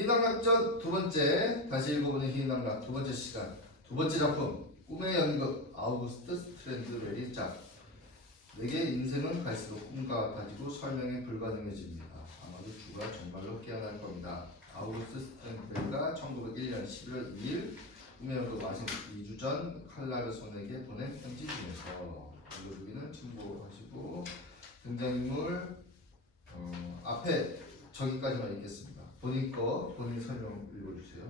희망락전 두 번째, 다시 읽어보는 희망락 두 번째 시간, 두 번째 작품 꿈의 연극 아우구스트 스트랜드웰이 작. 내게 인생은 갈수록 꿈과 같아지고 설명이 불가능해집니다. 아마도 주가 정말로 깨어날 겁니다. 아우구스트 스트랜드웰가 1901년 11월 2일 꿈의 연극 마신 2주 전 칼라르손에게 보낸 편지 중에서 읽어주기는 참고하시고 등장인물 앞에 저기까지만 읽겠습니다. 본인 설명 읽어주세요.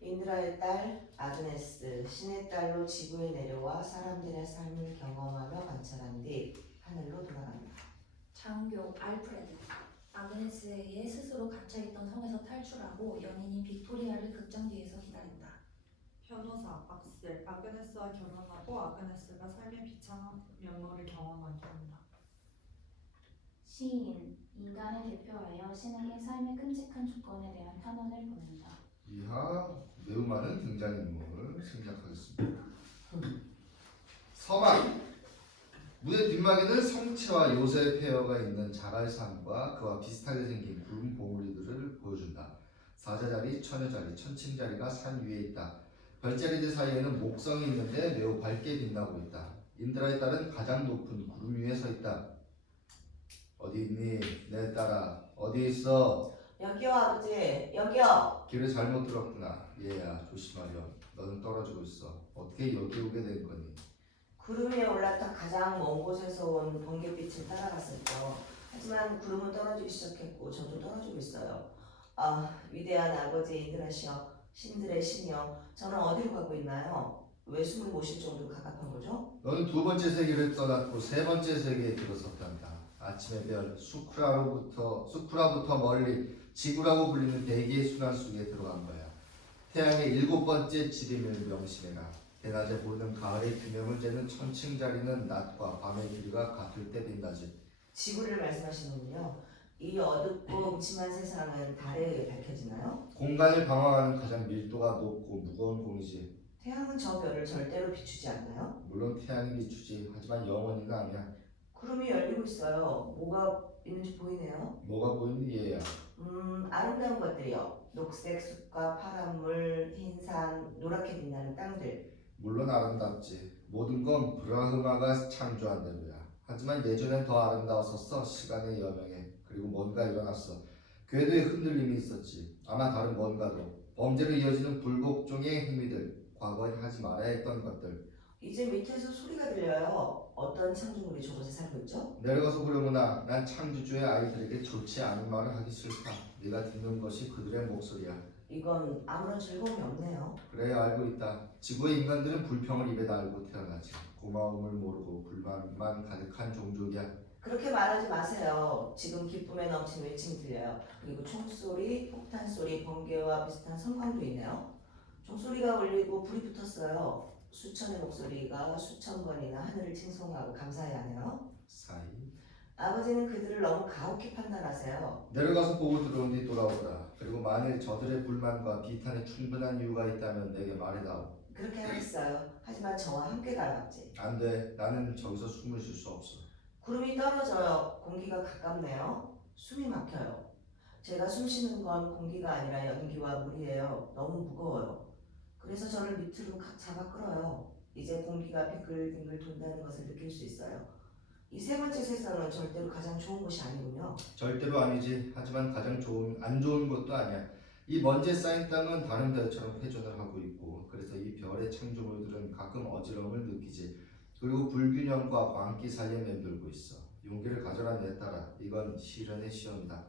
인드라의 딸 아그네스, 신의 딸로 지구에 내려와 사람들의 삶을 경험하며 관찰한 뒤 하늘로 돌아간다. 장교 알프레드, 아그네스에게 스스로 갇혀있던 성에서 탈출하고 연인인 빅토리아를 극장 뒤에서 기다린다. 변호사 악셀, 아그네스와 결혼하고 아그네스가 삶의 비참한 면모를 경험하게 한다. 시인, 인간을 대표하여 신에게 삶의 끔찍한 조건에 대한 탄원을 보낸다. 이하 매우 많은 등장인물을 생략하겠습니다. 서막 무대 뒷막에는 성체와 요셉 페어가 있는 자갈산과 그와 비슷하게 생긴 구름 봉우리들을 보여준다. 사자자리, 처녀자리, 천칭자리가 산 위에 있다. 별자리들 사이에는 목성이 있는데 매우 밝게 빛나고 있다. 인드라의 딸은 가장 높은 구름 위에 서 있다. 어디 있니? 내 딸아, 어디 있어? 여기요 아버지, 여기요. 길을 잘못 들었구나. 얘야, 조심하렴. 너는 떨어지고 있어. 어떻게 여기 오게 된 거니? 구름 위에 올라타 가장 먼 곳에서 온 번갯빛을 따라갔었죠. 하지만 구름은 떨어지기 시작했고 저도 떨어지고 있어요. 아, 위대한 아버지 인드라시여, 신들의 신이여, 저는 어디로 가고 있나요? 왜 숨을 못 쉴 정도로 갑갑한 거죠? 너는 두 번째 세계를 떠났고 세 번째 세계에 들어섰단다. 아침의 별 수쿠라부터 멀리 지구라고 불리는 대기의 순환 속에 들어간 거야. 태양의 일곱 번째 지름을 명심해라. 대낮에 보이는 가을의 균형을 재는 천칭자리는 낮과 밤의 길이가 같을 때 빛나지. 지구를 말씀하시는군요. 이 어둡고 음침한 세상은 달에 의해 밝혀지나요? 공간을 방황하는 가장 밀도가 높고 무거운 공이지. 태양은 저 별을 절대로 비추지 않나요? 물론 태양이 비추지. 하지만 영원히는 아니야. 구름이 열리고 있어요. 뭐가 있는지 보이네요. 뭐가 보이니 얘야? 아름다운 것들이요. 녹색 숲과 파란 물, 흰 산, 노랗게 빛나는 땅들. 물론 아름답지. 모든 건 브라흐마가 창조한 대로야. 하지만 예전엔 더 아름다웠었어. 시간의 여명에. 그리고 뭔가 일어났어. 궤도에 흔들림이 있었지. 아마 다른 뭔가도. 범죄로 이어지는 불복종의 행위들. 과거엔 하지 말아야 했던 것들. 이제 밑에서 소리가 들려요. 어떤 창조물이 저곳에 살고 있죠? 내려가서 보려구나. 난 창조주의 아이들에게 좋지 않은 말을 하기 싫다. 네가 듣는 것이 그들의 목소리야. 이건 아무런 즐거움이 없네요. 그래 알고 있다. 지구의 인간들은 불평을 입에 달고 태어나지. 고마움을 모르고 불만만 가득한 종족이야. 그렇게 말하지 마세요. 지금 기쁨에 넘치는 외침이 들려요. 그리고 총소리, 폭탄소리, 번개와 비슷한 성광도 있네요. 종소리가 울리고 불이 붙었어요. 수천의 목소리가 수천 번이나 하늘을 칭송하고 감사해하네요. 사이. 아버지는 그들을 너무 가혹히 판단하세요. 내려가서 보고 들어온 뒤 돌아오거라. 그리고 만일 저들의 불만과 비탄에 충분한 이유가 있다면 내게 말해다오. 그렇게 하겠어요. 하지만 저와 함께 가라 아버지. 안 돼. 나는 저기서 숨을 쉴 수 없어. 구름이 떨어져요. 공기가 가깝네요. 숨이 막혀요. 제가 숨 쉬는 건 공기가 아니라 연기와 물이에요. 너무 무거워요. 그래서 저를 밑으로 잡아 끌어요. 이제 공기가 빙글빙글 돈다는 것을 느낄 수 있어요. 이 세 번째 세상은 절대로 가장 좋은 곳이 아니군요. 절대로 아니지. 하지만 가장 안 좋은 것도 아니야. 이 먼지에 쌓인 땅은 다른 별처럼 회전을 하고 있고 그래서 이 별의 창조물들은 가끔 어지러움을 느끼지. 그리고 불균형과 광기 사이에 맴돌고 있어. 용기를 가져라 내 딸아. 이건 시련의 시험이다.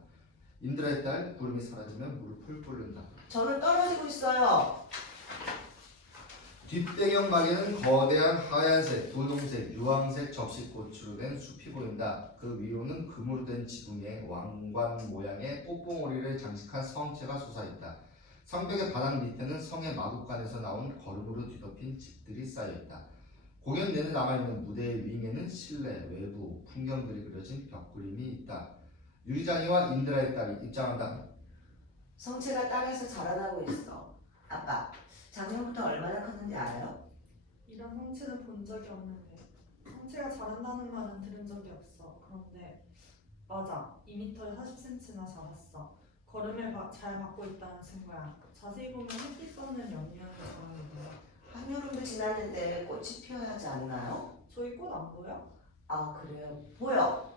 인드라의 딸, 구름이 사라지면 물을 끓는다. 저는 떨어지고 있어요. 뒷배경막에는 거대한 하얀색, 분홍색, 유황색 접시꽃으로 된 숲이 보인다. 그 위로는 금으로 된 지붕에 왕관 모양의 꽃봉오리를 장식한 성체가 솟아있다. 성벽의 바닥 밑에는 성의 마구간에서 나온 거름으로 뒤덮인 집들이 쌓여있다. 공연 내내 남아있는 무대의 윙에는 실내, 외부, 풍경들이 그려진 벽그림이 있다. 유리장이와 인드라의 딸이 입장한다. 성체가 땅에서 자라나고 있어. 아빠, 작년부터 얼마나 컸는지 알아요? 이런 성체는 본 적이 없는데 성체가 자란다는 말은 들은 적이 없어. 그런데 맞아, 2m에 40cm나 자랐어. 걸음을 잘 받고 있다는 증거야. 자세히 보면 햇빛 쏘는 영리한 저랑이구나. 한여름도 지났는데 꽃이 피어야 하지 않나요? 저희 꽃 안 보여? 아, 그래요. 보여.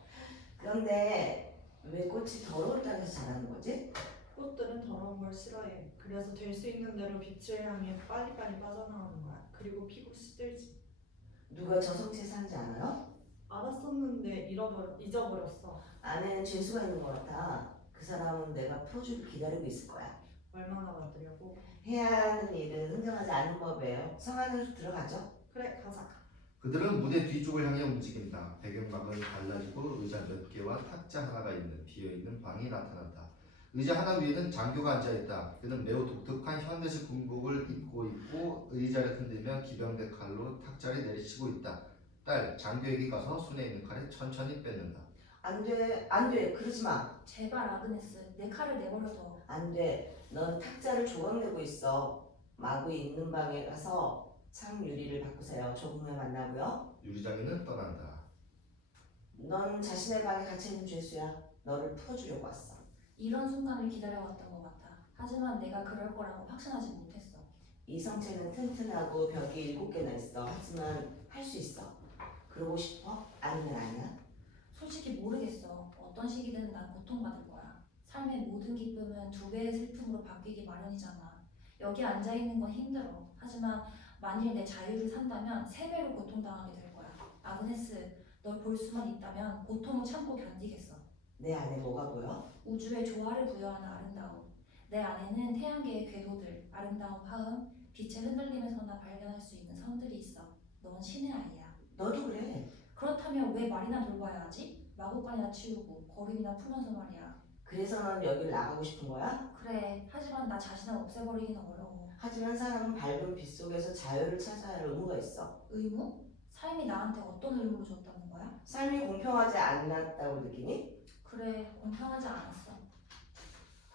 그런데 왜 꽃이 더러운 땅에서 자라는 거지? 꽃들은 더러운 걸 싫어해. 그래서 될 수 있는 대로 빛을 향해 빨리빨리 빠져나오는 거야. 그리고 피고 시들지. 누가 저 성지에 사는지 알아요? 알았었는데 잊어버렸어. 안에는 죄수가 있는 것 같아. 그 사람은 내가 풀어주길 기다리고 있을 거야. 얼마나 받으려고? 해야 하는 일은 흥정하지 않는 법이에요. 성 안으로 들어가죠. 그래, 가자. 그들은 무대 뒤쪽을 향해 움직인다. 배경막은 갈라지고 의자 몇 개와 탁자 하나가 있는 비어있는 방이 나타난다. 의자 하나 위에는 장교가 앉아있다. 그는 매우 독특한 현대식 군복을 입고 있고 의자를 흔들며 기병대 칼로 탁자를 내리치고 있다. 딸, 장교에게 가서 손에 있는 칼을 천천히 뺏는다. 안 돼, 안 돼. 그러지 마. 제발 아그네스, 내 칼을 내버려둬. 안 돼. 넌 탁자를 조각내고 있어. 마구이 있는 방에 가서 창 유리를 바꾸세요. 조금 후에 만나고요. 유리장애는 떠난다. 넌 자신의 방에 갇혀 있는 죄수야. 너를 풀어주려고 왔어. 이런 순간을 기다려왔던 것 같아. 하지만 내가 그럴 거라고 확신하지 못했어. 이 성체는 튼튼하고 벽이 7개나 있어. 하지만 할 수 있어. 그러고 싶어? 아니면 아니야? 솔직히 모르겠어. 어떤 시기든 난 고통받을 거야. 삶의 모든 기쁨은 2배의 슬픔으로 바뀌기 마련이잖아. 여기 앉아있는 건 힘들어. 하지만 만일 내 자유를 산다면 3배로 고통당하게 될 거야. 아그네스, 널 볼 수만 있다면 고통을 참고 견디겠어. 내 안에 뭐가 보여? 우주의 조화를 부여하는 아름다움. 내 안에는 태양계의 궤도들, 아름다운 화음, 빛의 흔들림에서나 발견할 수 있는 선들이 있어. 넌 신의 아이야. 너도 그래. 그렇다면 왜 말이나 돌봐야 하지? 마구간이나 치우고 걸음이나 풀면서 말이야. 그래서 넌 여길 나가고 싶은 거야? 그래, 하지만 나 자신을 없애버리기는 어려워. 하지만 사람은 밝은 빛 속에서 자유를 찾아야 할 의무가 있어. 의무? 삶이 나한테 어떤 의무를 줬다는 거야? 삶이 공평하지 않았다고 느끼니? 그래, 공평하지 않았어.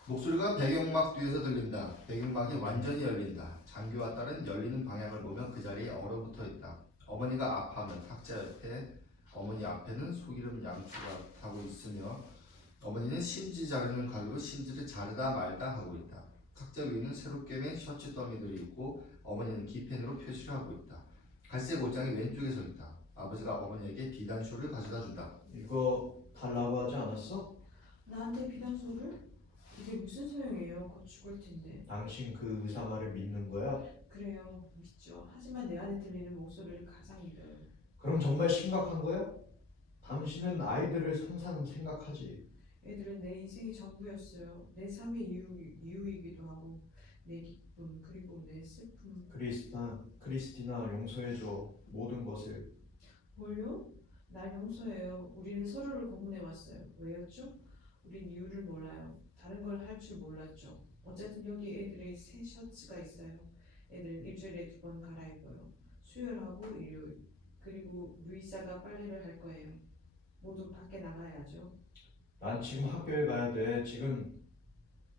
목소리가 배경막 뒤에서 들린다. 배경막이 완전히 열린다. 장교와 딸은 열리는 방향을 보며 그 자리에 얼어붙어 있다. 어머니가 아파하면 탁자 옆에 어머니 앞에는 소기름 양초가 타고 있으며 어머니는 심지 자르는 가위로 심지를 자르다 말다 하고 있다. 탁자 위에는 새롭게 맨 셔츠 더미들이 있고 어머니는 기펜으로 표시를 하고 있다. 갈색 옷장이 왼쪽에 서 있다. 아버지가 어머니에게 비단쇼를 가져다 준다. 이거 달라고 하지 않았어? 나한테 비단소를? 이게 무슨 소용이에요? 곧 죽을 텐데. 당신 그 의사 말을 믿는 거야? 그래요, 믿죠. 하지만 내 안에 들리는 목소리를 가장 믿어요. 그럼 정말 심각한 거야? 당신은 아이들을 항상 생각하지. 애들은 내 인생이 전부였어요. 내 삶의 이유이기도 하고, 내 기쁨 그리고 내 슬픔. 크리스티나 용서해줘 모든 것을. 뭘요? 날 용서해요. 우리는 서로를 고문해 왔어요. 왜였죠? 우린 이유를 몰라요. 다른 걸 할 줄 몰랐죠. 어쨌든 여기 애들의 새 셔츠가 있어요. 애들은 일주일에 2번 갈아입어요. 수요일하고 일요일. 그리고 루이사가 빨래를 할 거예요. 모두 밖에 나가야죠. 난 지금 학교에 가야 돼. 지금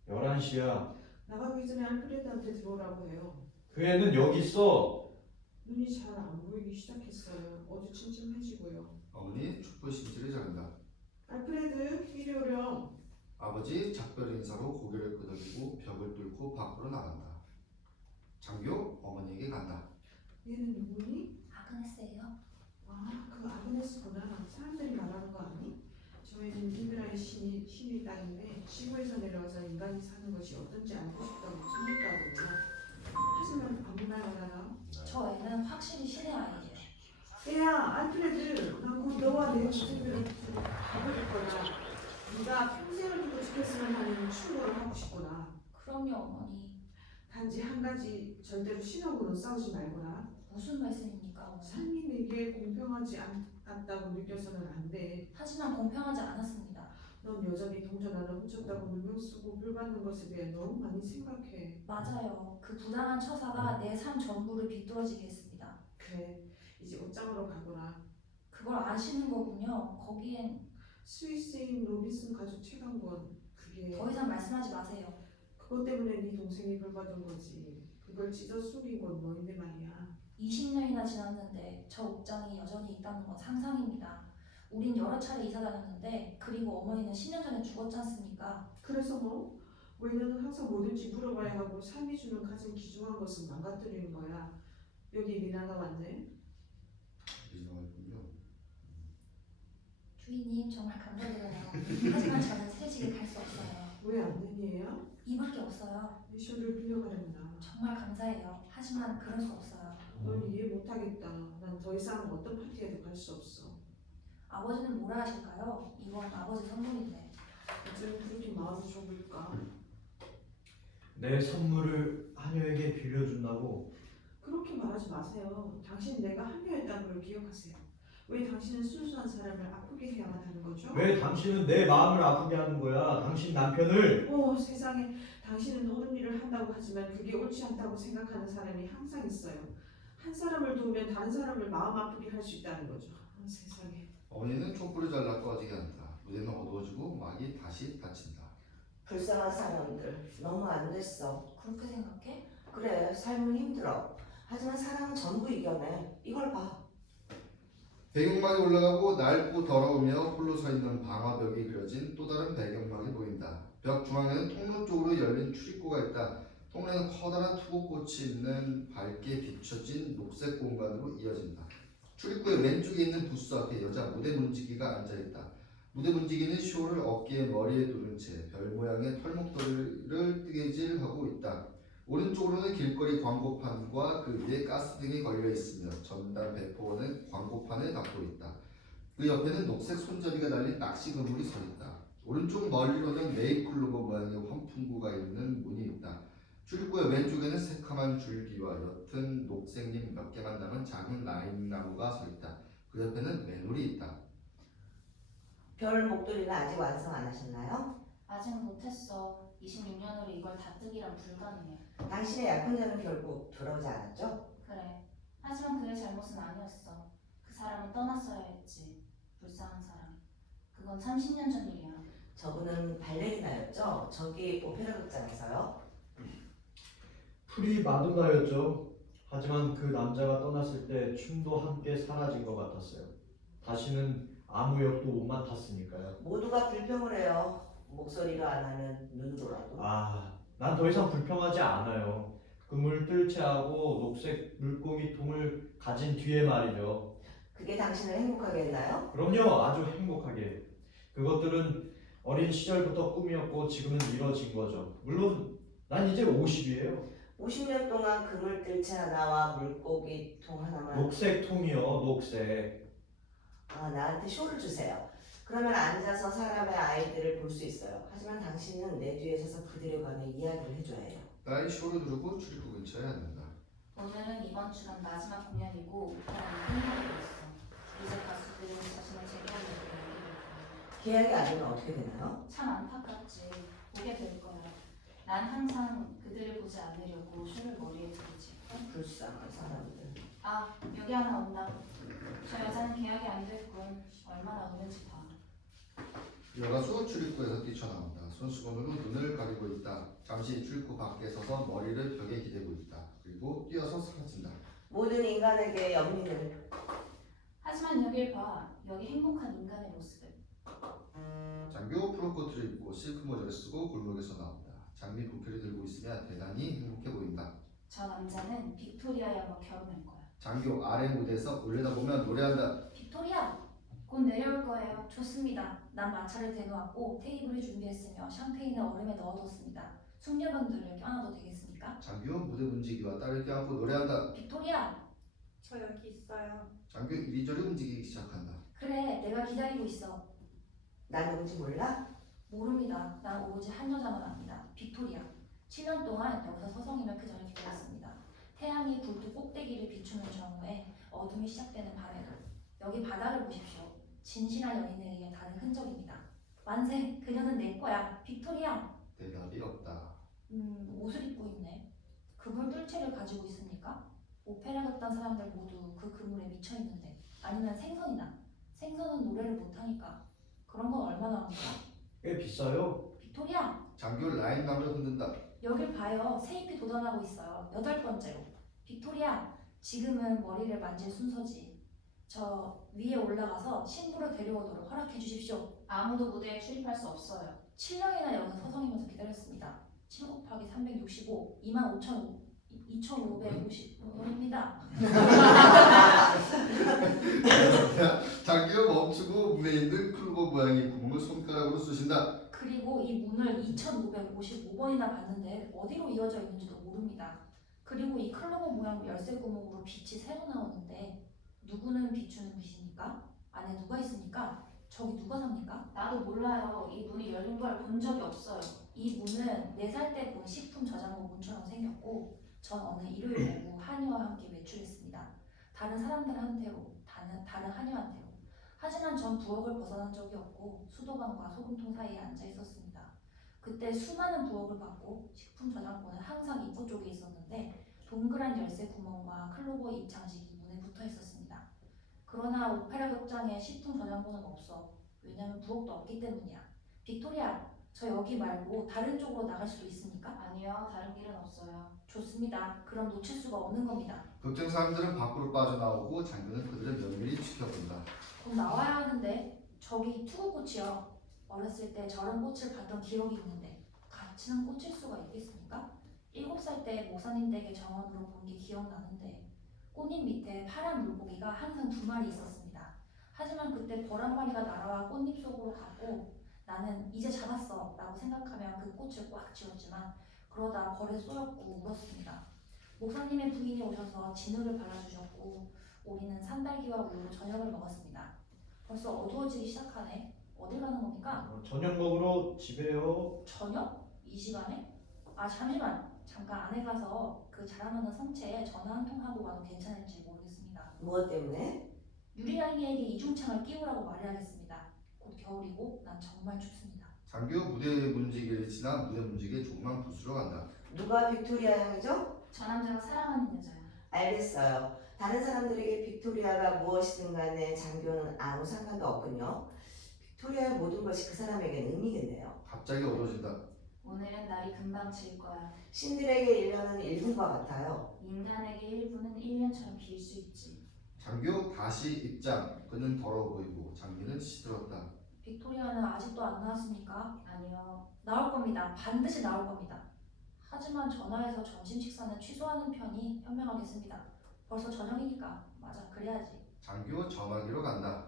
11시야. 나가기 전에 알프레드한테 들어오라고 해요. 그 애는 여기 있어. 눈이 잘 안 보이기 시작했어요. 어두침침해지고요. 어머니 촛불 심지를 자른다. 알프레드, 이리 오렴. 아버지 작별 인사로 고개를 끄덕이고 벽을 뚫고 밖으로 나간다. 장교 어머니에게 간다. 얘는 누구니? 아그네스예요. 아, 그 아그네스구나. 사람들이 말하는 거 아니? 저희는 인간의 신이 땅인데 시골에서 내려와서 인간이 사는 것이 어떤지 알고 싶다고 생각하거든요. 하지만 아무 말 안 하나? 저 애는 확실히 신의 아이예요. 얘야, 알프레드. 난 곧 너와 내 동생들을 가버릴 거야. 네가 평생을 두고 지켰으면 하는 충고를 하고 싶구나. 그럼요, 어머니. 단지 한 가지, 절대로 신하고는 싸우지 말거라. 무슨 말씀입니까, 어머니? 삶이 내게 공평하지 않다고 느껴서는 안 돼. 하지만 공평하지 않았습니다. 넌 여전히 동전 하나 훔쳤다고 누명 쓰고 벌받는 것에 대해 너무 많이 생각해. 맞아요. 그 부당한 처사가 내 삶 전부를 비뚤어지게 했습니다. 그래, 이제 옷장으로 가거라. 그걸 아시는 거군요. 거기엔 스위스인 로빈슨 가족 최강권. 그게 더 이상 말씀하지 마세요. 그것 때문에 네 동생이 벌받은 거지. 그걸 찢어 숨긴 건 너인데 말이야. 20년이나 지났는데 저 옷장이 여전히 있다는 건 상상입니다. 우린 여러 차례 이사 다녔는데 그리고 어머니는 10년 전에 죽었지 않습니까? 그래서 뭐? 왜 너는 항상 뭐든지 물어봐야 하고 삶이 주는 가장 귀중한 것은 망가뜨리는 거야. 여기 리나가 왔네. 이상하군요. 주인님 정말 감사드려요. 하지만 저는 새 집에 갈 수 없어요. 왜 안 되니에요? 입을 게 없어요. 이 쇼를 빌려가려구나. 정말 감사해요. 하지만 그럴 수 없어요. 넌 이해 못하겠다. 난 더 이상 어떤 파티에도 갈 수 없어. 아버지는 뭐라 하실까요? 이건 아버지 선물인데. 어쩜 그렇게 마음이 좁을까? 내 선물을 하녀에게 빌려준다고? 그렇게 말하지 마세요. 당신 내가 합류했다는 걸 기억하세요. 왜 당신은 순수한 사람을 아프게 해야만 하는 거죠? 왜 당신은 내 마음을 아프게 하는 거야? 당신 남편을. 오 세상에, 당신은 옳은 일을 한다고 하지만 그게 옳지 않다고 생각하는 사람이 항상 있어요. 한 사람을 도우면 다른 사람을 마음 아프게 할 수 있다는 거죠. 세상에. 어머니는 촛불을 잘라 꺼지게 한다. 무대는 어두워지고 막이 다시 닫힌다. 불쌍한 사람들 너무 안 됐어. 그렇게 생각해? 그래, 삶은 힘들어. 하지만 사랑은 전부 이겨내. 이걸 봐. 배경막이 올라가고 낡고 더러우며 홀로 서 있는 방화벽이 그려진 또 다른 배경막이 보인다. 벽 중앙에는 통로 쪽으로 열린 출입구가 있다. 통로는 커다란 투구꽃이 있는 밝게 비춰진 녹색 공간으로 이어진다. 출입구의 왼쪽에 있는 부스 앞에 여자 무대 문지기가 앉아있다. 무대 문지기는 쇼를 어깨에 머리에 두른 채 별 모양의 털목도리를 뜨개질하고 있다. 오른쪽으로는 길거리 광고판과 그 위에 가스등이 걸려 있으며 전단 배포원은 광고판에 닿고 있다. 그 옆에는 녹색 손잡이가 달린 낚시 그물이 서 있다. 오른쪽 멀리로는 메이플로그 모양의 환풍구가 있는 문이 있다. 출입구의 왼쪽에는 새카만 줄기와 옅은 녹색잎 몇 개만 담은 작은 라임 나무가 서 있다. 그 옆에는 맨홀이 있다. 별 목도리는 아직 완성 안 하셨나요? 아직 못했어. 26년으로 이걸 다 뜨기란 불가능해. 당신의 약혼자는 결국 돌아오지 않았죠? 그래. 하지만 그의 잘못은 아니었어. 그 사람은 떠났어야 했지. 불쌍한 사람. 그건 30년 전 일이야. 저분은 발레리나였죠? 저기 오페라 극장에서요? 프리 마돈나였죠. 하지만 그 남자가 떠났을 때 춤도 함께 사라진 것 같았어요. 다시는 아무 역도 못 맡았으니까요. 모두가 불평을 해요. 목소리로 안 하는 눈으로라도. 난 더 이상 불평하지 않아요. 그 물뜰채하고 녹색 물고기통을 가진 뒤에 말이죠. 그게 당신을 행복하게 했나요? 그럼요, 아주 행복하게. 그것들은 어린 시절부터 꿈이었고 지금은 이뤄진 거죠. 물론 난 이제 50이에요. 50년 동안 그물뜰채 하나와 물고기 통 하나만. 녹색 통이요, 녹색. 나한테 쇼를 주세요. 그러면 앉아서 사람의 아이들을 볼 수 있어요. 하지만 당신은 내 뒤에 서서 그들에 관해 이야기를 해줘야 해요. 딸이 쇼를 두르고 출입구 근처에 앉는다. 오늘은 이번 주간 마지막 공연이고 오페라는 끝나고 있어. 이제 가수들은 자신의 재경을 얘기를 계약이 안 되면 어떻게 되나요? 참 안타깝지. 보게 될 거야. 난 항상 그들을 보지 않으려고 쇼를 머리에 두르지. 불쌍한 사람들. 여기 하나 온다. 저 여자는 계약이 안 됐군. 얼마나 우는지 봐. 여가수 출입구에서 뛰쳐나온다. 손수건으로 눈을 가리고 있다. 잠시 출입구 밖에 서서 머리를 벽에 기대고 있다. 그리고 뛰어서 사라진다. 모든 인간에게 연민을. 하지만 여길 봐. 여기 행복한 인간의 모습을. 장교 프로코트를 입고 실크 모자를 쓰고 골목에서 나온다. 장미 부케를 들고 있으며 대단히 행복해 보인다. 저 남자는 빅토리아 양과 결혼할 거야. 장교 아래 무대에서 올려다보며 노래한다. 빅토리아! 곧 내려올 거예요. 좋습니다. 난 마차를 대놓았고 테이블을 준비했으며 샴페인을 얼음에 넣어뒀습니다. 숙녀분들을 껴안아도 되겠습니까? 장교 무대 문지기와 딸을 껴안고 노래한다. 빅토리아! 저 여기 있어요. 장교 이리저리 움직이기 시작한다. 그래, 내가 기다리고 있어. 나 누군지 몰라? 모릅니다. 난 오로지 한 여자만 압니다. 빅토리아. 7년 동안 여기서 서성이며 그 전을 기다렸습니다. 태양이 불도 꼭대기를 비추는 정오에 어둠이 시작되는 밤에도. 여기 바닥을 보십시오. 진실한 연인에 의해 다른 흔적입니다. 만세! 그녀는 내 거야. 빅토리아! 대답이 없다. 옷을 입고 있네. 그물 뜰채를 가지고 있습니까? 오페라 극단 사람들 모두 그 그물에 미쳐 있는데. 아니면 생선이나. 생선은 노래를 못하니까. 그런 건 얼마나 합니까? 꽤 비싸요. 빅토리아! 장교 라인 감을 흔든다. 여길 봐요. 세잎이 돋아나고 있어요. 8번째로. 빅토리아! 지금은 머리를 만질 순서지. 저 위에 올라가서 신부를 데려오도록 허락해 주십시오. 아무도 무대에 출입할 수 없어요. 7년이나 여기서 서성이면서 기다렸습니다. 7 곱하기 365, 25,550원입니다. 장기가 멈추고 문에 있는 클로버 모양의 구멍을 손가락으로 쑤신다. 그리고 이 문을 2,555번이나 봤는데 어디로 이어져 있는지도 모릅니다. 그리고 이 클로버 모양 열쇠 구멍으로 빛이 새어 나오는데 누구는 비추는 빛입니까? 안에 누가 있습니까? 저기 누가 삽니까? 나도 몰라요. 이 문이 열린 걸 본 적이 없어요. 이 문은 4살 때 본 식품 저장고 문처럼 생겼고 전 어느 일요일 오후 한이와 함께 외출했습니다. 다른 사람들한테로, 다른 한이한테로. 하지만 전 부엌을 벗어난 적이 없고 수도관과 소금통 사이에 앉아 있었습니다. 그때 수많은 부엌을 봤고 식품 저장고는 항상 입구 쪽에 있었는데 동그란 열쇠 구멍과 클로버 잎 장식이 문에 붙어 있었습니다. 그러나 오페라 극장에 식품 저장고는 없어. 왜냐면 부엌도 없기 때문이야. 빅토리아, 저 여기 말고 다른 쪽으로 나갈 수도 있습니까? 아니요, 다른 길은 없어요. 좋습니다. 그럼 놓칠 수가 없는 겁니다. 극장 사람들은 밖으로 빠져나오고 장교는 그들을 면밀히 지켜본다. 곧 나와야 하는데 저기 투구꽃이요. 어렸을 때 저런 꽃을 봤던 기억이 있는데 같이는 꽃일 수가 있겠습니까? 7살 때 목사님 댁에 정원으로 본 게 기억나는데 꽃잎 밑에 파란 물고기가 항상 2마리 있었습니다. 하지만 그때 벌 한 마리가 날아와 꽃잎 속으로 갔고 나는 이제 잡았어 라고 생각하며 그 꽃을 꽉 쥐었지만 그러다 벌에 쏘였고 울었습니다. 목사님의 부인이 오셔서 진흙을 발라주셨고 우리는 산딸기와 우유로 저녁을 먹었습니다. 벌써 어두워지기 시작하네. 어딜 가는 겁니까? 저녁 먹으러 집에요. 저녁? 이 시간에? 아 잠시만. 잠깐 안에 가서 그 자랑하는 성체에 전화 한 통 하고 가도 괜찮을지 모르겠습니다. 무엇 때문에? 유리랑이에게 이중창을 끼우라고 말해야겠습니다. 곧 겨울이고 난 정말 춥습니다. 장교 무대 문지기를 지나 무대 문지기에 조그만 부스로 간다. 누가 빅토리아 양이죠? 저 남자가 사랑하는 여자예요. 알겠어요. 다른 사람들에게 빅토리아가 무엇이든 간에 장교는 아무 상관도 없군요. 빅토리아의 모든 것이 그 사람에게는 의미겠네요. 갑자기 어두워진다. 오늘은 날이 금방 질 거야. 신들에게 1년은 1분과 같아요. 인간에게 1분은 1년처럼 길 수 있지. 장교 다시 입장. 그는 더러워 보이고 장비는 시들었다. 빅토리아는 아직도 안 나왔습니까? 아니요. 나올 겁니다. 반드시 나올 겁니다. 하지만 전화해서 점심 식사는 취소하는 편이 현명하겠습니다. 벌써 저녁이니까. 맞아, 그래야지. 장교 전화기로 간다.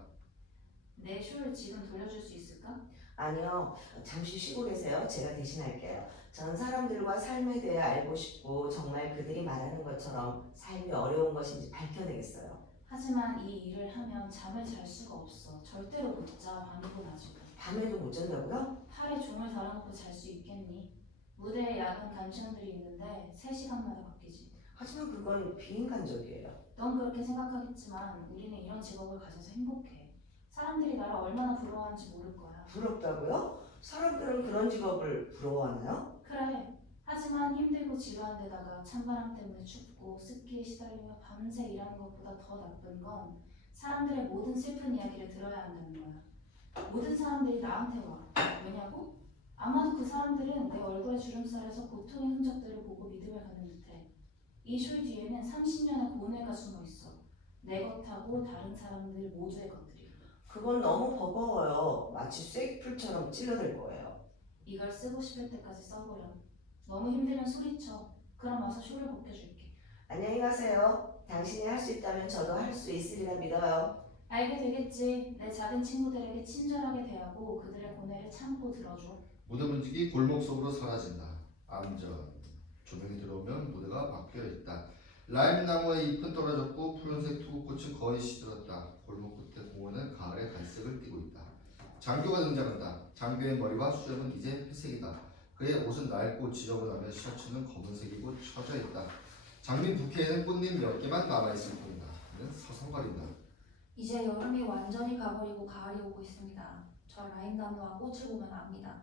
내 쇼를 지금 돌려줄 수 있을까? 아니요. 잠시 쉬고 계세요. 제가 대신할게요. 전 사람들과 삶에 대해 알고 싶고 정말 그들이 말하는 것처럼 삶이 어려운 것인지 밝혀내겠어요. 하지만 이 일을 하면 잠을 잘 수가 없어. 절대로 못 자, 밤이고 낮이고. 밤에도 못 잔다고요? 팔에 종을 달아놓고 잘 수 있겠니? 무대에 야간 간청들이 있는데 3시간마다 바뀌지. 하지만 그건 비인간적이에요. 넌 그렇게 생각하겠지만 우리는 이런 직업을 가져서 행복해. 사람들이 나를 얼마나 부러워하는지 모를 거야. 부럽다고요? 사람들은 그런 직업을 부러워하나요? 그래. 하지만 힘들고 지루한 데다가 찬바람 때문에 춥고 습기에 시달리며 밤새 일하는 것보다 더 나쁜 건 사람들의 모든 슬픈 이야기를 들어야 한다는 거야. 모든 사람들이 나한테 와. 왜냐고? 아마도 그 사람들은 내 얼굴의 주름살에서 고통의 흔적들을 보고 믿음을 갖는 듯해. 이 쇼 뒤에는 30년의 고뇌가 숨어 있어. 내 것하고 다른 사람들 모두의 것들이. 그건 너무 버거워요. 마치 쐐기풀처럼 찔러댈 거예요. 이걸 쓰고 싶을 때까지 써보렴. 너무 힘들면 소리쳐. 그럼 와서 쇼를 벗겨줄게. 안녕히 가세요. 당신이 할 수 있다면 저도 할 수 있으리라 믿어요. 알게 되겠지. 내 작은 친구들에게 친절하게 대하고 그들의 고뇌를 참고 들어줘. 무대 문지기 골목 속으로 사라진다. 안전. 조명이 들어오면 무대가 바뀌어 있다. 라임 나무의 잎은 떨어졌고 푸른색 투구꽃은 거의 시들었다. 골목 끝에 공원은 가을의 갈색을 띠고 있다. 장교가 등장한다. 장교의 머리와 수염은 이제 회색이다. 그의 옷은 낡고 지저분하며 셔츠는 검은색이고 처져 있다. 장미 부케에는 꽃잎 몇 개만 남아있을 뿐이다. 그는 서성거린다. 이제 여름이 완전히 가버리고 가을이 오고 있습니다. 저 라임나무와 꽃을 보면 압니다.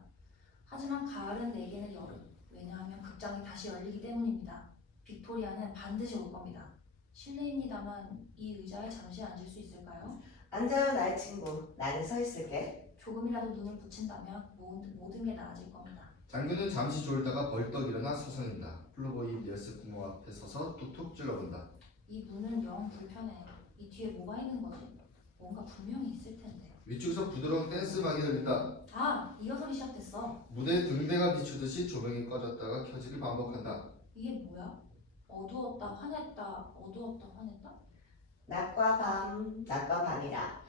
하지만 가을은 내게는 여름. 왜냐하면 극장이 다시 열리기 때문입니다. 빅토리아는 반드시 올 겁니다. 실례입니다만 이 의자에 잠시 앉을 수 있을까요? 앉아요, 나의 친구. 나는 서 있을게. 조금이라도 눈을 붙인다면 모든 게 나아질 겁니다. 장교는 잠시 졸다가 벌떡 일어나 서성인다. 플로버이 열쇠 구멍 앞에 서서 툭툭 찔러본다. 이 문은 영 불편해. 이 뒤에 뭐가 있는 거지? 뭔가 분명히 있을 텐데. 위쪽에서 부드러운 댄스 음악이 들린다. 아, 리허설이 시작됐어. 무대 등대가 비추듯이 조명이 꺼졌다가 켜지길 반복한다. 이게 뭐야? 어두웠다 화냈다 어두웠다 화냈다? 낮과 밤, 낮과 밤이라.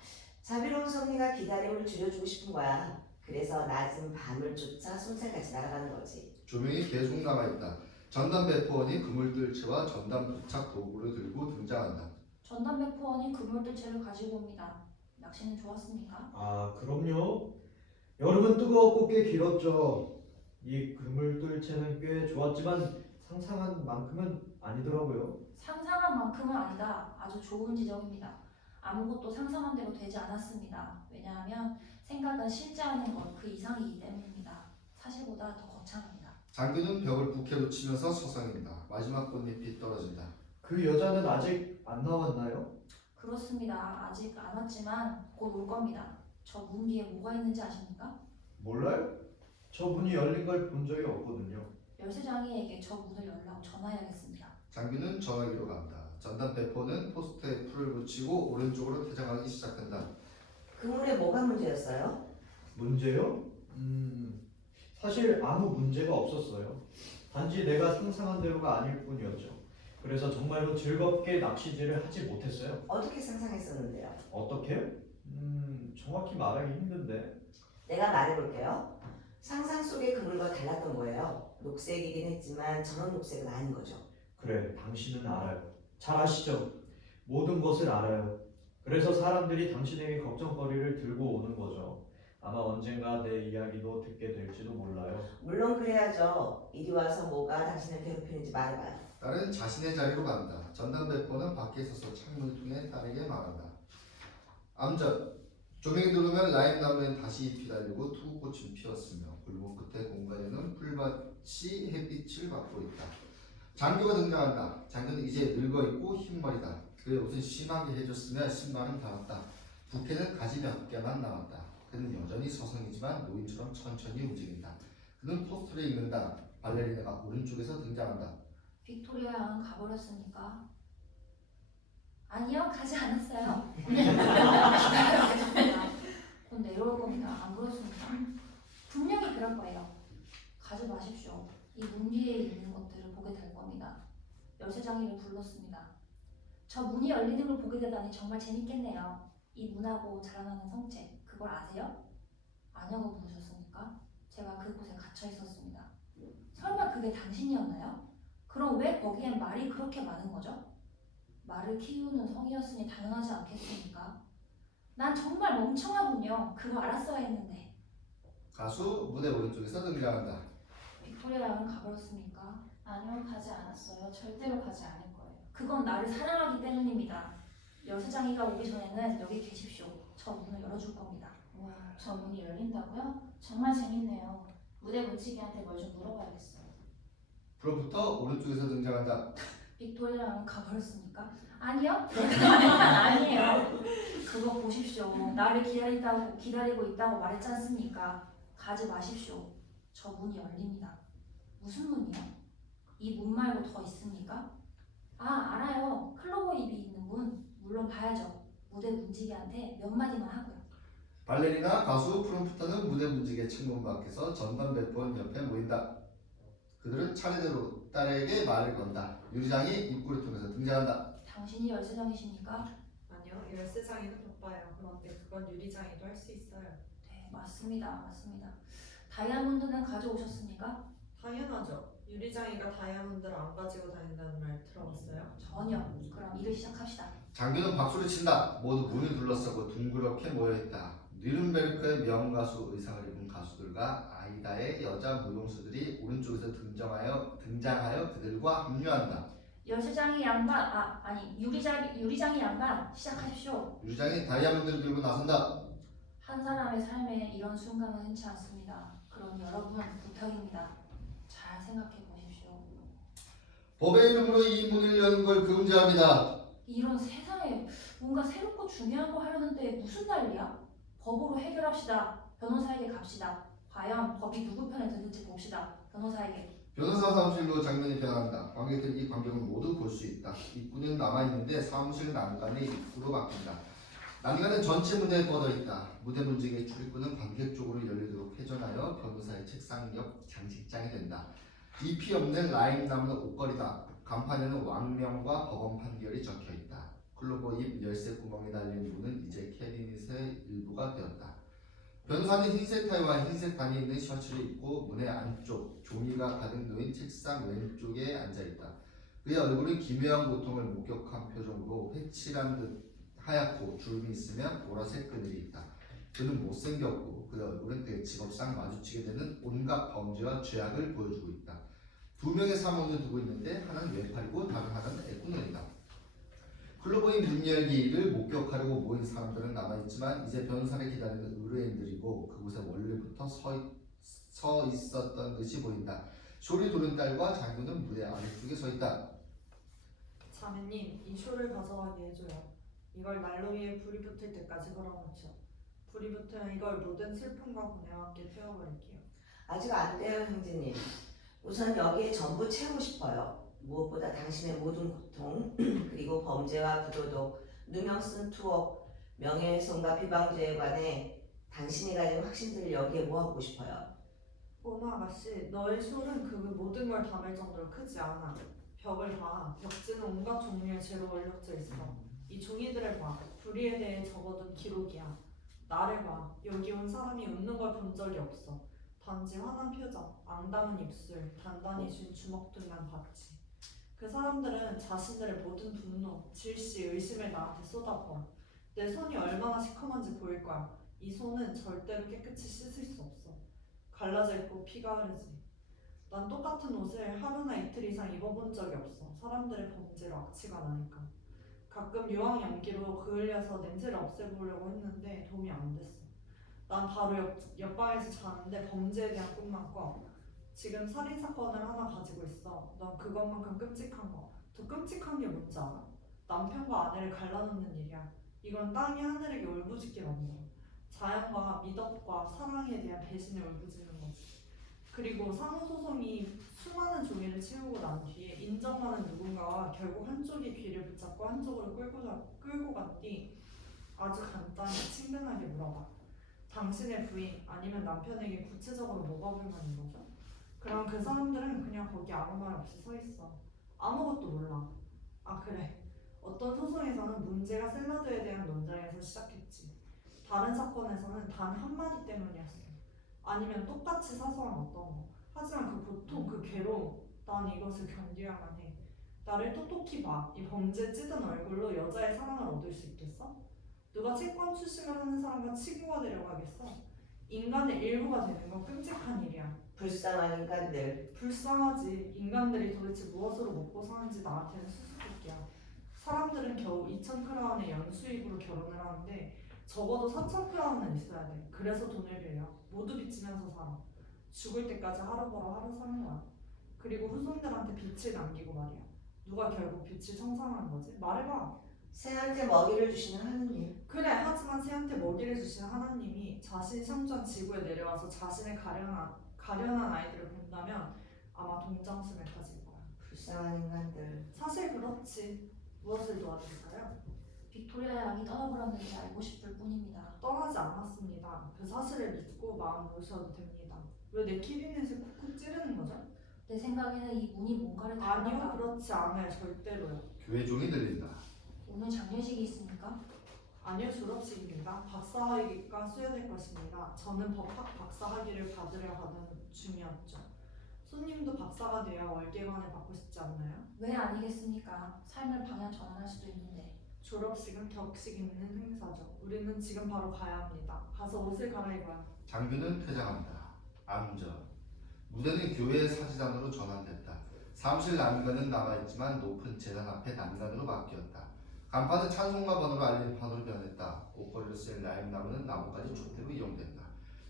자비로운 섭리가 기다림을 줄여주고 싶은 거야. 그래서 낮은 밤을 쫓아 솜새같이 날아가는 거지. 조명이 계속 남아있다. 전담 배포원이 그물들채와 전담 부착 도구를 들고 등장한다. 전담 배포원이 그물들채를 가지고 옵니다. 낚시는 좋았습니까? 아, 그럼요. 여름은 뜨거웠고 꽤 길었죠. 이 그물들채는 꽤 좋았지만 상상한 만큼은 아니더라고요. 상상한 만큼은 아니다. 아주 좋은 지적입니다. 아무것도 상상한 대로 되지 않았습니다. 왜냐하면 생각은 실제 하는 것 그 이상이기 때문입니다. 사실보다 더 거창합니다. 장교는 벽을 부케로 치면서 서성입니다. 마지막 꽃잎이 떨어진다. 그 여자는 아직 안 나왔나요? 그렇습니다. 아직 안 왔지만 곧 올 겁니다. 저 문 뒤에 뭐가 있는지 아십니까? 몰라요? 저 문이 열린 걸 본 적이 없거든요. 열쇠장이에게 저 문을 열라고 전화해야겠습니다. 장교는 전화기로 간다. 전담 배포는 포스트에 풀을 붙이고 오른쪽으로 퇴장하기 시작한다. 그물에 뭐가 문제였어요? 문제요? 사실 아무 문제가 없었어요. 단지 내가 상상한 대로가 아닐 뿐이었죠. 그래서 정말로 즐겁게 낚시질을 하지 못했어요. 어떻게 상상했었는데요? 어떻게? 정확히 말하기 힘든데. 내가 말해볼게요. 상상 속의 그물과 달랐던 거예요. 녹색이긴 했지만 저런 녹색은 아닌 거죠. 그래, 당신은 알아요. 잘 아시죠? 모든 것을 알아요. 그래서 사람들이 당신에게 걱정거리를 들고 오는 거죠. 아마 언젠가 내 이야기도 듣게 될지도 몰라요. 물론 그래야죠. 이리 와서 뭐가 당신을 괴롭히는지 말해봐요. 딸은 자신의 자리로 간다. 전담 배포는 밖에 서서 창문을 통해 딸에게 말한다. 암전. 조명이 누르면 라임 나무엔 다시 잎이 달리고 투구꽃이 피었으며 골목 끝에 공간에는 풀밭이 햇빛을 받고 있다. 장교가 등장한다. 장교는 이제 늙어있고 흰머리다. 그의 옷은 심하게 해줬으며 신발은 닳았다. 부케는 가지 몇 개만 남았다. 그는 여전히 서성이지만 노인처럼 천천히 움직인다. 그는 포스트를 읽는다. 발레리나가 오른쪽에서 등장한다. 빅토리아 양은 가버렸습니까? 아니요, 가지 않았어요. 곧 내려올 겁니다. 안 그렇습니까? 분명히 그럴 거예요. 가지 마십시오. 이 문 뒤에 있는 것들을 보게 될 겁니다. 열쇠장이를 불렀습니다. 저 문이 열리는 걸 보게 되다니 정말 재밌겠네요. 이 문하고 자라나는 성체, 그걸 아세요? 아냐고 물으셨습니까? 제가 그곳에 갇혀 있었습니다. 설마 그게 당신이었나요? 그럼 왜 거기엔 말이 그렇게 많은 거죠? 말을 키우는 성이었으니 당연하지 않겠습니까? 난 정말 멍청하군요. 그거 알았어야 했는데. 가수 무대 오른쪽에서 등장한다. 빅토리아 양은 가버렸습니까? 아니요, 가지 않았어요. 절대로 가지 않을 거예요. 그건 나를 사랑하기 때문입니다. 열쇠장이가 오기 전에는 여기 계십시오. 저 문을 열어줄 겁니다. 우와, 저 문이 열린다고요? 정말 재밌네요. 무대 붙이기한테 뭘 좀 물어봐야겠어요. 프로부터 오른쪽에서 등장한다. 빅토리아 양은 가버렸습니까? 아니요. 아니에요. 그거 보십시오. 나를 기다리고 있다고 말했지 않습니까? 가지 마십시오. 저 문이 열립니다. 무슨 문이요? 이 문 말고 더 있습니까? 아, 알아요. 클로버 잎이 있는 문. 물론 봐야죠. 무대 문지기한테 몇 마디만 하고요. 발레리나, 가수, 프롬프터는 무대 문지기의 측문 밖에서 전담 배포원 옆에 모인다. 그들은 차례대로 딸에게 말을 건다. 유리장이 입구를 통해서 등장한다. 당신이 열쇠장이십니까? 아니요, 열쇠장이는 바빠요. 그런데 그건 유리장이도 할 수 있어요. 네, 맞습니다. 다이아몬드는 가져오셨습니까? 당연하죠. 유리장이가 다이아몬드를 안 가지고 다닌다는 말 들어봤어요? 전혀. 그럼 일을 시작합시다. 장교는 박수를 친다. 모두 문을 둘러싸고 둥그렇게 모여있다. 뉘른베르크의 명가수 의상을 입은 가수들과 아이다의 여자 무용수들이 오른쪽에서 등장하여 그들과 합류한다. 열쇠장이 양반, 유리장이 양반 시작하십시오. 유리장이 다이아몬드를 들고 나선다. 한 사람의 삶에 이런 순간은 흔치 않습니다. 그럼 여러분 부탁입니다. 잘 생각해 보십시오. 법의 이름으로 이 문을 여는 걸 금지합니다. 이런 세상에 뭔가 새롭고 중요한 거 하려는데 무슨 난리야? 법으로 해결합시다. 변호사에게 갑시다. 과연 법이 누구 편에 드는지 봅시다. 변호사에게. 변호사 사무실로 장면이 변한다. 관객들이 이 광경을 모두 볼 수 있다. 입구는 남아있는데 사무실 난간의 입구로 바뀐다. 난간은 전체 무대에 뻗어 있다. 무대 문지기의 출입구는 관객 쪽으로 열리도록 회전하여 변호사의 책상 옆 장식장이 된다. 잎이 없는 라임 나무는 옷걸이다. 간판에는 왕명과 법원 판결이 적혀 있다. 클로버 잎 열쇠 구멍에 달린 문은 이제 캐비닛의 일부가 되었다. 변호사는 흰색 타이와 흰색 단이 있는 셔츠를 입고 문의 안쪽 종이가 가득 놓인 책상 왼쪽에 앉아 있다. 그의 얼굴은 기묘한 고통을 목격한 표정으로 회칠한 듯 하얗고 주름이 있으며 보라색 그늘이 있다. 그는 못생겼고 그의 얼굴은 그의 직업상 마주치게 되는 온갖 범죄와 죄악을 보여주고 있다. 두 명의 사모를 두고 있는데 하나는 외팔이고 다른 하나는 애꾸눈이다. 클로버의 문 열기를 목격하려고 모인 사람들은 남아있지만 이제 변호사를 기다리는 의뢰인들이고 그곳에 원래부터 서 있었던 듯이 보인다. 쇼리 도른딸과 장군은 무대 아래쪽에 서 있다. 자매님, 이 쇼를 가져가게 해줘요. 이걸 난로 위에 불이 붙을 때까지 걸어놓죠. 불이 붙으면 이걸 모든 슬픔과 고뇌와 함께 태워버릴게요. 아직 안 돼요, 형제님. 우선 여기에 전부 채우고 싶어요. 무엇보다 당신의 모든 고통, 그리고 범죄와 부도덕, 누명 쓴 투옥, 명예훼손과 비방죄에 관해 당신이 가진 확신들을 여기에 모아보고 싶어요. 꼬마 아가씨, 너의 쇼는 그 모든 걸 담을 정도로 크지 않아. 벽을 봐. 벽지는 온갖 종류의 죄로 얼룩져 있어. 이 종이들을 봐. 불의에 대해 적어둔 기록이야. 나를 봐. 여기 온 사람이 웃는 걸 본 적이 없어. 단지 환한 표정, 앙담은 입술, 단단히 쥔 주먹들만 봤지. 그 사람들은 자신들의 모든 분노, 질시, 의심을 나한테 쏟아부어. 내 손이 얼마나 시커먼지 보일 거야. 이 손은 절대로 깨끗이 씻을 수 없어. 갈라져 있고 피가 흐르지. 난 똑같은 옷을 하루나 이틀 이상 입어본 적이 없어. 사람들의 범죄로 악취가 나니까. 가끔 유황 연기로 그을려서 냄새를 없애보려고 했는데 도움이 안 됐어. 난 바로 옆방에서 자는데 범죄에 대한 꿈만 꿔. 지금 살인사건을 하나 가지고 있어. 넌 그것만큼 끔찍한 거. 더 끔찍한 게 뭔지 알아? 남편과 아내를 갈라놓는 일이야. 이건 땅이 하늘에게 울부짖게 만들어. 자연과 미덕과 사랑에 대한 배신을 울부짖는 거지. 그리고 상호소송이 수많은 종이를 채우고 난 뒤에 인정하는 누군가와 결국 한쪽이 귀를 붙잡고 한쪽으로 끌고 간 뒤 아주 간단히 친근하게 물어봐. 당신의 부인 아니면 남편에게 구체적으로 뭐가 불만인 거죠? 그럼 그 사람들은 그냥 거기 아무 말 없이 서 있어. 아무것도 몰라. 아 그래. 어떤 소송에서는 문제가 샐러드에 대한 논쟁에서 시작했지. 다른 사건에서는 단 한마디 때문이었어. 아니면 똑같이 사소한 어떤 거. 하지만 그 고통, 그 괴로움, 난 이것을 견뎌야만 해. 나를 똑똑히 봐. 이 범죄 찌든 얼굴로 여자의 사랑을 얻을 수 있겠어? 누가 채권 출신을 하는 사람과 친구가 되려가겠어? 인간의 일부가 되는 건 끔찍한 일이야. 불쌍한 인간들. 불쌍하지. 인간들이 도대체 무엇으로 먹고 사는지 나한테는 수수께끼야. 사람들은 겨우 2,000크라운의 연수입으로 결혼을 하는데 적어도 4,000크라운은 있어야 돼. 그래서 돈을 빌려. 모두 빚지면서 살아. 죽을 때까지 하루 벌어 하루 사는 거야. 그리고 후손들한테 빚을 남기고 말이야. 누가 결국 빚을 청산하는 거지? 말해봐. 새한테 먹이를 주시는 하느님. 그래. 하지만 새한테 먹이를 주시는 하나님이 자신이 창조한 지구에 내려와서 자신의 가련한 아이들을 본다면 아마 동정심을 가질 거야. 불쌍한 인간들. 사실 그렇지. 무엇을 도와드릴까요? 빅토리아 양이 떠나버렸는지 알고 싶을 뿐입니다. 떠나지 않았습니다. 그 사실을 믿고 마음 놓으셔도 됩니다. 왜 내 키비넷을 쿡쿡 찌르는 거죠? 내 생각에는 이 문이 뭔가를 아니요, 닮아가. 그렇지 않아요. 절대로요. 교회 종이 들린다. 오늘 장례식이 있습니까? 아니요, 졸업식입니다. 박사학위가 수여될 것입니다. 저는 법학 박사학위를 받으려 하던 중이었죠. 손님도 박사가 되어 월계관을 받고 싶지 않나요? 왜 아니겠습니까? 삶을 방향 전환할 수도 있는데. 졸업식은 격식 있는 행사죠. 우리는 지금 바로 가야 합니다. 가서 옷을 갈아입어요. 장교는 퇴장한다. 암전. 무대는 교회 사지단으로 전환됐다. 사무실 난간은 남아있지만 높은 재단 앞에 난간으로 바뀌었다. 간판은 찬송가 번호로 알리는 판으로 변했다. 옷걸이를 쓴 라임 나무는 나뭇가지 촛대로 이용된다.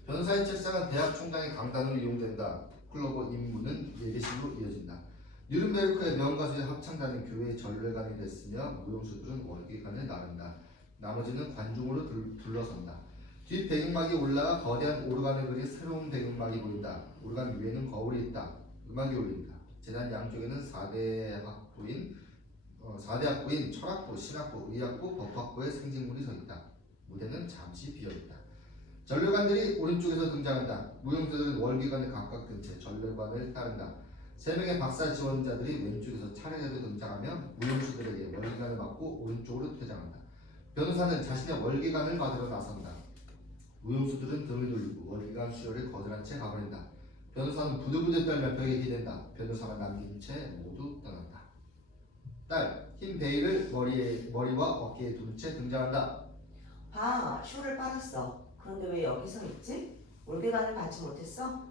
변호사의 책상은 대학 총장의 강단으로 이용된다. 클로버 임무는 예배실로 이어진다. 뉴른베르크의 명가수의 합창단은 교회의 전례관이 됐으며 무용수들은 월계관을 나른다. 나머지는 관중으로 둘러선다. 뒷 배경막이 올라가 거대한 오르간을 그린 새로운 배경막이 보인다. 오르간 위에는 거울이 있다. 음악이 울린다. 재단 양쪽에는 4대 학부인 철학부, 신학부, 의학부, 법학부의 생직물이 서 있다. 무대는 잠시 비어있다. 전례관들이 오른쪽에서 등장한다. 무용수들은 월계관을 각각 든 채 전례관을 따른다. 3명의 박사 지원자들이 왼쪽에서 차례대로 등장하며 무용수들에게 월계관을 맡고 오른쪽으로 퇴장한다. 변호사는 자신의 월계관을 받으러 나선다. 무용수들은 등을 돌리고 월계관 수여를 거절한 채 가버린다. 변호사는 부들부들 떨며 벽에 기댄다. 변호사만 남긴 채 모두 떠난다. 딸, 흰 베일을 머리와 어깨에 둔 채 등장한다. 봐, 쇼를 빨았어. 그런데 왜 여기 서 있지? 월계관을 받지 못했어?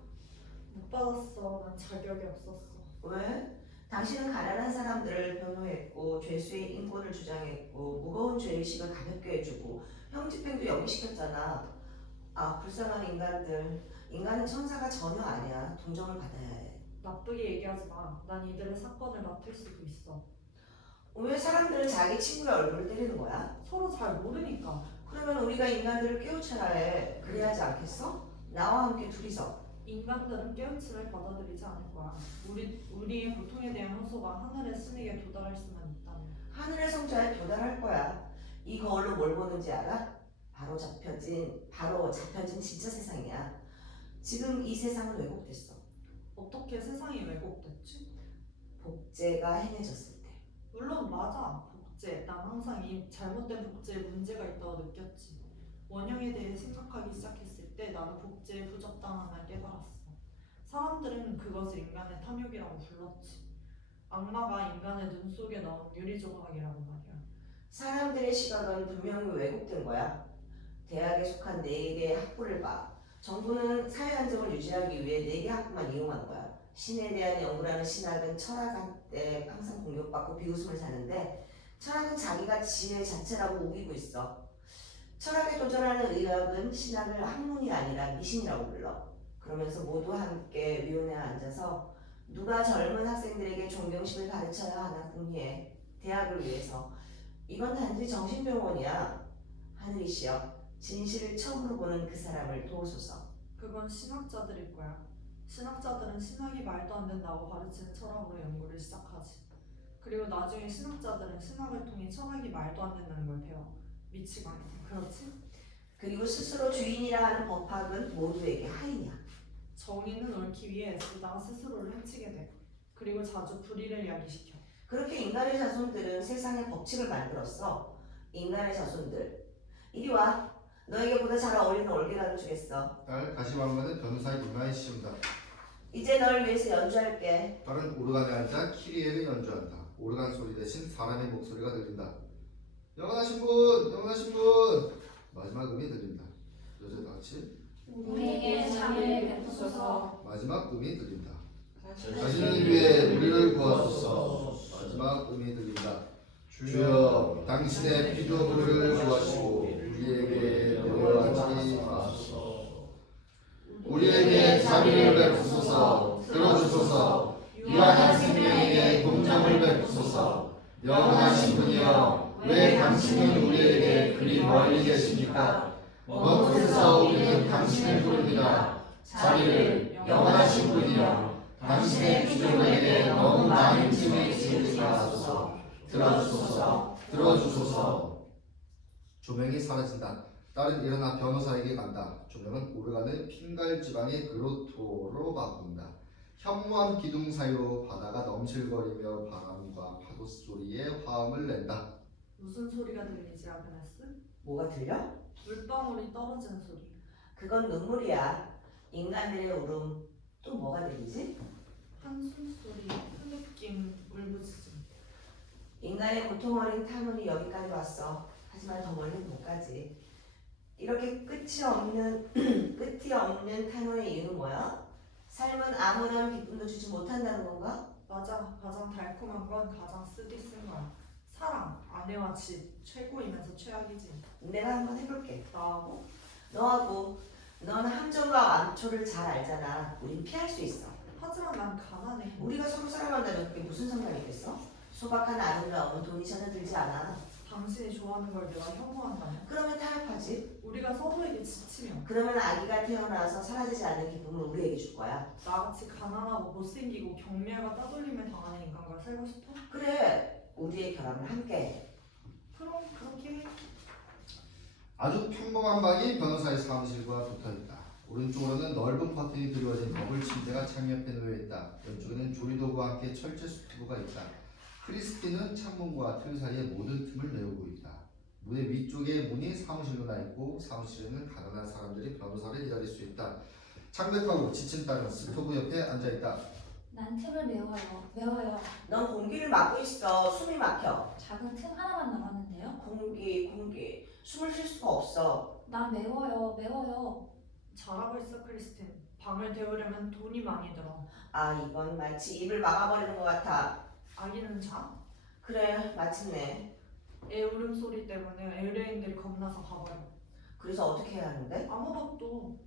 못 받았어. 난 자격이 없었어. 왜? 당신은 가난한 사람들을 변호했고 죄수의 인권을 주장했고 무거운 죄의식을 가볍게 해주고 형집행도 연기시켰잖아. 아, 불쌍한 인간들. 인간은 천사가 전혀 아니야. 동정을 받아야 해. 나쁘게 얘기하지 마. 난 이들의 사건을 맡을 수도 있어. 왜 사람들은 자기 친구의 얼굴을 때리는 거야? 서로 잘 모르니까. 그러면 우리가 인간들을 깨우쳐야 해. 그래야 하지 않겠어? 나와 함께 둘이서. 인간들은 깨우침을 받아들이지 않을 거야. 우리의 고통에 대한 호소가 하늘의 신에게 도달할 수만 있다면. 하늘의 성자에 도달할 거야. 이 거울로 뭘 보는지 알아? 바로 잡혀진 진짜 세상이야. 지금 이 세상은 왜곡됐어. 어떻게 세상이 왜곡됐지? 복제가 행해졌을 때. 물론 맞아. 복제. 난 항상 이 잘못된 복제에 문제가 있다고 느꼈지. 원형에 대해 생각하기 시작했을 때 나도 복제에 부적당함을 깨달았어. 사람들은 그것을 인간의 탐욕이라고 불렀지. 악마가 인간의 눈 속에 넣은 유리조각이라고 말이야. 사람들의 시각은 분명히 왜곡된 거야. 대학에 속한 4개의 학부를 봐. 정부는 사회 안정을 유지하기 위해 4개 학부만 이용하는 거야. 신에 대한 연구라는 신학은 철학한테 항상 공격받고 비웃음을 사는데 철학은 자기가 지혜 자체라고 우기고 있어. 철학에 도전하는 의학은 신학을 학문이 아니라 미신이라고 불러. 그러면서 모두 함께 위원회에 앉아서 누가 젊은 학생들에게 존경심을 가르쳐야 하나 궁리해. 대학을 위해서. 이건 단지 정신병원이야. 하늘이시여, 진실을 처음으로 보는 그 사람을 도우소서. 그건 신학자들일 거야. 신학자들은 신학이 말도 안 된다고 가르치는 철학으로 연구를 시작하지. 그리고 나중에 신학자들은 신학을 통해 철학이 말도 안 된다는 걸 배워. 미치광이. 그렇지? 그리고 스스로 주인이라 하는 법학은 모두에게 하인이야. 정의는 옳기 위해 애쓰다가 스스로를 해치게 돼. 그리고 자주 불의를 야기시켜. 그렇게 인간의 자손들은 세상의 법칙을 만들었어. 인간의 자손들, 이리 와. 너에게 보다 잘 어울리는 월계관을 주겠어. 딸, 다시 왕관은 변호사의 이마에 씌운다. 이제 널 위해서 연주할게. 딸은 오르간에 앉아 키리에를 연주한다. 오르간 소리 대신 사람의 목소리가 들린다. 영원하신 분! 영원하신 분! 마지막 음이 들린다. 여자 다 같이 우리에게 자비를 베푸소서. 마지막 음이 들린다. 다시 자신을 위해 우리를 구하소서. 마지막 음이 들린다. 주여, 당신의 피로 우리를 구하시고 우리에게 내려하지 마소서. 우리에게 자비를 베푸소서. 들어주소서. 유한한 생명에게 공정을 베푸소서. 영원하신 분이여, 왜 당신은 우리에게 그리 멀리 계십니까? 먼 곳에서 우리는 당신을 부릅니다. 자비를, 영원하신 분이여, 당신의 피조물에게 너무 많은 짐을 지우지 마소서. 들어주소서. 들어주소서. 조명이 사라진다. 딸은 일어나 변호사에게 간다. 조명은 오르간을 핀갈 지방의 그로토로 바꾼다. 현무암 기둥 사이로 바다가 넘실거리며 바람과 파도 소리에 화음을 낸다. 무슨 소리가 들리지, 아그네스? 뭐가 들려? 물방울이 떨어지는 소리. 그건 눈물이야. 인간들의 울음. 또 뭐가 들리지? 한숨 소리, 흐느낌, 울부짖음. 인간의 고통 어린 탐험이 여기까지 왔어. 하지만 더 멀리 못 가지. 이렇게 끝이 없는 탄원의 이유는 뭐야? 삶은 아무런 기쁨도 주지 못한다는 건가? 맞아. 가장 달콤한 건 가장 쓰디 쓴 거야. 사랑, 아내와 집, 최고이면서 최악이지. 내가 한번 해볼게. 나하고? 너하고. 넌 함정과 암초를 잘 알잖아. 우린 피할 수 있어. 하지만 난 가난해. 우리가 서로 사랑한다면 그게 무슨 상관이 있겠어? 소박한 아름다움은 돈이 전혀 들지 않아. 당신이 좋아하는 걸 내가 혐오한다면? 그러면 타협하지. 우리가 서로에게 지치면 그러면 아기가 태어나서 사라지지 않는 기쁨을 우리에게 줄 거야. 나같이 가난하고 못생기고 경멸과 따돌림을 당하는 인간과 살고 싶어? 그래, 우리의 결함을 함께 해. 그럼 그렇게 해. 아주 평범한 방이 변호사의 사무실과 붙어있다. 오른쪽으로는 넓은 커튼이 드리워진 더블 침대가 창 옆에 놓여있다. 왼쪽에는 조리도구와 함께 철제 스토브가 있다. 크리스티는 창문과 틀 사이의 모든 틈을 메우고 있다. 무대 위쪽에 문이 사무실로 나 있고 사무실에는 가난한 사람들이 변호사를 기다릴 수 있다. 창백하고 지친 딸은 스토브 옆에 앉아있다. 난 틈을 메워요. 넌 공기를 막고 있어. 숨이 막혀. 작은 틈 하나만 남았는데요. 공기. 숨을 쉴 수가 없어. 난 메워요. 잘하고 있어 크리스틴. 방을 데우려면 돈이 많이 들어. 아, 이건 마치 입을 막아버리는 것 같아. 아기는 자? 그래, 마침내. 애 울음소리 때문에 의뢰인들이 겁나서 가버려. 그래서 어떻게 해야 하는데? 아무것도.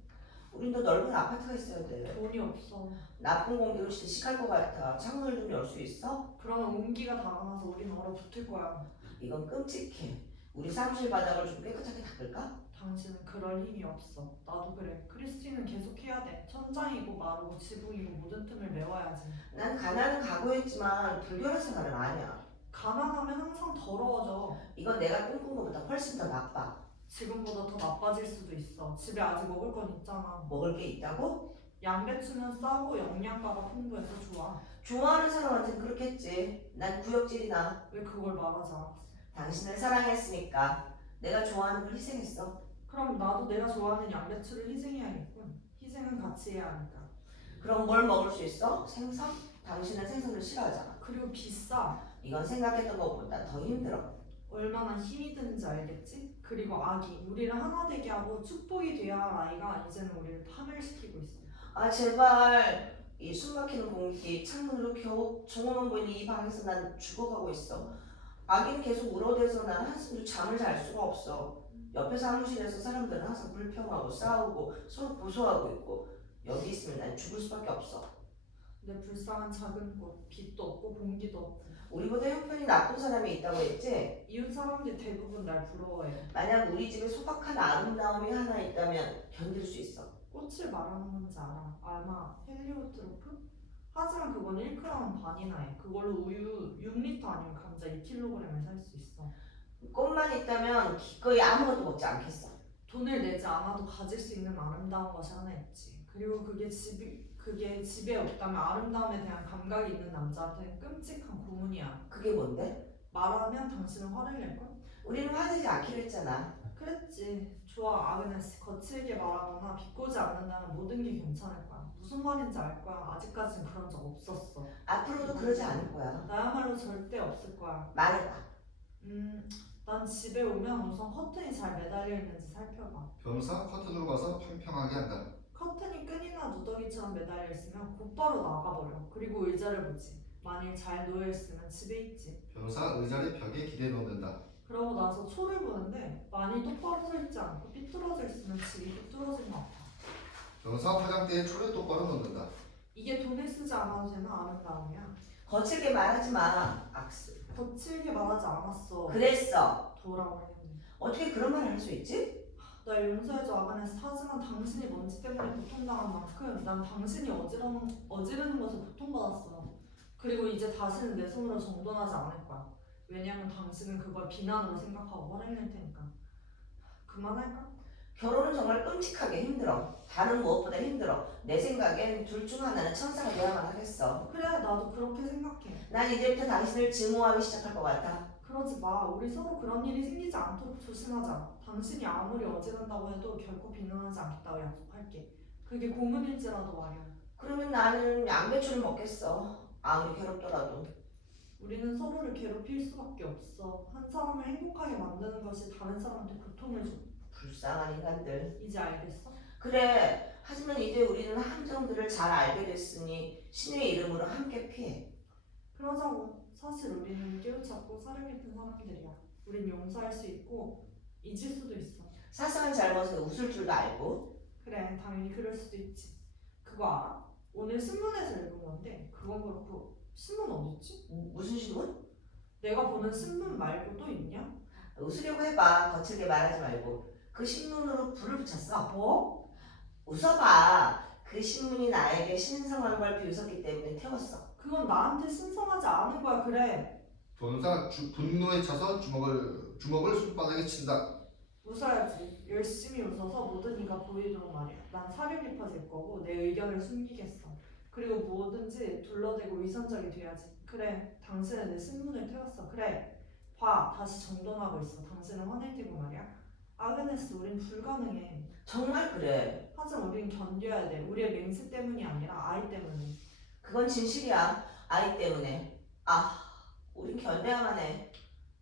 우린 더 넓은 아파트가 있어야 돼. 돈이 없어. 나쁜 공기로 질식할 것 같아. 창문을 좀 열 수 있어? 그러면 온기가 달아나서 우린 얼어붙을 거야. 이건 끔찍해. 우리 사무실 바닥을 좀 깨끗하게 닦을까? 당신은 그럴 힘이 없어. 나도 그래. 크리스틴은 계속 해야 돼. 천장이고 마루고 지붕이고 모든 틈을 메워야지. 난 가난은 각오했지만 불결한 생활은 아니야. 가난하면 항상 더러워져. 이건 내가 꿈꾼 것보다 훨씬 더 나빠. 지금보다 더 나빠질 수도 있어. 집에 아직 먹을 건 있잖아. 먹을 게 있다고? 양배추는 싸고 영양가가 풍부해서 좋아. 좋아하는 사람한테는 그렇겠지. 난 구역질이나. 왜 그걸 말하지 않았어? 당신을 사랑했으니까. 내가 좋아하는 걸 희생했어. 그럼 나도 내가 좋아하는 양배추를 희생해야겠군. 희생은 같이 해야 하니까. 그럼 뭘 먹을 수 있어? 생선? 당신은 생선을 싫어하잖아. 그리고 비싸. 이건 생각했던 것보다 더 힘들어. 얼마나 힘이 드는지 알겠지? 그리고 아기, 우리를 하나 되게 하고 축복이 돼야 할 아이가 이제는 우리를 파멸시키고 있어. 아, 제발. 이 숨막히는 공기, 창문으로 겨우 정오만 보이는 이 방에서 난 죽어가고 있어. 아기는 계속 울어대서 난 한숨도 잠을 잘 수가 없어. 옆에 사무실에서 사람들은 항상 불평하고 싸우고 서로 고소하고 있고 여기 있으면 난 죽을 수밖에 없어. 내 불쌍한 작은 곳, 빛도 없고 공기도 없고. 우리보다 형편이 나쁜 사람이 있다고 했지? 이웃 사람들이 대부분 날 부러워해. 만약 우리 집에 소박한 아름다움이 하나 있다면 견딜 수 있어. 꽃을 말하는 건지 알아. 아마 헬리오트로프? 하지만 그건 1g은 반이나 해. 그걸로 우유 6리터 아니면 감자 2kg을 살 수 있어. 꽃만 있다면 기꺼이 아무것도 먹지 않겠어. 돈을 내지 않아도 가질 수 있는 아름다운 것이 하나 있지. 그리고 그게 집에 없다면 아름다움에 대한 감각이 있는 남자한테는 끔찍한 고문이야. 그게 뭔데? 말하면 당신은 화를 낼걸? 우리는 화내지 않기로 했잖아. 그랬지. 좋아, 아그네스. 거칠게 말하거나 비꼬지 않는다면 모든 게 괜찮을 거야. 무슨 말인지 알 거야. 아직까지는 그런 적 없었어. 앞으로도 그러지 않을 거야. 나야말로 절대 없을 거야. 말해봐. 난 집에 오면 우선 커튼이 잘 매달려 있는지 살펴봐. 변호사 커튼으로 가서 평평하게 한다. 커튼이 끈이나 누더기처럼 매달려 있으면 곧바로 나가버려. 그리고 의자를 보지. 만일 잘 놓여 있으면 집에 있지. 변호사 의자를 벽에 기대 놓는다. 그러고 나서 초를 보는데 많이 똑바로 서 있지 않고 삐뚤어져 있으면 집이 삐뚤어진 것 같아. 변호사 화장대에 초를 똑바로 놓는다. 이게 돈을 쓰지 않아도 되는 아름다움이야. 거칠게 말하지 마. 악수. 거칠게 말하지 않았어. 그랬어. 도라고 했는데. 어떻게 그런 말을 할 수 있지? 날 용서해줘 아가네스. 하지만 당신이 먼지 때문에 고통당한 만큼 난 당신이 어지르는 것을 고통받았어. 그리고 이제 다시는 내 손으로 정돈하지 않을 거야. 왜냐면 당신은 그걸 비난으로 생각하고 화를 낼 테니까. 그만할까? 결혼은 정말 끔찍하게 힘들어. 다른 무엇보다 힘들어. 내 생각엔 둘 중 하나는 천사가 되어야만 하겠어. 그래, 나도 그렇게 생각해. 난 이제부터 당신을 증오하기 시작할 것 같아. 그러지 마. 우리 서로 그런 일이 생기지 않도록 조심하자. 당신이 아무리 어지간다고 해도 결코 비난하지 않겠다고 약속할게. 그게 고문일지라도 말이야. 그러면 나는 양배추를 먹겠어. 아무리 괴롭더라도. 우리는 서로를 괴롭힐 수밖에 없어. 한 사람을 행복하게 만드는 것이 다른 사람한테 고통을 줘. 불쌍한 인간들. 이제 알겠어? 그래. 하지만 이제 우리는 함정들을 잘 알게 됐으니 신의 이름으로 함께 피해. 그러자고. 사실 우리는 깨우쳤고 사려 깊은 사람들이야. 우린 용서할 수 있고 잊을 수도 있어. 사소한 잘못에 웃을 줄도 알고. 그래, 당연히 그럴 수도 있지. 그거 알아? 오늘 신문에서 읽은 건데 그건 그렇고 신문 어딨지? 무슨 신문? 내가 보는 신문 말고 또 있냐? 웃으려고 해봐. 거칠게 말하지 말고. 그 신문으로 불을 붙였어. 뭐? 웃어봐. 그 신문이 나에게 신성한 걸 비웃었기 때문에 태웠어. 그건 나한테 신성하지 않은 거야. 그래. 변호사 분노에 차서 주먹을 손바닥에 친다. 웃어야지. 열심히 웃어서 모든 이가 보이도록 말이야. 난 살이 깊어질 거고 내 의견을 숨기겠어. 그리고 뭐든지 둘러대고 위선적이 돼야지. 그래, 당신은 내 신문을 태웠어. 그래, 봐, 다시 정돈하고 있어. 당신은 화낼 테고 말이야. 아그네스, 우린 불가능해. 정말 그래. 하지만 우린 견뎌야 돼. 우리의 맹세 때문이 아니라 아이 때문에. 그건 진실이야. 아이 때문에. 아, 우린 견뎌야만 해.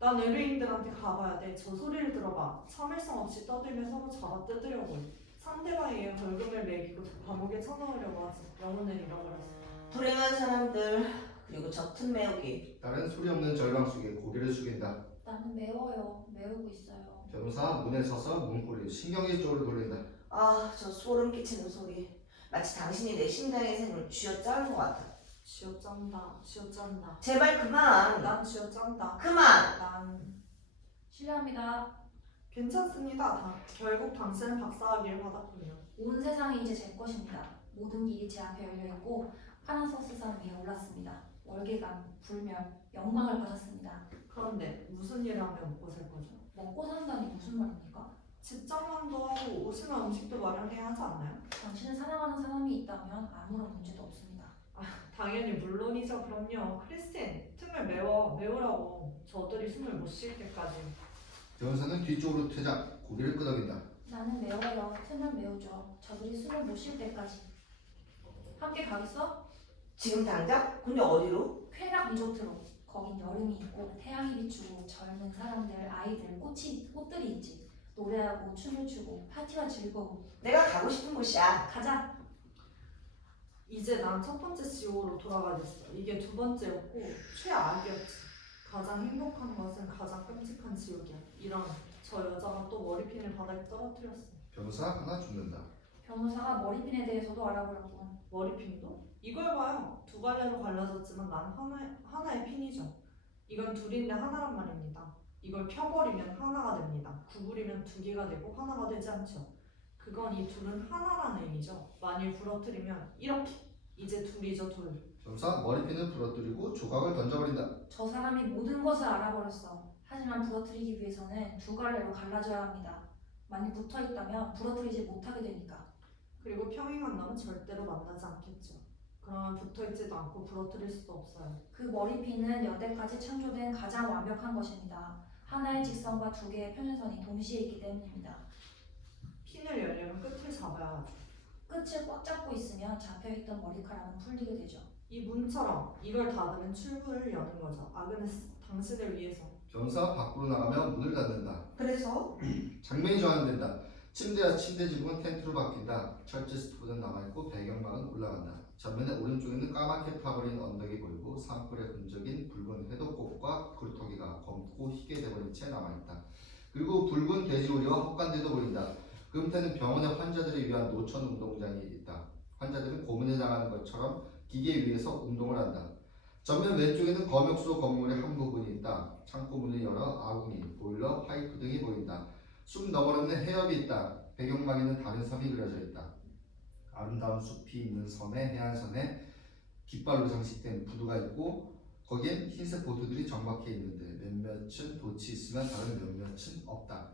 난 의뢰인들한테 가봐야 돼. 저 소리를 들어봐. 참을성 없이 떠들며 서로 잡아 뜯으려고 해. 상대방에게 벌금을 매기고 감옥에 쳐넣으려고 하지. 영혼을 잃어버렸어. 불행한 사람들, 그리고 저 틈 메우기. 딸은 소리 없는 절망 속에 고개를 숙인다. 나는 매워요. 매우고 있어요. 변호사 문에 서서 문고리를 신경질 쪽으로 돌린다. 아, 저 소름 끼치는 소리. 마치 당신이 내 심장의 샘을 쥐어짜는 것 같아. 쥐어짠다. 쥐어짠다. 제발 그만. 난 쥐어짠다. 그만. 난 실례합니다. 괜찮습니다. 결국 당신은 박사학위를 받았군요. 온 세상이 이제 제 것입니다. 모든 길이 제 앞에 열려 있고 파나소스산 위에 올랐습니다. 월계관, 불멸, 영광을 받았습니다. 그런데 무슨 일을 하면 먹고 살 거죠? 먹고 산다니 무슨 말입니까? 집장만도 하고 옷이나 음식도 마련해야 하지 않나요? 당신을 사랑하는 사람이 있다면 아무런 문제도 없습니다. 당연히 물론이죠. 그럼요. 크리스틴, 틈을 메우라고. 저들이 숨을 못 쉴 때까지. 변호사는 뒤쪽으로 퇴장, 고개를 끄덕인다. 나는 매워요. 틈을 메우죠. 저들이 숨을 못 쉴 때까지. 함께 가겠어? 지금 당장? 근데 어디로? 쾌락 리조트로. 거긴 여름이 있고 태양이 비추고 젊은 사람들, 아이들, 꽃들이 있지. 노래하고 춤을 추고 파티와 즐거움. 내가 가고 싶은 곳이야. 가자. 이제 난 첫 번째 지옥으로 돌아가겠어. 이게 두 번째였고 최악이었지. 가장 행복한 것은 가장 끔찍한 지옥이야. 이런, 저 여자가 또 머리핀을 바닥에 떨어뜨렸어. 변호사 하나 죽는다. 변호사가 머리핀에 대해서도 알아보려고. 머리핀도? 이걸 봐요. 두 갈래로 갈라졌지만 난 하나의 핀이죠. 이건 둘인데 하나란 말입니다. 이걸 펴버리면 하나가 됩니다. 구부리면 두 개가 되고 하나가 되지 않죠. 그건 이 둘은 하나라는 의미죠. 만일 부러뜨리면 이렇게, 이제 둘이죠, 둘. 변호사 머리핀을 부러뜨리고 조각을 던져버린다. 저 사람이 모든 것을 알아버렸어. 하지만 부러뜨리기 위해서는 두 갈래로 갈라져야 합니다. 만일 붙어있다면 부러뜨리지 못하게 되니까. 그리고 평행한다면 절대로 만나지 않겠죠. 그러면 붙어있지도 않고 부러뜨릴 수도 없어요. 그 머리핀은 여태까지 창조된 가장 완벽한 것입니다. 하나의 직선과 두 개의 평행선이 동시에 있기 때문입니다. 핀을 열려면 끝을 잡아야 하죠. 끝을 꽉 잡고 있으면 잡혀있던 머리카락은 풀리게 되죠. 이 문처럼 이걸 닫으면 출구를 여는 거죠. 아그네스, 당신을 위해서. 변호사 밖으로 나가며 문을 닫는다. 그래서 장면이 전환된다. 침대와 침대 지붕은 텐트로 바뀐다. 철제 스토브는 남아있고 배경망은 올라간다. 전면에 오른쪽에는 까맣게 타버린 언덕이 보이고 산불의 흔적인 붉은 해돋꽃과 굴토기가 검고 희게 돼버린 채 남아있다. 그리고 붉은 돼지우리와 헛간대도 보인다. 그 끝에는 병원의 환자들을 위한 노천 운동장이 있다. 환자들은 고문에 당하는 것처럼 기계 위에서 운동을 한다. 전면 왼쪽에는 검역소 건물의 한 부분이 있다. 창고 문을 열어 아궁이, 보일러, 파이프 등이 보인다. 숲 너머로는 해협이 있다. 배경망에는 다른 섬이 그려져 있다. 아름다운 숲이 있는 섬의 해안선에 깃발로 장식된 부두가 있고 거기엔 흰색 보트들이 정박해 있는데 몇몇은 돛이 있으면 다른 몇몇은 없다.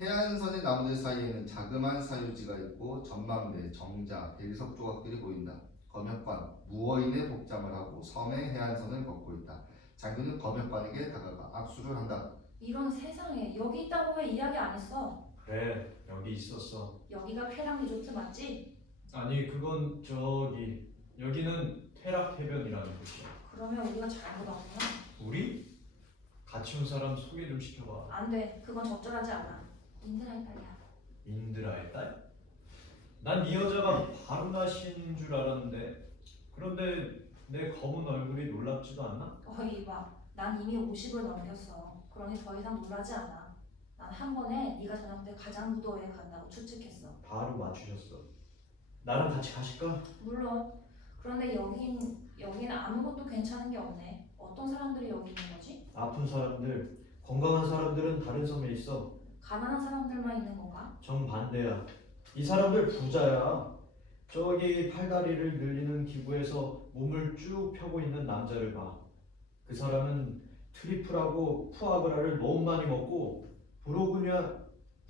해안선의 나무들 사이에는 자그마한 사유지가 있고 전망대, 정자, 대리석 조각들이 보인다. 검역관, 무어인의 복장을 하고 섬의 해안선을 걷고 있다. 장교는 검역관에게 다가가 악수를 한다. 이런 세상에 여기 있다고 왜 이야기 안 했어? 그래, 여기 있었어. 여기가 쾌락 리조트 맞지? 아니, 그건 여기는 태락 해변이라는 곳이야. 그러면 우리가 잘못 왔구나. 우리? 같이 온 사람 소개 좀 시켜봐. 안 돼. 그건 적절하지 않아. 인드라의 딸이야. 인드라의 딸? 난 이 여자가 바르나신 줄 알았는데. 그런데 내 검은 얼굴이 놀랍지도 않나? 어이 봐. 난 이미 50을 넘겼어. 그러니 더 이상 놀라지 않아. 난 한 번에 네가 저녁 때 가장 무도회에 간다고 추측했어. 바로 맞추셨어. 나랑 같이 가실까? 물론. 그런데 여긴 아무것도 괜찮은 게 없네. 어떤 사람들이 여기 있는 거지? 아픈 사람들, 건강한 사람들은 다른 섬에 있어. 가난한 사람들만 있는 건가? 정반대야. 이 사람들 부자야. 저기 팔다리를 늘리는 기구에서 몸을 쭉 펴고 있는 남자를 봐. 그 사람은 트리플하고 푸아그라를 너무 많이 먹고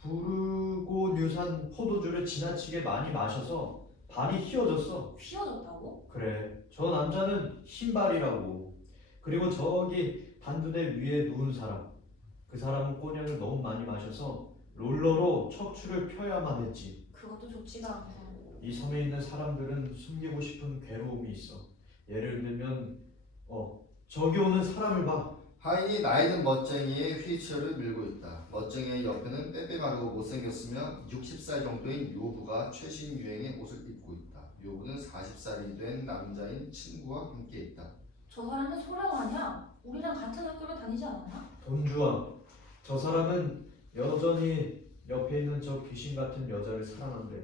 부르고뉴산 포도주를 지나치게 많이 마셔서 발이 휘어졌어. 휘어졌다고? 그래, 저 남자는 흰발이라고. 그리고 저기 단두대 위에 누운 사람, 그 사람은 꼬냑을 너무 많이 마셔서 롤러로 척추를 펴야만 했지. 그것도 좋지가 않고. 이 섬에 있는 사람들은 숨기고 싶은 괴로움이 있어. 예를 들면 저기 오는 사람을 봐. 하인이 나이든 멋쟁이의 휠체어를 밀고 있다. 멋쟁이의 옆에는 빼빼마르고 못생겼으며 60살 정도인 요부가 최신 유행의 옷을 입고 있다. 요부는 40살이 된 남자인 친구와 함께 있다. 저 사람은 소라가 아니야? 우리랑 같은 학교를 다니지 않았나? 돈주아, 저 사람은 여전히 옆에 있는 저 귀신 같은 여자를 사랑한대.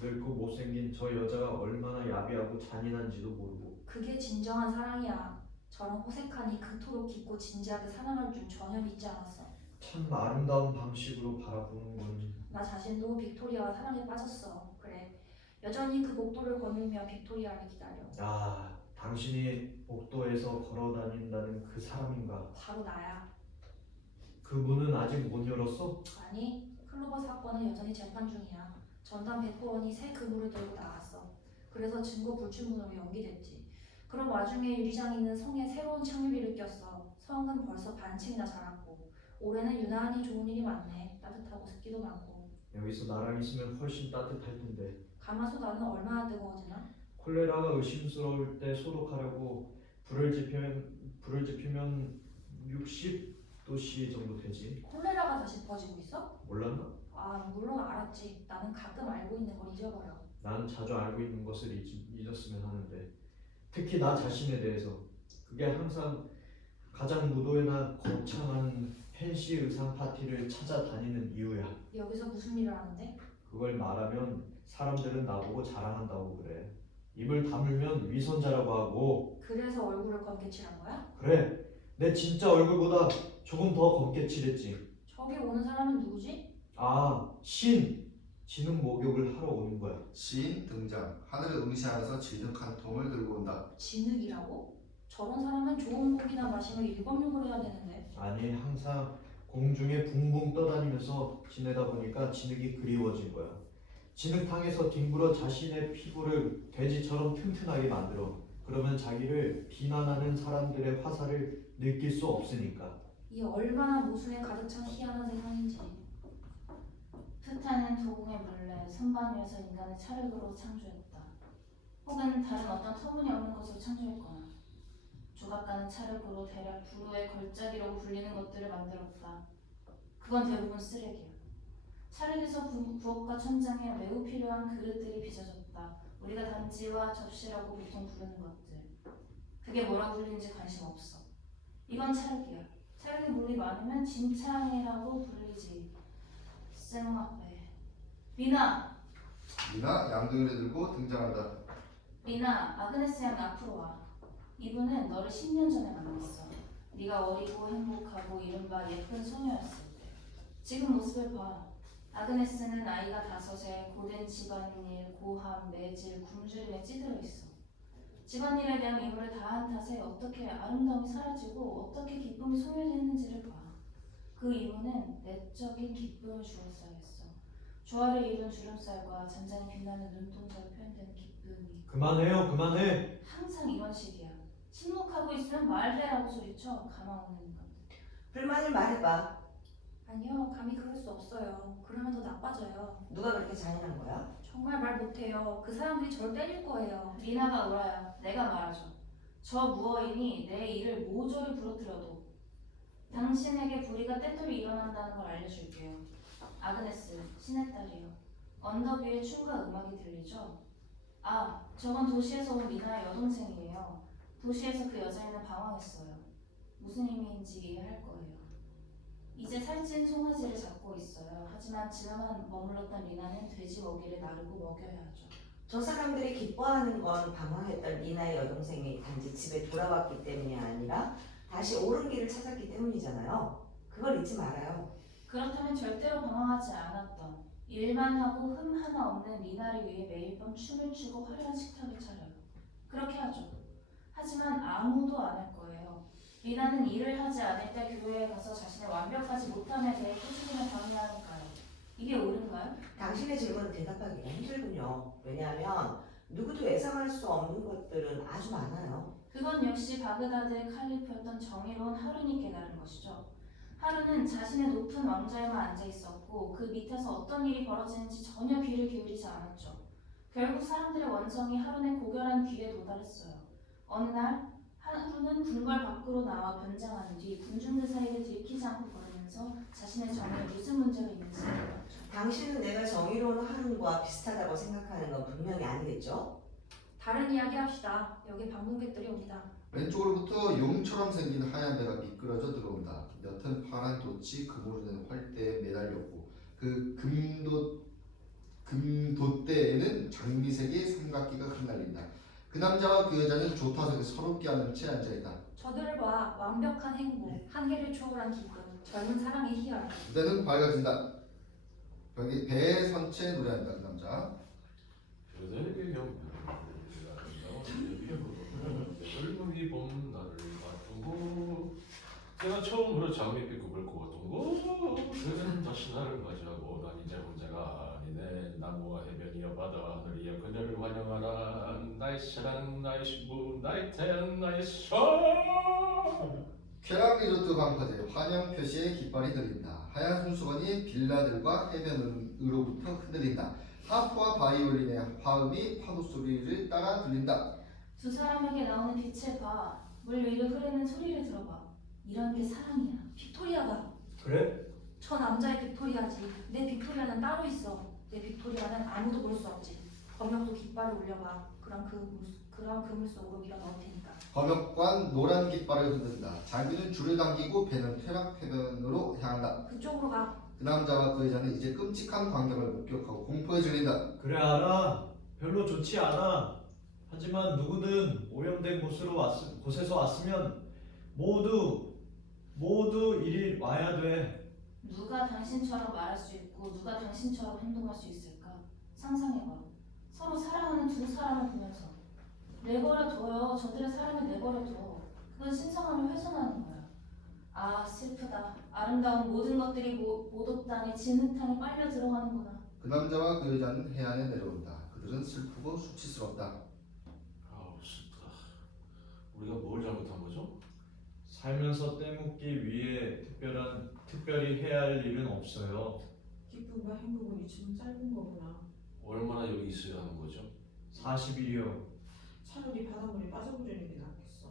늙고 못생긴 저 여자가 얼마나 야비하고 잔인한지도 모르고. 그게 진정한 사랑이야. 저런 호색하니 그토록 깊고 진지하게 사랑할 줄 전혀 믿지 않았어. 참 아름다운 방식으로 바라보는군. 나 자신도 빅토리아와 사랑에 빠졌어. 그래. 여전히 그 복도를 거닐며 빅토리아를 기다려. 아, 당신이 복도에서 걸어다닌다는 그 사람인가? 바로 나야. 그 문은 아직 못 열었어? 아니, 클로버 사건은 여전히 재판 중이야. 전담 백호원이 새 그물을 들고 나왔어. 그래서 증거 불출문으로 연기됐지. 그런 와중에 유리장 있는 성에 새로운 착륙비를 꼈어. 성은 벌써 반층이나 자랐고 올해는 유난히 좋은 일이 많네. 따뜻하고 습기도 많고. 여기서 나랑 있으면 훨씬 따뜻할 텐데. 가마솥 안은 얼마나 뜨거워지나? 콜레라가 의심스러울 때 소독하려고 불을 지피면 60도씨 정도 되지. 콜레라가 다시 퍼지고 있어? 몰랐나? 아, 물론 알았지. 나는 가끔 알고 있는 걸 잊어버려. 난 자주 알고 있는 것을 잊었으면 하는데, 특히 나 자신에 대해서. 그게 항상 가장 무도회나 거창한 팬시 의상 파티를 찾아다니는 이유야. 여기서 무슨 일을 하는데? 그걸 말하면 사람들은 나보고 자랑한다고 그래. 입을 다물면 위선자라고 하고. 그래서 얼굴을 검게 칠한 거야? 그래, 내 진짜 얼굴보다 조금 더 검게 칠했지. 저기 오는 사람은 누구지? 아, 지능 목욕을 하러 오는 거야. 시인 등장. 하늘을 응시하면서 진흙 한 통을 들고 온다. 진흙이라고? 저런 사람은 좋은 고기나 마시며 일광욕을 해야 되는데. 아니, 항상 공중에 붕붕 떠다니면서 지내다 보니까 진흙이 그리워진 거야. 진흙탕에서 뒹굴어 자신의 피부를 돼지처럼 튼튼하게 만들어. 그러면 자기를 비난하는 사람들의 화살을 느낄 수 없으니까. 이 얼마나 모순에 가득 찬 희한한 세상인지. 프타는 도공의 몰래 선반 위에서 인간의 차력으로 창조했다. 혹은 다른 어떤 터무니없는 것으로 창조했거나 조각가는 차력으로 대략 부루의 걸작이라고 불리는 것들을 만들었다. 그건 대부분 쓰레기야. 차력에서 부엌과 천장에 매우 필요한 그릇들이 빚어졌다. 우리가 단지와 접시라고 보통 부르는 것들. 그게 뭐라고 불리는지 관심 없어. 이건 차력이야. 차력이 물이 많으면 진창이라고 불리지. 쓸모없네. 미나! 미나 양동이를 들고 등장한다. 미나, 아그네스 양 앞으로 와. 이분은 너를 10년 전에 만났어. 네가 어리고 행복하고 이른바 예쁜 소녀였을 때. 지금 모습을 봐. 아그네스는 나이가 5에 고된 집안일, 고함, 매질, 굶주림에 찌들어 있어. 집안일에 대한 의무를 다한 탓에 어떻게 아름다움이 사라지고 어떻게 기쁨이 소멸됐는지를 봐. 그 이유는 내적인 기쁨을 주었어야 했어. 조화를 이룬 주름살과 잔잔히 빛나는 눈동자로 표현되는 기쁨이. 그만해요, 그만해. 항상 이런 식이야. 침묵하고 있으면 말해라고 소리쳐. 가만 없는 건. 불만을 말해봐. 아니요, 감히 그럴 수 없어요. 그러면 더 나빠져요. 누가 그렇게 잔인한 거야? 정말 말 못해요. 그 사람들이 저를 때릴 거예요. 미나가 울어야 내가 말하죠. 저 무어인이 내 일을 모조리 부러뜨려도 당신에게 불의가 때때로 일어난다는 걸 알려줄게요. 아그네스, 신의 딸이요. 언덕 위에 춤과 음악이 들리죠? 아, 저건 도시에서 온 미나의 여동생이에요. 도시에서 그 여자애는 방황했어요. 무슨 의미인지 이해할 거예요. 이제 살찐 송아지를 잡고 있어요. 하지만 지나만 머물렀던 미나는 돼지 먹이를 나르고 먹여야 하죠. 저 사람들이 기뻐하는 건 방황했던 리나의 여동생이 단지 집에 돌아왔기 때문이 아니라 다시 옳은 길을 찾았기 때문이잖아요. 그걸 잊지 말아요. 그렇다면 절대로 방황하지 않았던 일만 하고 흠 하나 없는 미나를 위해 매일 밤 춤을 추고 화려한 식탁을 차려요. 그렇게 하죠. 하지만 아무도 안 할 거예요. 미나는 일을 하지 않을 때 교회에 가서 자신의 완벽하지 못함에 대해 꾸짖으며 방해하니까요. 이게 옳은가요? 당신의 질문은 대답하기가 힘들군요. 왜냐하면 누구도 예상할 수 없는 것들은 아주 많아요. 그건 역시 바그다드의 칼리프였던 정의로운 하룬이 깨달은 것이죠. 하룬은 자신의 높은 왕좌에만 앉아 있었고 그 밑에서 어떤 일이 벌어지는지 전혀 귀를 기울이지 않았죠. 결국 사람들의 원성이 하룬의 고결한 귀에 도달했어요. 어느 날 하룬은 궁궐 밖으로 나와 변장한 뒤 군중들 사이를 들키지 않고 걸으면서 자신의 정의에 무슨 문제가 있는지 물었죠. 당신은 내가 정의로운 하룬과 비슷하다고 생각하는 건 분명히 아니겠죠? 다른 이야기 합시다. 여기 방문객들이 옵니다. 왼쪽으로부터 용처럼 생긴 하얀 배가 미끄러져 들어온다. 옅은 파란 돛이 그물을 낸 활대에 매달렸고 그 금돛대에는 장미색의 삼각기가 흩날린다. 그 남자와 그 여자는 조타석에 서럽게 앉은 채 앉아있다. 저들을 봐. 완벽한 행복, 한계를 초월한 기쁨, 젊은 사랑의 희열. 무대는 밝아진다. 배에 선 채 노래한다. 그 남자. 그대에게 젊음이 봄 나를 맞두고 내가 처음으로 장밋빛 꿈을 꾸었던 곳 그대는 다시 나를 맞이하고 난 이제 혼자가 아니네. 나무와 해변이여 바다와 하늘이여 그녀를 환영하라. 나의 사랑 나의 신부 나의 태양 나의 선. 쾌락 리조트 방파제 환영 표시에 깃발이 들린다. 하얀 손수건이 빌라들과 해변으로부터 흔들린다. 하프와 바이올린의 화음이 파도 소리를 따라 들린다. 두 사람에게 나오는 빛을 봐. 물 위로 흐르는 소리를 들어봐. 이런 게 사랑이야. 빅토리아다. 그래? 저 남자의 빅토리아지. 내 빅토리아는 따로 있어. 내 빅토리아는 아무도 볼 수 없지. 검역도 깃발을 올려봐. 그럼 그물 속으로 밀어 넣을 테니까. 검역관 노란 깃발을 흔든다. 장비는 줄을 당기고 배는 퇴락 해변으로 향한다. 그쪽으로 가. 그 남자와 그 여자는 이제 끔찍한 광경을 목격하고 공포에 질린다. 그래 알아. 별로 좋지 않아. 하지만 누구든 오염된 곳에서 왔으면 모두 이리 와야 돼. 누가 당신처럼 말할 수 있고 누가 당신처럼 행동할 수 있을까? 상상해봐. 서로 사랑하는 두 사람을 보면서 내버려둬요. 저들의 사랑을 내버려둬. 그건 신성함을 훼손하는 거야. 아 슬프다. 아름다운 모든 것들이 모독당해 진흙탕에 빨려 들어가는구나. 그 남자와 그 여자는 해안에 내려온다. 그들은 슬프고 수치스럽다. 아우 슬프다. 우리가 뭘 잘못한 거죠? 살면서 떼묻기 위해 특별히 해야 할 일은 없어요. 기쁨과 행복은 이처럼 짧은 거구나. 얼마나 여기 있어야 하는 거죠? 40일이요. 차라리 바닷물에 빠져버리는 게 낫겠어.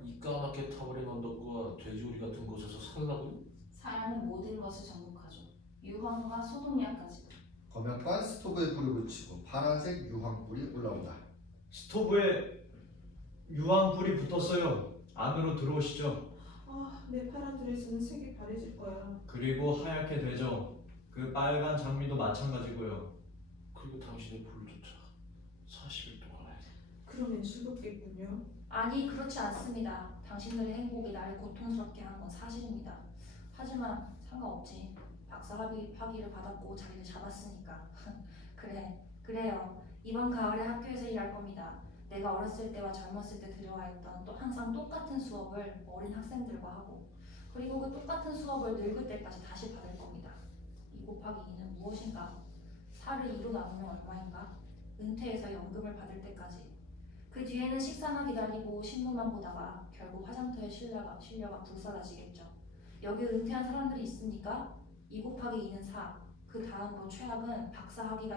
이 까맣게 타버린 언덕과 돼지우리 같은 곳에서 살라고요? 사람은 모든 것을 정복하죠. 유황과 소독약까지. 검역관 스토브에 불을 붙이고 파란색 유황불이 올라온다. 스토브에 유황불이 붙었어요. 안으로 들어오시죠. 아, 내 파란 드레스는 색이 바래질 거야. 그리고 하얗게 되죠. 그 빨간 장미도 마찬가지고요. 그리고 당신의 불조차 40일 동안에. 그러면 즐겁겠군요. 아니 그렇지 않습니다. 당신들의 행복이 나를 고통스럽게 한 건 사실입니다. 하지만 상관없지. 박사 학위를 받았고 자리를 잡았으니까. 그래요. 이번 가을에 학교에서 일할 겁니다. 내가 어렸을 때와 젊었을 때 들어와있던 또 항상 똑같은 수업을 어린 학생들과 하고 그리고 그 똑같은 수업을 늙을 때까지 다시 받을 겁니다. 2 곱하기 2는 무엇인가? 4를 2로 나누면 얼마인가? 은퇴해서 연금을 받을 때까지. 그 뒤에는 식사나 기다리고 신문만 보다가 결국 화장터에 실려가 불사라지겠죠. 여기 은퇴한 사람들이 있습니까? 2 곱하기 2는 4. 그 다음으로 최악은 박사 학위가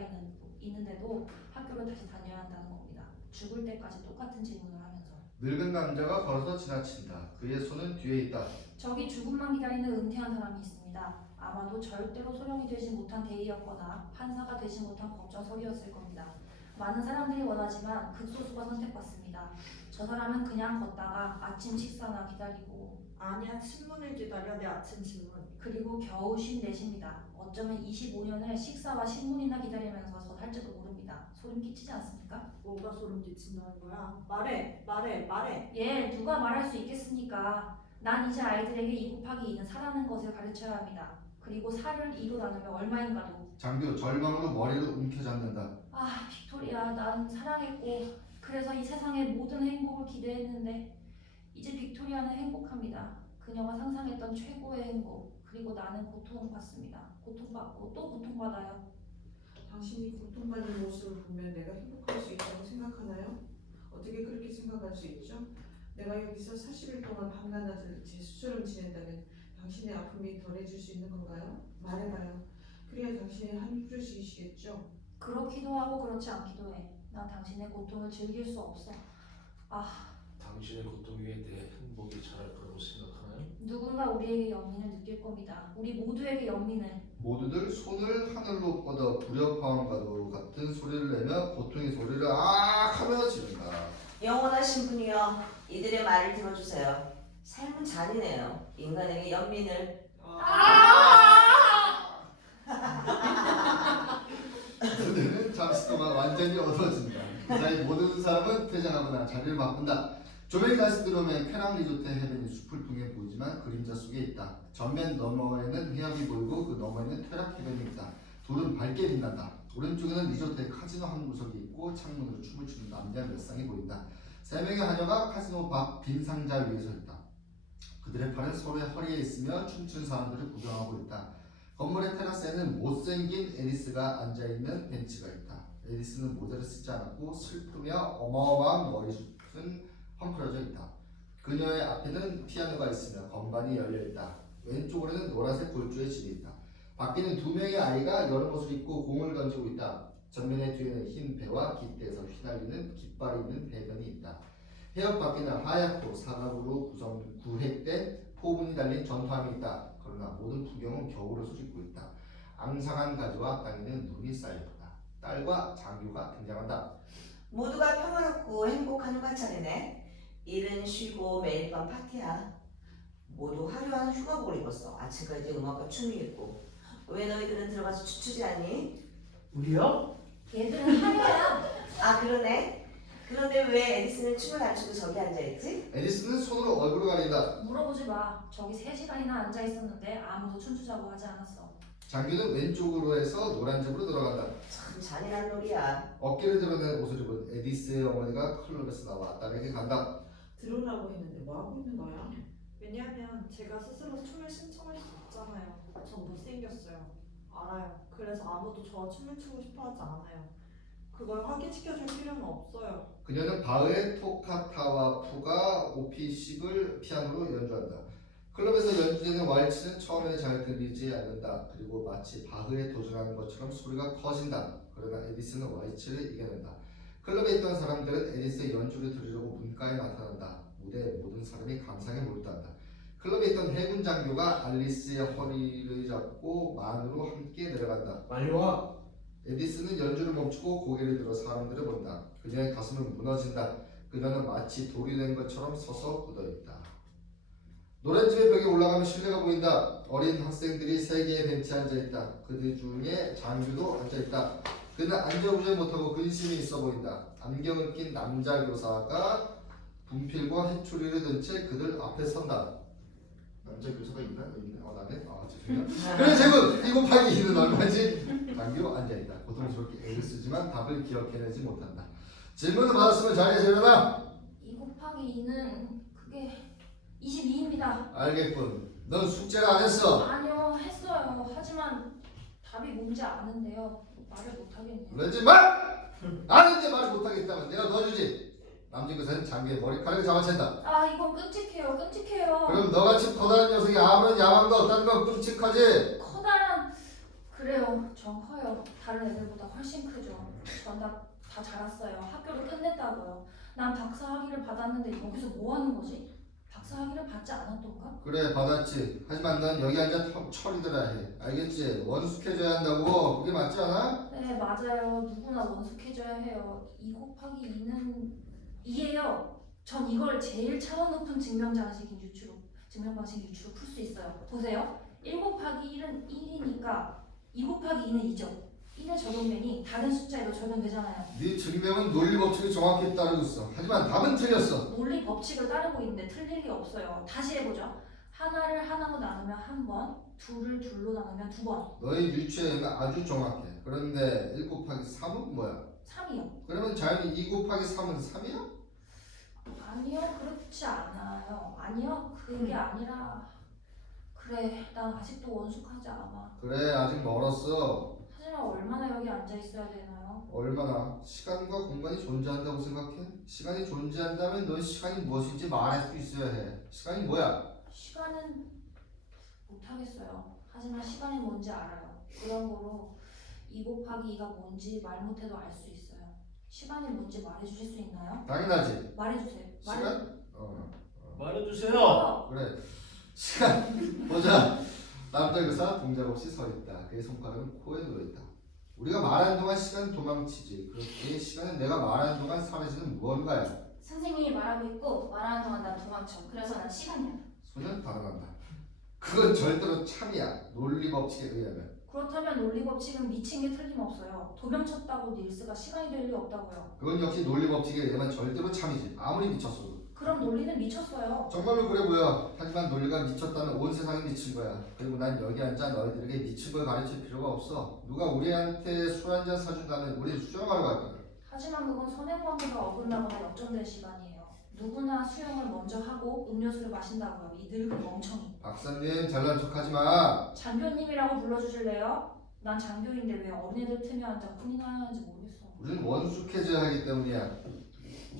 있는데도 학교를 다시 다녀야 한다는 겁니다. 죽을 때까지 똑같은 질문을 하면서. 늙은 남자가 걸어서 지나친다. 그의 손은 뒤에 있다. 저기 죽음만 기다리는 은퇴한 사람이 있습니다. 아마도 절대로 소령이 되지 못한 대의였거나 판사가 되지 못한 법정설이었을 겁니다. 많은 사람들이 원하지만 극소수가 선택받습니다. 저 사람은 그냥 걷다가 아침 식사나 기다리고 아니야, 신문을 기다려. 내 아침 신문. 그리고 겨우 54입니다. 어쩌면 25년을 식사와 신문이나 기다리면서 더 살지도 모릅니다. 소름 끼치지 않습니까? 뭐가 소름 끼친다는 거야? 말해. 예, 누가 말할 수 있겠습니까? 난 이제 아이들에게 2 곱하기 2는 4라는 것을 가르쳐야 합니다. 그리고 4를 2로 나누면 얼마인가도. 장교 절망으로 머리를 움켜잡는다. 아, 빅토리아, 난 사랑했고 그래서 이 세상의 모든 행복을 기대했는데 이제 빅토리아는 행복합니다. 그녀가 상상했던 최고의 행복, 그리고 나는 고통을 받습니다. 고통받고 또 고통받아요. 당신이 고통받는 모습을 보면 내가 행복할 수 있다고 생각하나요? 어떻게 그렇게 생각할 수 있죠? 내가 여기서 40일 동안 밤낮을 제 수처럼 지낸다면 당신의 아픔이 덜해질 수 있는 건가요? 말해봐요. 그래야 당신의 한이 풀어지시겠죠? 그렇기도 하고 그렇지 않기도 해. 난 당신의 고통을 즐길 수 없어. 당신의 고통 위에 내 행복이 자랄 거라고 생각하나요? 누군가 우리에게 연민을 느낄 겁니다. 우리 모두에게 연민을. 모두들 손을 하늘로 뻗어 불협화음과도 같은 소리를 내며 고통의 소리를 악 하며 지른다. 영원하신 분이여, 이들의 말을 들어주세요. 삶은 잔인해요. 인간에게 연민을. 그들은 잠시 동안 완전히 어두워진다. 그 사이 모든 사람은 퇴장하거나 자리를 바꾼다. 조명이 다시 들어오면 쾌락 리조트의 해변이 숲을 통해 보이지만 그림자 속에 있다. 전면 너머에는 해협이 보이고 그 너머에는 퇴락 해변이 있다. 둘은 밝게 빛난다. 오른쪽에는 리조트의 카지노 한 구석이 있고 창문으로 춤을 추는 남자 몇 쌍이 보인다. 세 명의 하녀가 카지노 밖 빈 상자 위에 서 있다. 그들의 팔은 서로의 허리에 있으며 춤추는 사람들을 구경하고 있다. 건물의 테라스에는 못생긴 에리스가 앉아있는 벤치가 있다. 에리스는 모자를 쓰지 않았고 슬프며 어마어마한 머리숱은 헝클어져 있다. 그녀의 앞에는 피아노가 있으며 건반이 열려있다. 왼쪽으로는 노란색 골조의 집이 있다. 밖에는 두 명의 아이가 여름 옷을 입고 공을 던지고 있다. 전면의 뒤에는 흰 배와 깃대에서 휘날리는 깃발이 있는 해변이 있다. 해협 밖에는 하얗고 사각으로 구획된 포분이 달린 전투함이 있다. 그러나 모든 풍경은 겨울옷을 입고 있다. 앙상한 가지와 땅에는 눈이 쌓여있다. 딸과 장교가 등장한다. 모두가 평화롭고 행복한 관찰이네. 일은 쉬고 매일 밤 파티야. 모두 화려한 휴가복을 입었어. 아침까지 음악과 춤이 있고. 왜 너희들은 들어가서 춤추지 않니? 우리요? 얘들은 하녀야. 아, 그러네. 그런데 왜 에디슨은 춤을 안 추고 저기 앉아있지? 에리스는 손으로 얼굴을 가린다. 물어보지 마. 저기 3시간이나 앉아 있었는데 아무도 춤추자고 하지 않았어. 장교는 왼쪽으로 해서 노란 집으로 들어간다. 참 잔인한 놀이야. 어깨를 드러낸 옷을 입은 에디스의 어머니가 클럽에서 나와 딸에게 간다. 들어오라고 했는데 뭐 하고 있는 거야? 왜냐면 제가 스스로 춤을 신청할 수 없잖아요. 전 못생겼어요. 알아요. 그래서 아무도 저와 춤을 추고 싶어 하지 않아요. 그걸 확인시켜줄 필요는 없어요. 그녀는 바흐의 토카타와 푸가 오피10을 피아노로 연주한다. 클럽에서 연주되는 왈츠는 처음에는 잘 들리지 않는다. 그리고 마치 바흐에 도전하는 것처럼 소리가 커진다. 그러나 에디슨은 왈츠를 이겨낸다. 클럽에 있던 사람들은 에디스의 연주를 들으려고 문가에 나타난다. 무대에 모든 사람이 감상에 몰두한다. 클럽에 있던 해군 장교가 알리스의 허리를 잡고 만으로 함께 내려간다. 빨리 와. 에디슨은 연주를 멈추고 고개를 들어 사람들을 본다. 그녀의 가슴은 무너진다. 그녀는 마치 돌이 된 것처럼 서서 굳어있다. 노란집의 벽에 올라가면 실내가 보인다. 어린 학생들이 3개의 벤치에 앉아있다. 그들 중에 장교도 앉아있다. 그는 앉아보지 못하고 근심이 있어 보인다. 안경을 낀 남자 교사가 분필과 해초리를 든 채 그들 앞에 선다. 남자 교사가 있나? 있네. 나네. 죄송해요. 그래 제군 2 곱하기 2는 얼마지? 장교 앉아있다. 고통스럽게 애를 쓰지만 답을 기억해내지 못한다. 질문을 받았으면 자리에서 일어나. 2 곱하기 2는 그게 22입니다. 알겠군. 넌 숙제를 안 했어. 아니요, 했어요. 하지만 답이 뭔지 아는데요. 말을 못하겠네요. 그러지 마! 아는데 말을 못하겠다면 내가 넣어주지. 남진교사는 장교의 머리카락을 잡아챈다. 아, 이건 끔찍해요. 끔찍해요. 그럼 너같이 커다란 녀석이 아무런 야망도 없다는 건 끔찍하지. 커다란... 그래요. 전 커요. 다른 애들보다 훨씬 크죠. 전 다 자랐어요. 학교를 끝냈다고요. 난 박사학위를 받았는데 여기서 뭐 하는 거지? 박사학위를 받지 않았던가? 그래 받았지. 하지만 넌 여기 앉아 철이 들어야 해. 알겠지? 원숙해져야 한다고. 그게 맞지 않아? 네, 맞아요. 누구나 원숙해져야 해요. 2 곱하기 2는 2예요. 전 이걸 제일 차원 높은 증명방식 유추로 풀 수 있어요. 보세요. 1 곱하기 1은 1이니까 2 곱하기 2는 2죠. 1의 적용면이 다른 숫자에도 적용되잖아요. 네 증명은 논리 법칙을 정확히 따르고 있어. 하지만 답은 틀렸어. 논리 법칙을 따르고 있는데 틀릴 리 없어요. 다시 해보죠. 하나를 하나로 나누면 1번, 둘을 둘로 나누면 2번. 너의 유추에는 아주 정확해. 그런데 1 곱하기 3은 뭐야? 3이요. 그러면 자연히 2 곱하기 3은 3이야? 아니요, 그렇지 않아요. 아니요, 그게 아니라 그래, 난 아직도 원숙하지 않아. 그래 아직 멀었어. 하지만 얼마나 여기 앉아 있어야 되나요? 얼마나 시간과 공간이 존재한다고 생각해? 시간이 존재한다면 넌 시간이 무엇인지 말할 수 있어야 해. 시간이 뭐야? 시간은 못하겠어요. 하지만 시간이 뭔지 알아요. 그런 거로 2 곱하기 2가 뭔지 말 못해도 알 수 있어요. 시간이 뭔지 말해주실 수 있나요? 당연하지. 말해주세요. 시간? 말해주세요. 그래. 시간. 보자. 남자 의사 동작 없이 서 있다. 그의 손가락은 코에 놓여 있다. 우리가 말하는 동안 시간은 도망치지. 그렇게 시간은 내가 말하는 동안 사라지는 무언가야. 선생님이 말하고 있고 말하는 동안 난 도망쳐. 그래서 난 시간이야. 소년 발언한다. 그건 절대로 참이야. 논리 법칙에 의하면. 그렇다면 논리 법칙은 미친 게 틀림없어요. 도망쳤다고 닐스가 시간이 될 리 없다고요. 그건 역시 논리 법칙에 의하면 절대로 참이지. 아무리 미쳤어도. 그럼 논리는 미쳤어요. 정말로 그래 보여. 하지만 논리가 미쳤다면 온 세상이 미친 거야. 그리고 난 여기 앉아 너희들에게 미친 걸 가르칠 필요가 없어. 누가 우리한테 술 한 잔 사준다면 우리 수영하러 갈 거야. 하지만 그건 선행관계가 어긋나거나 역전될 시간이에요. 누구나 수영을 먼저 하고 음료수를 마신다고요. 이 늙은 멍청이. 박사님 잘난 척하지 마. 장교님이라고 불러주실래요? 난 장교인데 왜 어린애들 틈에 앉아 혼이 나야 하는지 모르겠어. 우리는 원숙해져야 하기 때문이야.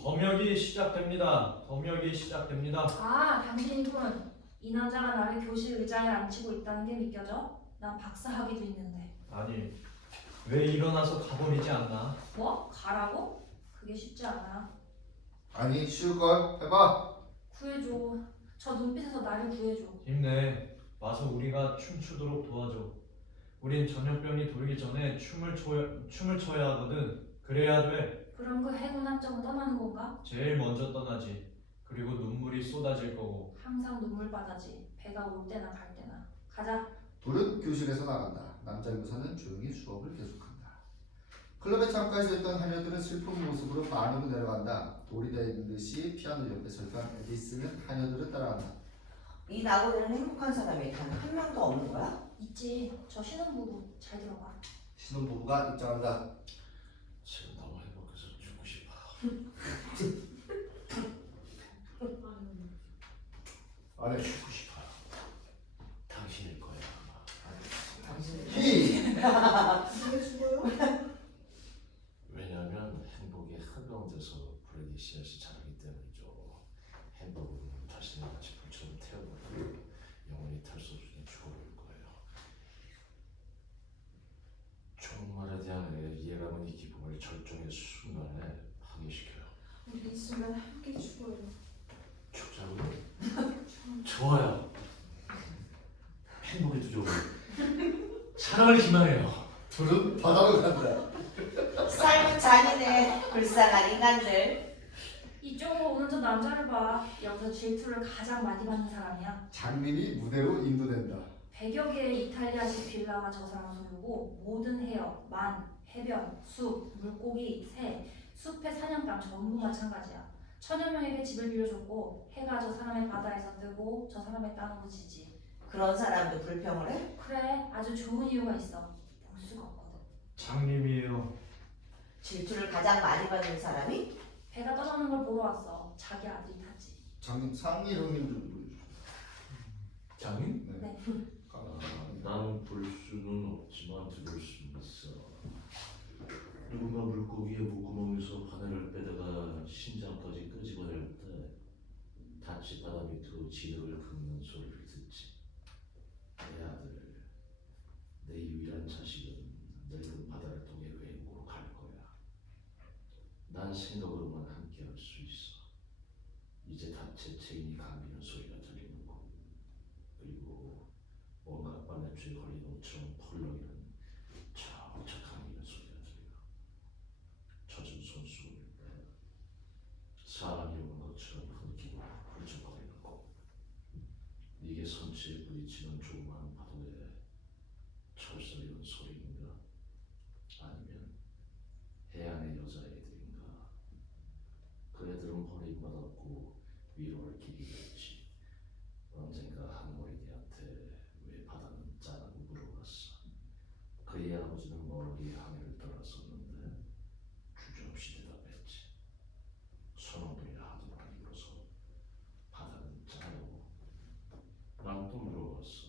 검역이 시작됩니다. 검역이 시작됩니다. 아, 당신이군. 이 남자가 나를 교실 의자에 앉히고 있다는 게 믿겨져? 난 박사학위도 있는데. 아니, 왜 일어나서 가버리지 않나? 뭐? 가라고? 그게 쉽지 않아. 아니 쉬울걸? 해봐. 구해줘. 저 눈빛에서 나를 구해줘. 힘내. 와서 우리가 춤추도록 도와줘. 우린 전염병이 돌기 전에 춤을 춰야 하거든. 그래야 돼. 그럼 그 해군 함정은 떠나는 건가? 제일 먼저 떠나지. 그리고 눈물이 쏟아질 거고. 항상 눈물바다지. 배가 올 때나 갈 때나. 가자. 둘은 교실에서 나간다. 남자 교사는 조용히 수업을 계속한다. 클럽에 참가해서 있던 하녀들은 슬픈 모습으로 반으로 내려간다. 돌이 되는 듯이 피아노 옆에 설한 에디스는 하녀들을 따라간다. 이 나고에는 행복한 사람이 단 한 명도 없는 거야? 있지. 저 신혼부부. 잘 들어봐. 신혼부부가 입장한다. 지금 너무 행복해서 죽고 싶어. 아니 죽고 싶어. 당신일 거야 아마. 히! 왜 죽어요? 왜냐하면 행복이 한가운데서 브레디 씨앗이 자라기 때문이죠. 행복은 자신을 마치 불처럼 태워버리고 영원히 탈 수 없이 죽어버릴 거예요. 종말에 대한 예감은 이 기쁨을 절정의 순간에 파괴시켜요. 우리 이 순간 함께 죽어요. 죽자고요? 좋아요. 행복이 두려워요. 사랑을 희망해요. 둘은 바다로 간다. 삶은 잔인해. 불쌍한 인간들. 이쪽으로 오는 저 남자를 봐. 여기서 질투를 가장 많이 받는 사람이야. 장님이 무대로 인도된다. 100여 개의 이탈리아식 빌라가 저 사람 소유고 모든 해역, 만, 해변, 숲, 물고기, 새, 숲의 사냥감 전부 마찬가지야. 천여 명에게 집을 빌려줬고 해가 저 사람의 바다에서 뜨고 저 사람의 땅으로 지지. 그런 사람도 불평을 해? 그래, 아주 좋은 이유가 있어. 볼 수가 없거든. 장님이에요. 질투를 가장 많이 받는 사람이? 배가 떠나는 걸 보러 왔어. 자기 아들이 탔지. 장님 상의 형님 좀 보여주세요. 장인? 네. 네. 나는 볼 수는 없지만 들을 수는 있어. 누군가 물고기의 목구멍에서 바늘을 빼다가 심장까지 끄집어낼 때 닷지 바다 밑으로 진흙을 긁는 소리를 듣지. 내 아들, 내 유일한 자식은 늙은 바다를 통해 외국으로 갈 거야. 난 생각으로만 함께 할 수 있어. 이제 닷의 체인이 감기는 소리가 들리는 거. 그리고 뭔가 바늘줄에 걸린 옷처럼 펄럭이는 척척 감기는 소리가 들려. 젖은 손수건을 빼 사람이 오는 것처럼 흔기고 훌쩍거리는 거. 이게 선체에 부딪히는 조그마한 파도에 철썩이는 소리인가? 아니면 해안의 여자애들인가? 그 애들은 버림받았고 위로할 길이 없지. 언젠가 한 어린이한테 왜 바다는 짜다고 물어봤어. 그의 아버지는 멀리 하늘을 떠났었는데 주저없이 대답했지. 선원들이 하도 많이 울어서 바다는 짜다고. 난 또 물어봤어.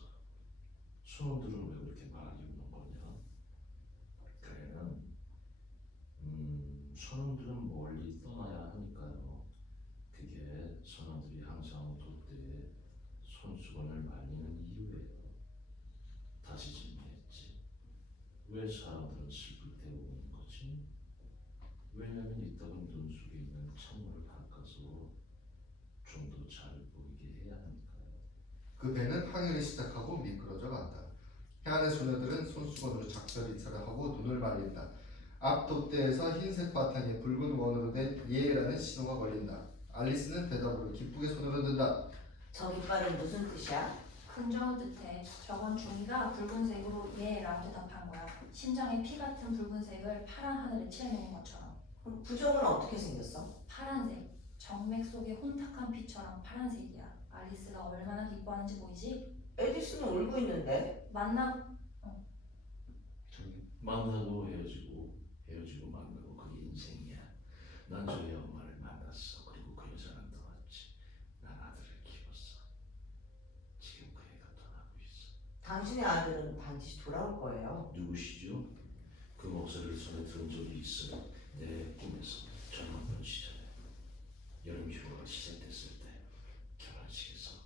창문을 닦아서 좀 더 잘 보이게 해야 하니까요. 그 배는 항해를 시작하고 미끄러져 간다. 해안의 소녀들은 손수건으로 작별 인사를 하고 눈을 말린다. 앞 돛대에서 흰색 바탕에 붉은 원으로 된 예라는 신호가 걸린다. 알리스는 대답으로 기쁘게 손을 흔든다. 저 깃발은 무슨 뜻이야? 긍정의 뜻에 저건 종이가 붉은색으로 예라고 대답한 거야. 심장에 피 같은 붉은색을 파란 하늘에 칠해놓은 것처럼. 그럼 부정은 어떻게 생겼어? 파란색. 정맥 속에 혼탁한 피처럼 파란색이야. 알리스가 얼마나 기뻐하는지 보이지? 에디슨은 울고 있는데. 저기 만나고 헤어지고 만나고 그게 인생이야. 난 저희 엄마를 만났어. 그리고 그 여자는 떠났지. 난 아들을 키웠어. 지금 그 애가 떠나고 있어. 당신의 아들은 반드시 돌아올 거예요. 누구시죠? 그 목소리를 전에 들은 적이 있어요. 내 꿈에서 젊었던 시절에 여름 휴가가 시작됐을 때 결혼식에서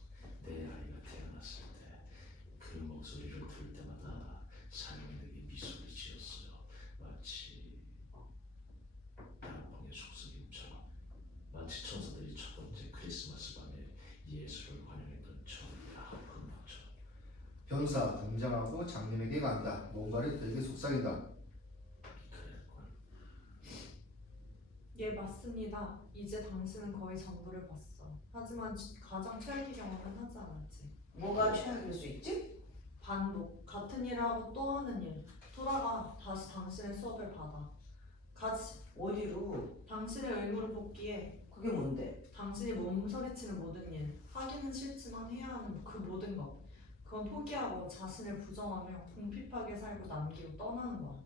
내 아이가 태어났을 때 그 목소리를 들을 때마다 삶이 내게 미소를 지었어요. 마치 단풍의 속삭임처럼, 마치 천사들이 첫 번째 크리스마스 밤에 예수를 환영했던 처음이라 그런 것처럼. 변사 등장하고 장님에게 간다. 뭔가를 되게 속삭인다. 그랬군. 예, 맞습니다. 이제 당신은 거의 전부를 봤어. 하지만 가장 최악의 경험은 하지 않았지. 뭐가 최악일 수 있지? 반복, 같은 일을 하고 또 하는 일. 돌아가 다시 당신의 수업을 받아. 가지, 어디로? 당신의 의무를 복귀해. 그게 뭔데? 당신이 몸서리치는 모든 일, 하기는 싫지만 해야 하는 그 모든 것. 그건 포기하고 자신을 부정하며 궁핍하게 살고 남기고 떠나는 거야.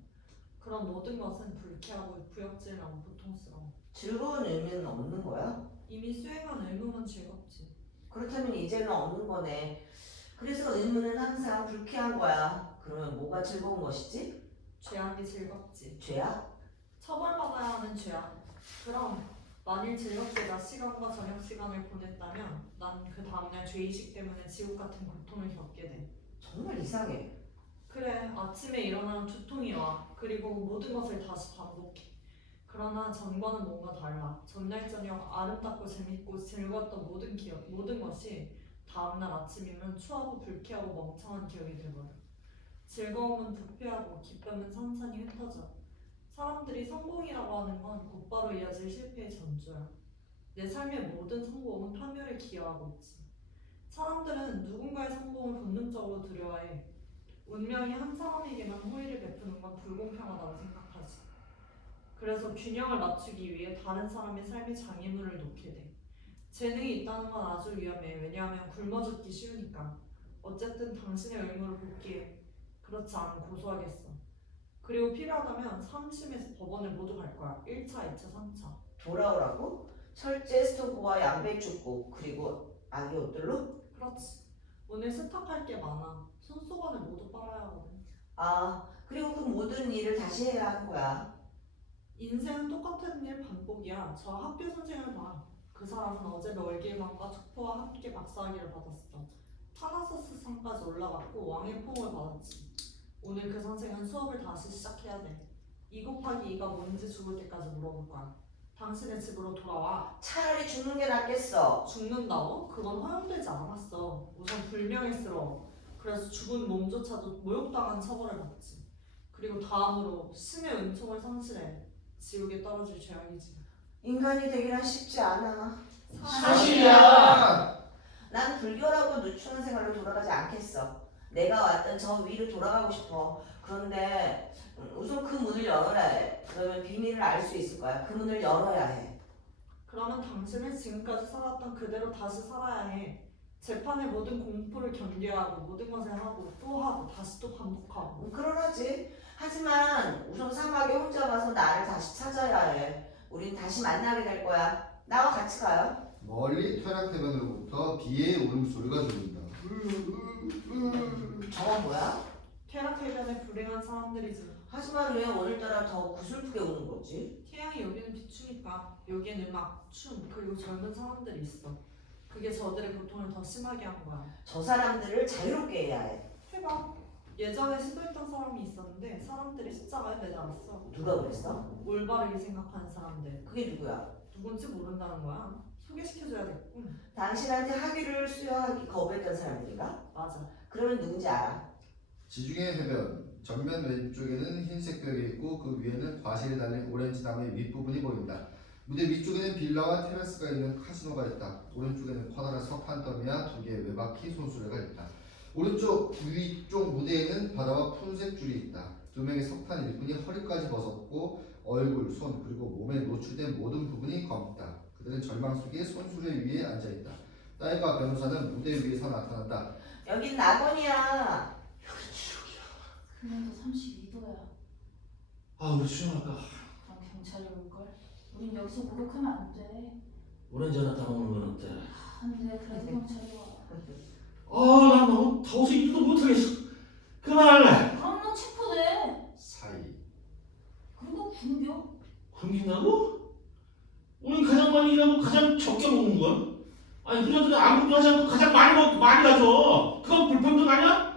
그런 모든 것은 불쾌하고 구역질하고 고통스러워. 즐거운 의미는 없는 거야? 이미 수행한 의무만 즐겁지. 그렇다면 이제는 없는 거네. 그래서 의무는 항상 불쾌한 거야. 그러면 뭐가 즐거운 것이지? 죄악이 즐겁지. 죄야? 처벌받아야 하는 죄악. 그럼 만일 즐겁게 낮 시간과 저녁 시간을 보냈다면 난 그 다음날 죄의식 때문에 지옥 같은 고통을 겪게 돼. 정말 이상해. 그래, 아침에 일어나면 두통이 와. 그리고 모든 것을 다시 반복해. 그러나 전과는 뭔가 달라. 전날 저녁 아름답고 재밌고 즐거웠던 모든 기억, 모든 것이 다음날 아침이면 추하고 불쾌하고 멍청한 기억이 돼버려. 즐거움은 부패하고 기쁨은 산산이 흩어져. 사람들이 성공이라고 하는 건 곧바로 이어질 실패의 전조야. 내 삶의 모든 성공은 파멸에 기여하고 있지. 사람들은 누군가의 성공을 본능적으로 두려워해. 운명이 한 사람에게만 호의를 베푸는 건 불공평하다고 생각하지. 그래서 균형을 맞추기 위해 다른 사람의 삶에 장애물을 놓게 돼. 재능이 있다는 건 아주 위험해. 왜냐하면 굶어 죽기 쉬우니까. 어쨌든 당신의 의무를 복귀해. 그렇지 않으면 고소하겠어. 그리고 필요하다면 상심해서 법원을 모두 갈 거야. 1차, 2차, 3차. 돌아오라고? 철제 스토브와 양배추국 그리고 아기 옷들로? 그렇지. 오늘 세탁할 게 많아. 손수건을 모두 빨아야 하거든. 아, 그리고 그 모든 일을 다시 해야 하는 거야. 인생은 똑같은 일 반복이야. 저 학교 선생을 봐. 그 사람은 어제 월길망과 촉포와 함께 박사학위를 받았어. 타나서스 상까지 올라갔고 왕의 포옹을 받았지. 오늘 그 선생은 수업을 다시 시작해야 돼. 2 곱하기 2가 뭔지 죽을 때까지 물어볼 거야. 당신의 집으로 돌아와. 차라리 죽는 게 낫겠어. 죽는다고? 그건 허용되지 않았어. 우선 불명예스러워. 그래서 죽은 몸조차도 모욕당한 처벌을 받지. 그리고 다음으로 신의 은총을 상실해. 지옥에 떨어질 죄악이지. 인간이 되기란 쉽지 않아. 사실이야. 난 불결하고 누추한 생활로 돌아가지 않겠어. 내가 왔던 저 위로 돌아가고 싶어. 그런데 우선 그 문을 열어야 해. 그러면 비밀을 알 수 있을 거야. 그 문을 열어야 해. 그러면 당신은 지금까지 살았던 그대로 다시 살아야 해. 재판의 모든 공포를 견뎌야 하고 모든 것을 하고 또 하고 다시 또 반복하고. 그러지. 하지만 우선 사막에 혼자 가서 나를 다시 찾아야 해. 우린 다시 만나게 될 거야. 나와 같이 가요. 멀리 퇴락해변으로부터 비의 울음소리가 들린다. 저건 뭐야? 퇴락해변에 불행한 사람들이지. 하지만 왜 오늘따라 더 구슬프게 우는 거지? 태양이 여기는 비추니까. 여기엔 음악, 춤, 그리고 젊은 사람들이 있어. 그게 저들의 고통을 더 심하게 한 거야. 저 사람들을 자유롭게 해야 해. 해봐. 예전에 시도했던 사람이 있었는데 사람들이 십자가에 매달았어. 누가 그랬어? 올바르게 생각하는 사람들. 그게 누구야? 누군지 모른다는 거야. 소개시켜줘야겠군. 당신한테 학위를 수여하기 거부했던 사람들인가? 맞아. 그러면 누군지 알아? 지중해 해변 전면 왼쪽에는 흰색 벽이 있고 그 위에는 과실이 달린 오렌지 나무의 윗부분이 보인다. 무대 위쪽에는 빌라와 테라스가 있는 카지노가 있다. 오른쪽에는 커다란 석판 더미와 2개의 외바퀴 손수레가 있다. 오른쪽 위쪽 무대에는 바다와 푸른색 줄이 있다. 2명의 석탄 일꾼이 허리까지 벗었고 얼굴, 손 그리고 몸에 노출된 모든 부분이 검다. 그들은 절망 속에 손수레 위에 앉아있다. 딸과 변호사는 무대 위에서 나타난다. 여긴 낙원이야. 그래도 32도야. 아 우리 수영할까? 그럼 경찰이 올걸? 우린 여기서 목욕하면 안 돼. 오렌지 하나 따먹는 건 어때? 안 돼. 그래도 경찰이 와. 난 너무 더워서 일도 못하겠어. 그만할래. 그럼 너 체포돼. 사이 그리고 굶겨. 굶긴다고? 우리 가장 많이 일하고 가장 적게 먹는 걸? 아니 부자들은 아무것도 하지 않고 가장 많이 먹고 많이 가져. 그건 불평등 아니야?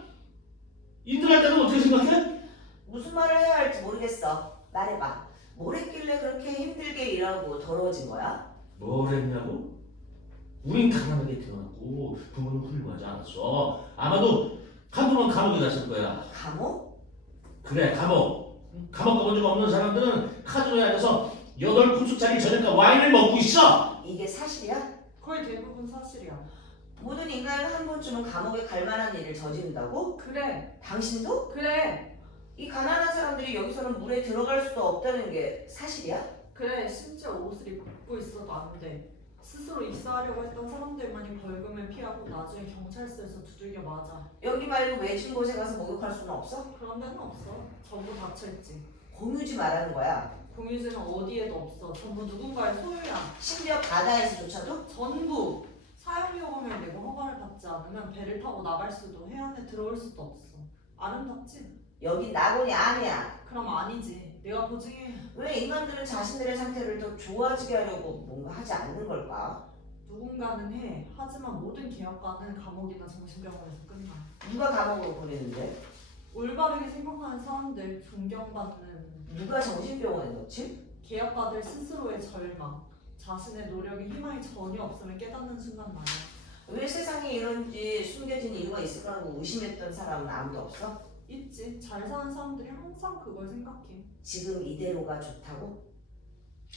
인들할 때는 어떻게 생각해? 무슨 말을 해야 할지 모르겠어. 말해봐. 뭘 했길래 그렇게 힘들게 일하고 더러워진 거야? 뭘 했냐고? 우린 가난하게 태어났고 부모는 훌륭하지 않았어. 아마도 한동안 감옥에 갔을 거야. 감옥? 그래 감옥. 감옥 가본 적 없는 사람들은 카지노에 앉아서 8코스짜리 저녁과 와인을 먹고 있어. 이게 사실이야? 거의 대부분 사실이야. 모든 인간은 한 번쯤은 감옥에 갈 만한 일을 저지른다고? 그래. 당신도? 그래. 이 가난한 사람들이 여기서는 물에 들어갈 수도 없다는 게 사실이야? 그래. 심지어 옷을 입고 있어도 안 돼. 스스로 입사하려고 했던 사람들만이 벌금을 피하고 나중에 경찰서에서 두들겨 맞아. 여기 말고 외진 곳에 가서 목욕할 수는 없어? 그런 데는 없어. 전부 닫혀있지. 공유지 말하는 거야. 공유지는 어디에도 없어. 전부 누군가의 소유야. 심지어 바다에서조차도? 전부. 사용요금을 내고 허가를 받지 않으면 배를 타고 나갈 수도 해안에 들어올 수도 없어. 아름답지? 여긴 낙원이 아니야. 그럼 아니지. 내가 보증해. 왜 인간들은 자신들의 상태를 더 좋아지게 하려고 뭔가 하지 않는 걸까? 누군가는 해. 하지만 모든 계약과는 감옥이나 정신병원에서 끝나. 누가 감옥으로 보내는데? 올바르게 생각하는 사람들, 존경받는 누가 정신병원에 넣지? 계약과들 스스로의 절망, 자신의 노력에 희망이 전혀 없음을 깨닫는 순간 말이야. 왜 세상에 이런지 숨겨진 이유가 있을까라고 의심했던 사람은 아무도 없어? 있지. 잘 사는 사람들이 항상 그걸 생각해. 지금 이대로가 좋다고?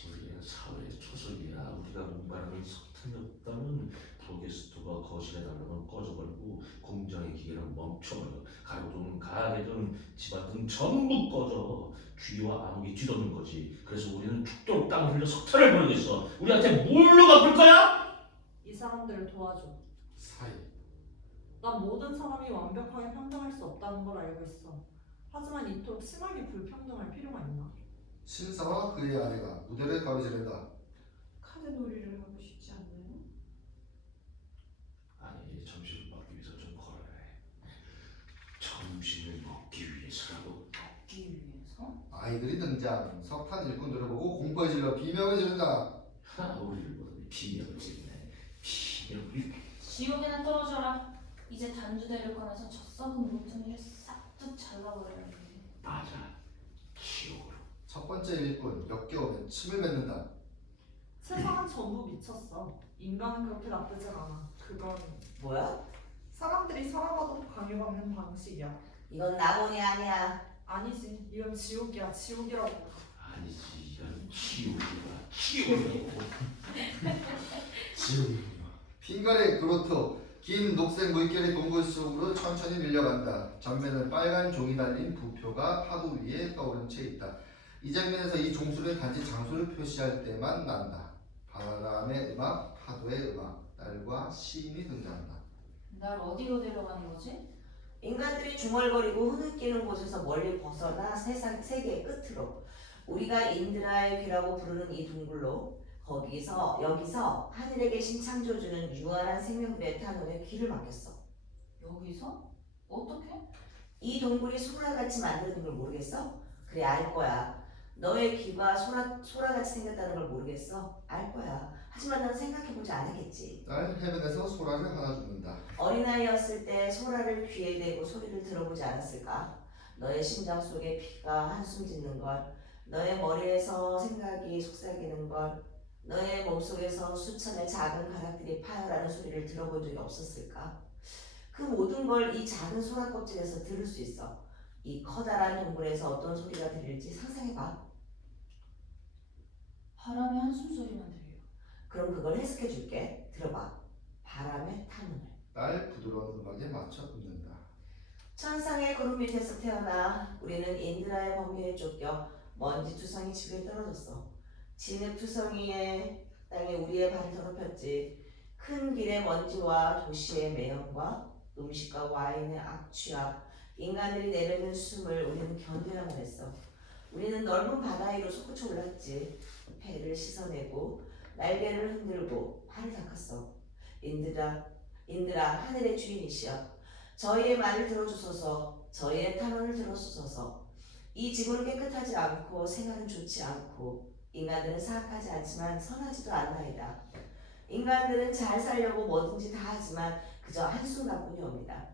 우리는 사회의 초석이야. 우리가 운반하는 석탄이 없다면 브로게스트가 거실에 달려면 꺼져버리고 공장의 기계는 멈춰버려. 가로등, 가게등, 집안등 전부 꺼져. 쥐와 암흑이 뒤덮는 거지. 그래서 우리는 죽도록 땀을 흘려 석탄을 버리겠어. 우리한테 뭘로 갚을 거야? 이 사람들을 도와줘. 사이 난 모든 사람이 완벽하게 평등할 수 없다는 걸 알고 있어. 하지만 이토록 심하게 불평등할 필요가 있나? 신사와 그의 아내가 무대를 가로지른다. 카드놀이를 하고 싶지 않나요? 아니 점심을 먹기 위해서 좀 걸어내. 점심을 먹기 위해서라고. 먹기 위해서? 아이들이 등장. 석탄 일꾼들을 보고 공포에 질러 비명을 지른다. 우리를 보더니 비명을 지르네. 비명을. 지옥에나 떨어져라. 이제 단두대를 꺼내서 저 썩은 몸뚱이를 싹둑 잘라버려야 돼. 맞아. 지옥으로. 첫 번째 일꾼 역겨우면 침을 뱉는다. 세상은 전부 미쳤어. 인간은 그렇게 나쁘진 않아. 그건 뭐야? 사람들이 살아가도 강요받는 방식이야. 이건 낙원이 아니야. 아니지. 이건 지옥이야. 지옥이라고. 아니지 이건 지옥이야. 지옥이라고. 지옥이야. 핑가의 그로토. 긴 녹색 물결이 동굴 속으로 천천히 밀려간다. 전면은 빨간 종이 달린 부표가 파도 위에 떠오른 채 있다. 이 장면에서 이 종소리는 단지 장소를 표시할 때만 난다. 바람의 음악, 파도의 음악, 날과 시인이 등장한다. 날 어디로 데려가는 거지? 인간들이 중얼거리고 흐느끼는 곳에서 멀리 벗어나 세계의 끝으로. 우리가 인드라의 귀라고 부르는 이 동굴로. 여기서 하늘에 계신 창조주는 유한한 생명 메탄올에 귀를 막혔어. 여기서? 어떻게? 이 동굴이 소라같이 만드는 걸 모르겠어? 그래 알 거야. 너의 귀가 소라같이 생겼다는 걸 모르겠어? 알 거야. 하지만 넌 생각해보지 않았겠지. 딸 해변에서 소라를 하나 줍는다. 어린아이였을 때 소라를 귀에 대고 소리를 들어보지 않았을까? 너의 심장 속에 피가 한숨 짓는 걸, 너의 머리에서 생각이 속삭이는 걸, 너의 몸속에서 수천의 작은 가락들이 파열하는 소리를 들어본 적이 없었을까? 그 모든 걸 이 작은 소라 껍질에서 들을 수 있어. 이 커다란 동굴에서 어떤 소리가 들릴지 상상해봐. 바람의 한숨 소리만 들려. 그럼 그걸 해석해 줄게. 들어봐. 바람의 타문을. 딸 부드러운 음악에 맞춰 읊는다. 천상의 구름 밑에서 태어나 우리는 인드라의 번개에 쫓겨 먼지 투성이 집에 떨어졌어. 진흙 투성이의 땅에 우리의 발을 더럽혔지. 큰 길의 먼지와 도시의 매연과 음식과 와인의 악취와 인간들이 내뱉는 숨을 우리는 견뎌야만 했어. 우리는 넓은 바다 위로 솟구쳐 올랐지. 배를 씻어내고 날개를 흔들고 발을 닦았어. 인드라 하늘의 주인이시여, 저희의 말을 들어주소서. 저희의 탄원을 들어주소서. 이 지구는 깨끗하지 않고 생활은 좋지 않고 인간들은 사악하지 않지만 선하지도 않나이다. 인간들은 잘 살려고 뭐든지 다 하지만 그저 한순간뿐이 옵니다.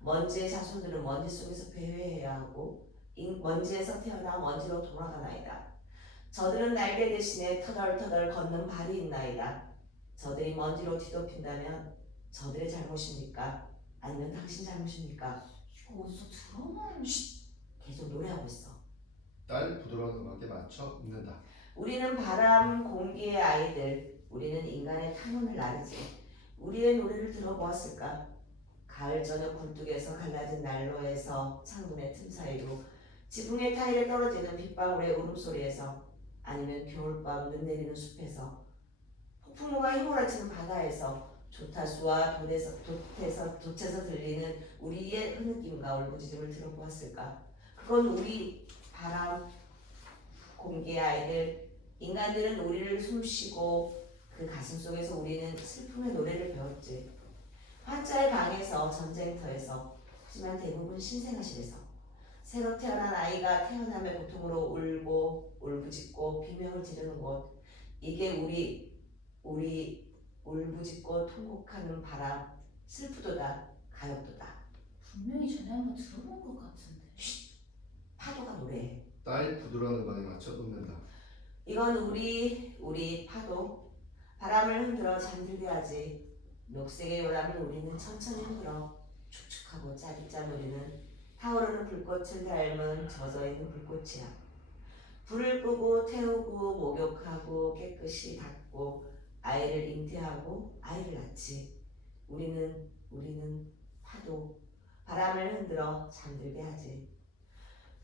먼지의 자손들은 먼지 속에서 배회해야 하고 먼지에서 태어나 먼지로 돌아가나이다. 저들은 날개 대신에 터덜터덜 걷는 발이 있나이다. 저들이 먼지로 뒤덮인다면 저들의 잘못입니까? 아니면 당신 잘못입니까? 이거 어디서 들어본? 계속 노래하고 있어. 딸 부드러운 음악에 맞춰 읊는다. 우리는 바람, 공기의 아이들, 우리는 인간의 탐문을 나르지. 우리의 노래를 들어보았을까? 가을 저녁 굴뚝에서 갈라진 난로에서 창문의 틈 사이로 지붕의 타일에 떨어지는 빗방울의 울음소리에서 아니면 겨울밤 눈 내리는 숲에서 폭풍우가 휘몰아치는 바다에서 조타수와 돛에서 들리는 우리의 흐느낌과 울부짖음을 들어보았을까? 그건 우리 바람, 공기의 아이들, 인간들은 우리를 숨쉬고 그 가슴 속에서 우리는 슬픔의 노래를 배웠지. 화자의 방에서, 전쟁터에서, 하지만 대부분 신생아실에서 새로 태어난 아이가 태어남의 고통으로 울고 울부짖고 비명을 지르는 곳, 이게 우리 울부짖고 통곡하는 바람, 슬프도다, 가엾도다. 분명히 전에 한번 들어본 것 같은데. 파도가 노래해. 딸 부드러운 음악에 맞춰 읊는다. 이건 우리 파도. 바람을 흔들어 잠들게 하지. 녹색의 요람을 우리는 천천히 흔들어. 축축하고 짜릿짠 우리는 타오르는 불꽃을 닮은 젖어있는 불꽃이야. 불을 끄고 태우고 목욕하고 깨끗이 닦고 아이를 잉태하고 아이를 낳지. 우리는 파도. 바람을 흔들어 잠들게 하지.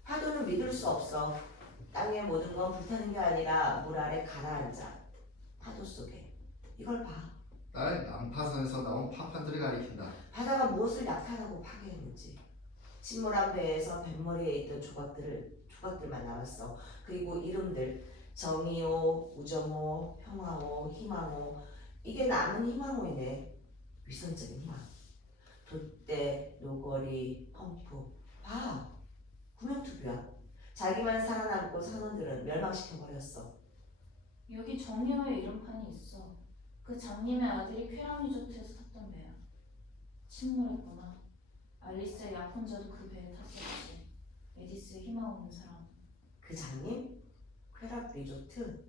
파도는 믿을 수 없어. 땅의 모든 건 불타는 게 아니라 물 아래 가라앉아. 파도 속에. 이걸 봐. 딸 난파선에서 나온 파판들을 가리킨다. 바다가 무엇을 파괴했는지. 침몰한 배에서 뱃머리에 있던 조각들만 남았어. 그리고 이름들. 정의호, 우정호, 평화호, 희망호. 이게 남은 희망호이네. 위선적인 희망. 돛대, 노거리, 펌프. 봐. 구명투비야. 자기만 살아남고 선원들은 멸망시켜버렸어. 여기 정리호의 이름판이 있어. 그 장님의 아들이 쾌락 리조트에서 탔던 배야. 침몰했구나. 알리스의 약혼자도 그 배에 탔었지. 에디스의 희망 없는 사람. 그 장님? 쾌락 리조트?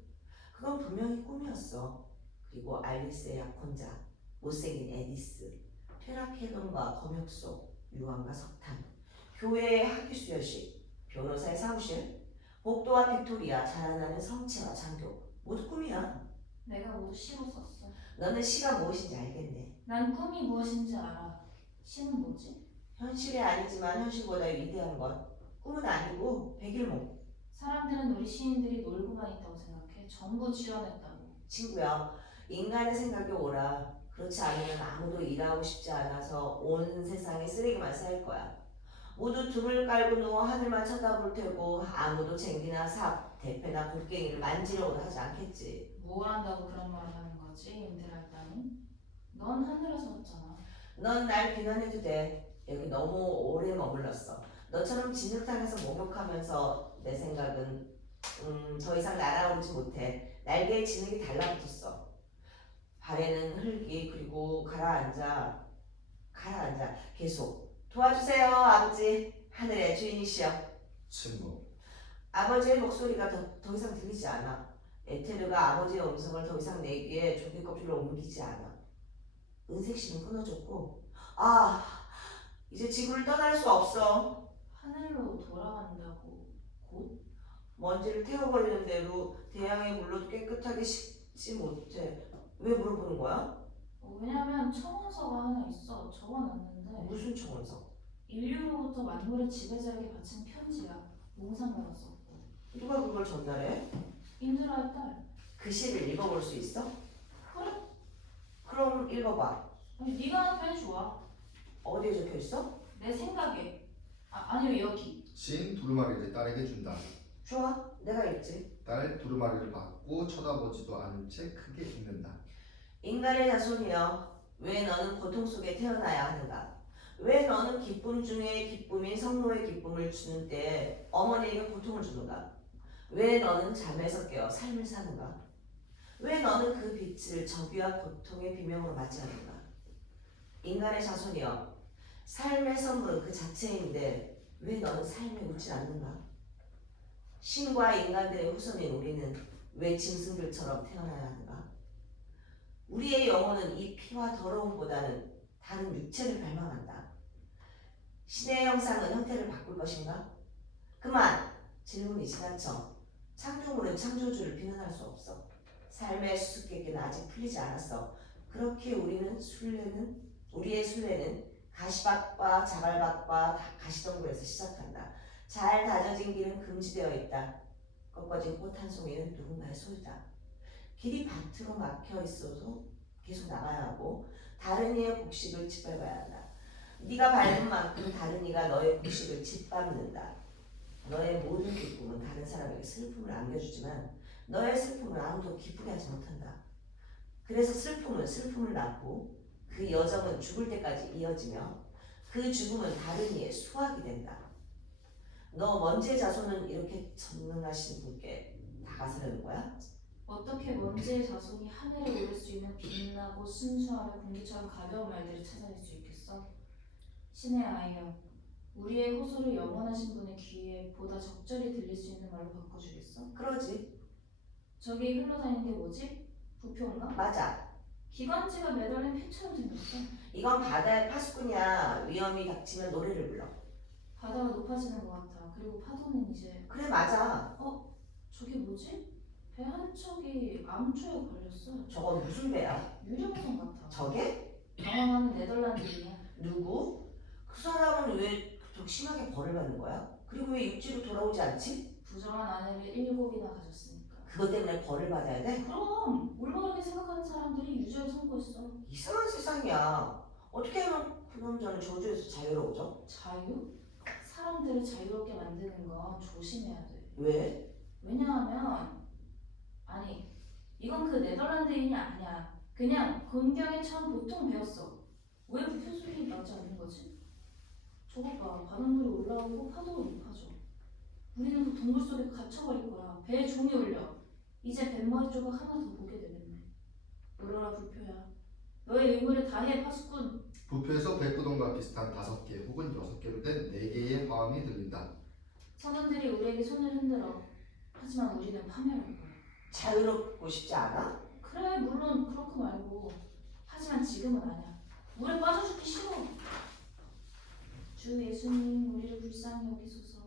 그건 분명히 꿈이었어. 그리고 알리스의 약혼자, 못생긴 에디스, 쾌락해돈과 검역소, 유황과 석탄, 교회의 학기 수여식, 변호사의 사무실, 복도와 빅토리아, 자라나는 성체와 장교. 모두 꿈이야. 내가 모두 시로 썼어. 너는 시가 무엇인지 알겠네. 난 꿈이 무엇인지 알아. 시는 뭐지? 현실이 아니지만 현실보다 위대한 것. 꿈은 아니고 백일몽. 사람들은 우리 시인들이 놀고만 있다고 생각해. 전부 지어냈다고. 친구야, 인간의 생각이 옳아. 그렇지 않으면 아무도 일하고 싶지 않아서 온 세상에 쓰레기만 쌓일 거야. 모두 등을 깔고 누워 하늘만 쳐다볼 테고 아무도 쟁기나 삽, 대패나 곡괭이를 만지려고도 하지 않겠지. 뭘 한다고 그런 말을 하는 거지? 임대할 따니? 넌 하늘에서 왔잖아. 넌 날 비난해도 돼. 여기 너무 오래 머물렀어. 너처럼 진흙탕에서 목욕하면서 내 생각은 더 이상 날아오르지 못해. 날개에 진흙이 달라붙었어. 발에는 흙이. 그리고 가라앉아. 계속. 도와주세요, 아버지. 하늘의 주인이시여. 침묵. 아버지의 목소리가 더 이상 들리지 않아. 에테르가 아버지의 음성을 더 이상 내 귀에 조개 껍질로 옮기지 않아. 은색씨는 끊어졌고, 아, 이제 지구를 떠날 수 없어. 하늘로 돌아간다고 곧? 먼지를 태워버리는 대로 대양의 물로 깨끗하게 씻지 못해. 왜 물어보는 거야? 왜냐면 청원서가 하나 있어. 적어놨는데 무슨 청원서? 인류로부터 만물의 지배자에게 바친 편지야. 몽상가가 썼고. 누가 그걸 전달해? 인드라의 딸. 그 시를 읽어볼 수 있어? 그래? 그럼 읽어봐. 아니, 네가 하는 편이 좋아. 어디에 적혀 있어? 내 생각에. 아니요, 여기. 신 두루마리를 딸에게 준다. 좋아, 내가 읽지. 딸 두루마리를 받고 쳐다보지도 않은 채 크게 읽는다. 인간의 자손이여, 왜 너는 고통 속에 태어나야 하는가? 왜 너는 기쁨 중에 기쁨인 성노의 기쁨을 주는 때에 어머니에게 고통을 주는가? 왜 너는 잠에서 깨어 삶을 사는가? 왜 너는 그 빛을 적유와 고통의 비명으로 맞이하는가? 인간의 자손이여, 삶의 선물은 그 자체인데 왜 너는 삶에 웃지 않는가? 신과 인간들의 후손인 우리는 왜 짐승들처럼 태어나야 하는가? 우리의 영혼은 이 피와 더러움보다는 다른 육체를 갈망한다. 신의 형상은 형태를 바꿀 것인가? 그만! 질문이 지나쳐. 창조물은 창조주를 비난할 수 없어. 삶의 수수께끼는 아직 풀리지 않았어. 그렇게 우리의 순례는 가시밭과 자갈밭과 가시덩굴에서 시작한다. 잘 다져진 길은 금지되어 있다. 꺾어진 꽃 한 송이는 누군가의 소유다. 길이 밭으로 막혀 있어도 계속 나가야 하고 다른 이의 곡식을 짓밟아야 한다. 네가 밟은 만큼 다른 이가 너의 곡식을 짓밟는다. 너의 모든 기쁨은 다른 사람에게 슬픔을 안겨주지만 너의 슬픔을 아무도 기쁘게 하지 못한다. 그래서 슬픔은 슬픔을 낳고 그 여정은 죽을 때까지 이어지며 그 죽음은 다른 이의 수확이 된다. 너 먼지의 자손은 이렇게 전능하신 분께 다가서려는 거야? 어떻게 먼지의 자손이 하늘에 오를 수 있는 빛나고 순수하며 공기처럼 가벼운 말들을 찾아낼 수 있겠어? 신의 아이여, 우리의 호소를 영원하신 분의 귀에 보다 적절히 들릴 수 있는 말로 바꿔주겠어? 그러지. 저기 흘러다니는 게 뭐지? 부표인가? 맞아. 기관지가 매달린 폐처럼 생겼어. 이건 바다의 파수꾼이야. 위험이 닥치면 노래를 불러. 바다가 높아지는 것 같아. 그리고 파도는 이제 그래, 맞아. 저게 뭐지? 배 한 척이 암초에 걸렸어. 저건 무슨 배야? 유령선 같아. 저게? 당황하는 네덜란드인이야. 누구? 그 사람은 왜 그렇게 심하게 벌을 받는 거야? 그리고 왜 육지로 돌아오지 않지? 부정한 아내를 7이나 가졌으니까. 그것 때문에 벌을 받아야 돼? 그럼 올바르게 생각하는 사람들이 유죄를 선고했어. 이상한 세상이야. 어떻게 하면 그 남자는 저주에서 자유로워져? 자유? 사람들을 자유롭게 만드는 건 조심해야 돼. 왜? 왜냐하면 이건 그 네덜란드인이 아니야. 그냥 곤경에 처음 보통 배웠어. 왜 부표 소리 나지 않는 거지? 저거 봐. 바닷물이 올라오고 파도가 높아져. 우리는 그 동굴 속에 갇혀버릴 거야. 배에 종이 울려. 이제 뱃머리 조각 하나 더 보게 되겠네. 울어라 부표야. 너의 의무를 다해 파수꾼. 부표에서 백구동과 비슷한 5개 혹은 6개로 된 4개의 화음이 들린다. 선원들이 우리에게 손을 흔들어. 하지만 우리는 파멸할 거야. 자유롭고 싶지 않아? 그래, 물론 그렇고 말고. 하지만 지금은 아니야. 물에 빠져 죽기 싫어. 주 예수님, 우리를 불쌍히 여기소서.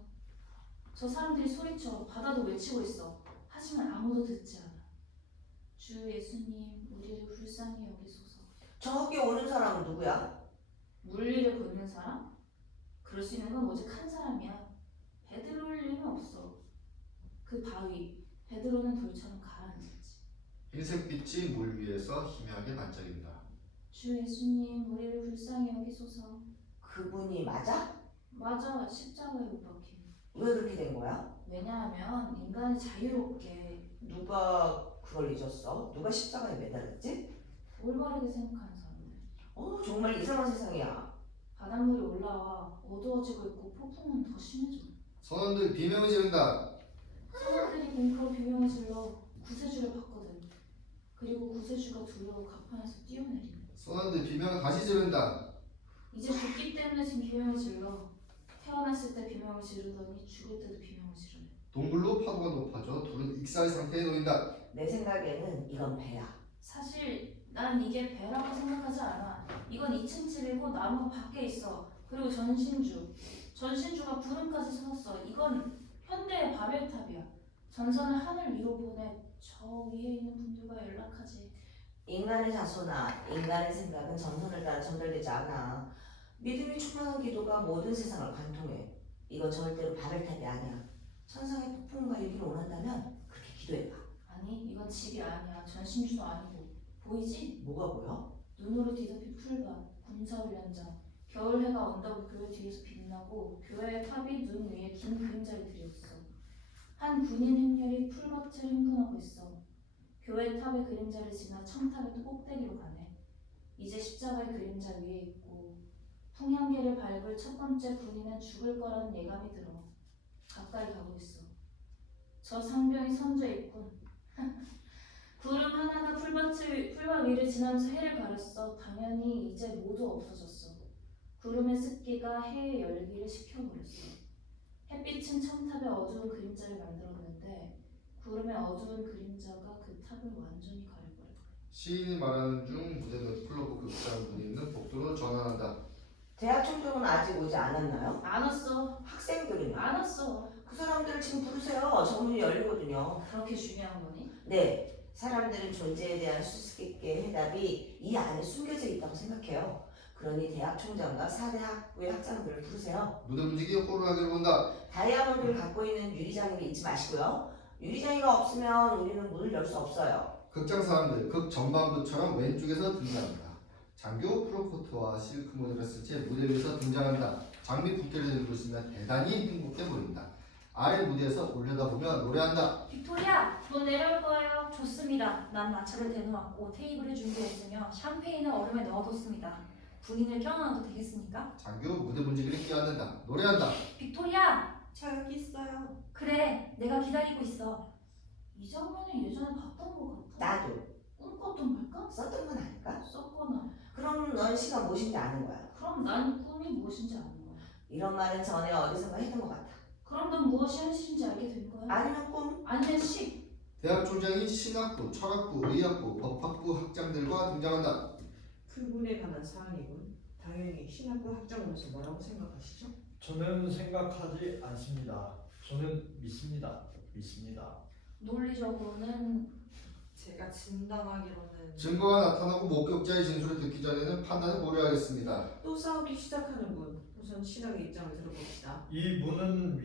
저 사람들이 소리쳐. 바다도 외치고 있어. 하지만 아무도 듣지 않아. 주 예수님, 우리를 불쌍히 여기소서. 저기 오는 사람은 누구야? 물 위를 걷는 사람? 그럴 수 있는 건 오직 한 사람이야. 베드로일 리는 없어. 그 바위, 베드로는 돌처럼 가라앉았지. 흰색빛이 물 위에서 희미하게 반짝인다. 주 예수님, 우리를 불쌍히 여기소서. 그분이 맞아? 맞아, 십자가에 못 박힌. 왜 그렇게 된 거야? 왜냐하면 인간이 자유롭게 누가 그걸 잊었어? 누가 십자가에 매달렸지? 올바르게 생각하는 사람들. 정말 이상한 세상이야. 바닷물이 올라와 어두워지고 있고 폭풍은 더 심해져. 선원들 비명을 지른다. 사람들이 공포로 비명을 질러 구세주를 봤거든. 그리고 구세주가 두려워 갑판에서 뛰어내리네. 선원들 비명을 다시 지른다. 이제 죽기 때문에 지금 비명을 질러. 태어났을 때 비명을 지르더니 죽을 때도 비명을 지르네. 동굴로 파도가 높아져 둘은 익사의 상태에 놓인다. 내 생각에는 이건 배야. 사실 난 이게 배라고 생각하지 않아. 이건 2층 집이고 나무가 밖에 있어. 그리고 전신주가 구름까지 섰어. 이건 현대의 바벨탑이야. 전선을 하늘 위로 보내. 저 위에 있는 분들과 연락하지. 인간의 자소나 인간의 생각은 전선을 따라 전달되지 않아. 믿음이 충만한 기도가 모든 세상을 관통해. 이건 절대로 바벨탑이 아니야. 천상의 폭풍과 일기를 원한다면 그렇게 기도해봐. 아니, 이건 집이 아니야. 전신주도 아니고. 보이지? 뭐가 보여? 눈으로 뒤덮인 풀밭, 군사훈련장. 겨울 해가 언덕 교회 뒤에서 빛나고 교회의 탑이 눈 위에 긴 그림자를 들이었어. 한 군인 행렬이 풀밭을 흥분하고 있어. 교회 탑의 그림자를 지나 청탑의 또 꼭대기로 가네. 이제 십자가의 그림자 위에 있고 풍향계를 밟을 첫 번째 군인은 죽을 거라는 예감이 들어. 가까이 가고 있어. 저 상병이 선조 있군. 구름 하나가 풀밭 위를 지나면서 해를 가렸어. 당연히 이제 모두 없어졌어. 구름의 습기가 해의 열기를 식혀버렸어. 햇빛은 청탑의 어두운 그림자를 만들었는데 구름의 어두운 그림자가 그 탑을 완전히 가려버렸다. 시인이 말하는 중 무대 몇 클로브 극장분이 있는 복도로 전환한다. 대학 총장은 아직 오지 않았나요? 안 왔어. 학생들이요. 안 왔어. 그 사람들을 지금 부르세요. 정문이 열리거든요. 그렇게 중요한 거니? 네. 사람들은 존재에 대한 수수께끼의 해답이 이 안에 숨겨져 있다고 생각해요. 그러니 대학 총장과 4대 학부의 학장들을 부르세요. 무대 움직이 호루라기를 본다. 다이아몬드를 갖고 있는 유리장이를 잊지 마시고요. 유리장이가 없으면 우리는 문을 열 수 없어요. 극장 사람들 극 전반부처럼 왼쪽에서 등장한다. 장교 프로포트와 실크 모자를 쓴 채 무대 위에서 등장한다. 장미 부케를 들고 있으면 대단히 행복해 보인다. 아래 무대에서 올려다보며 노래한다. 빅토리아, 곧 내려올 거예요. 좋습니다. 난 마차를 대놓았고 테이블을 준비했으며 샴페인을 얼음에 넣어뒀습니다. 군인을 껴안아도 되겠습니까? 장교 무대 움직이를 끼얹는다. 노래한다. 빅토리아! 저 여기 있어요. 그래, 내가 기다리고 있어. 이 장면은 예전에 봤던 것 같아. 나도 꿈꿨던 걸까? 썼던 건 아닐까? 썼거나. 그럼 넌 시가 무엇인지 아는 거야. 그럼 난 꿈이 무엇인지 아는 거야. 이런 말은 전에 어디선가 했던 것 같아. 그럼 넌 무엇이 현실인지 알게 된 거야? 아니면 꿈? 아니면 식. 대학 총장이 신학부, 철학부, 의학부, 법학부 학장들과 등장한다. 그분에 관한 사항이군. 당연히 신학부 학장으로서 뭐라고 생각하시죠? 저는 생각하지 않습니다. 저는 믿습니다. 논리적으로는 제가 진단하기로는 증거가 나타나고 목격자의 진술을 듣기 전에는 판단을 고려하겠습니다. 또 싸우기 시작하는 분. 우선 신학의 입장을 들어봅시다. 이 문은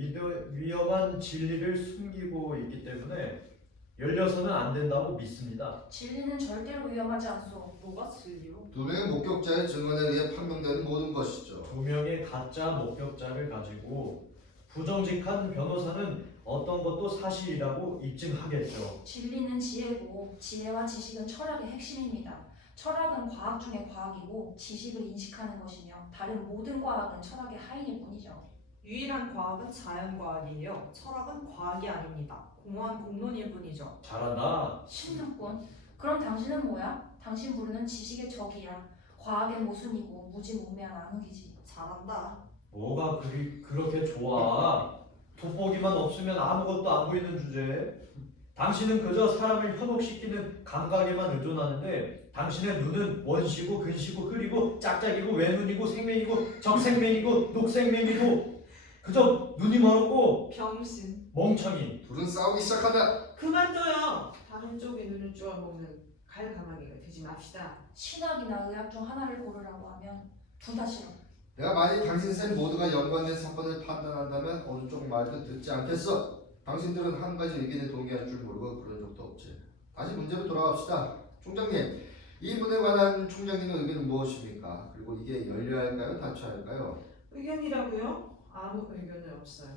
위험한 진리를 숨기고 있기 때문에 열려서는 안 된다고 믿습니다. 진리는 절대로 위험하지 않소. 뭐가 진리요? 두 명의 목격자의 증언에 의해 판명되는 모든 것이죠. 2명의 가짜 목격자를 가지고 부정직한 변호사는 어떤 것도 사실이라고 입증하겠죠. 진리는 지혜고 지혜와 지식은 철학의 핵심입니다. 철학은 과학 중의 과학이고 지식을 인식하는 것이며 다른 모든 과학은 철학의 하인일 뿐이죠. 유일한 과학은 자연과학이에요. 철학은 과학이 아닙니다. 공허한 공론일 뿐이죠. 잘한다. 신학군. 그럼 당신은 뭐야? 당신 부르는 지식의 적이야. 과학의 모순이고 무지무매한 암흑이지. 잘한다. 뭐가 그렇게 좋아? 돋보기만 없으면 아무것도 안 보이는 주제. 당신은 그저 사람을 현혹시키는 감각에만 의존하는데 당신의 눈은 원시고 근시고 흐리고 짝짝이고 외눈이고 생명이고 적생명이고 녹생명이고 그저 눈이 멀었고 병신. 멍청이. 둘은 싸우기 시작한다. 그만둬요. 다른 쪽의 눈을 쪼아보면 갈가마귀가 되지 맙시다. 신학이나 의학 중 하나를 고르라고 하면 둘 다 싫어. 내가 만약 당신 셋 모두가 연관된 사건을 판단한다면 어느 쪽 말도 듣지 않겠어. 당신들은 한 가지 의견에 동의할 줄 모르고 그런 적도 없지. 다시 문제로 돌아갑시다. 총장님, 이 문에 관한 총장님의 의견은 무엇입니까? 그리고 이게 열려야 할까요? 닫혀야 할까요? 의견이라고요? 아무 의견은 없어요.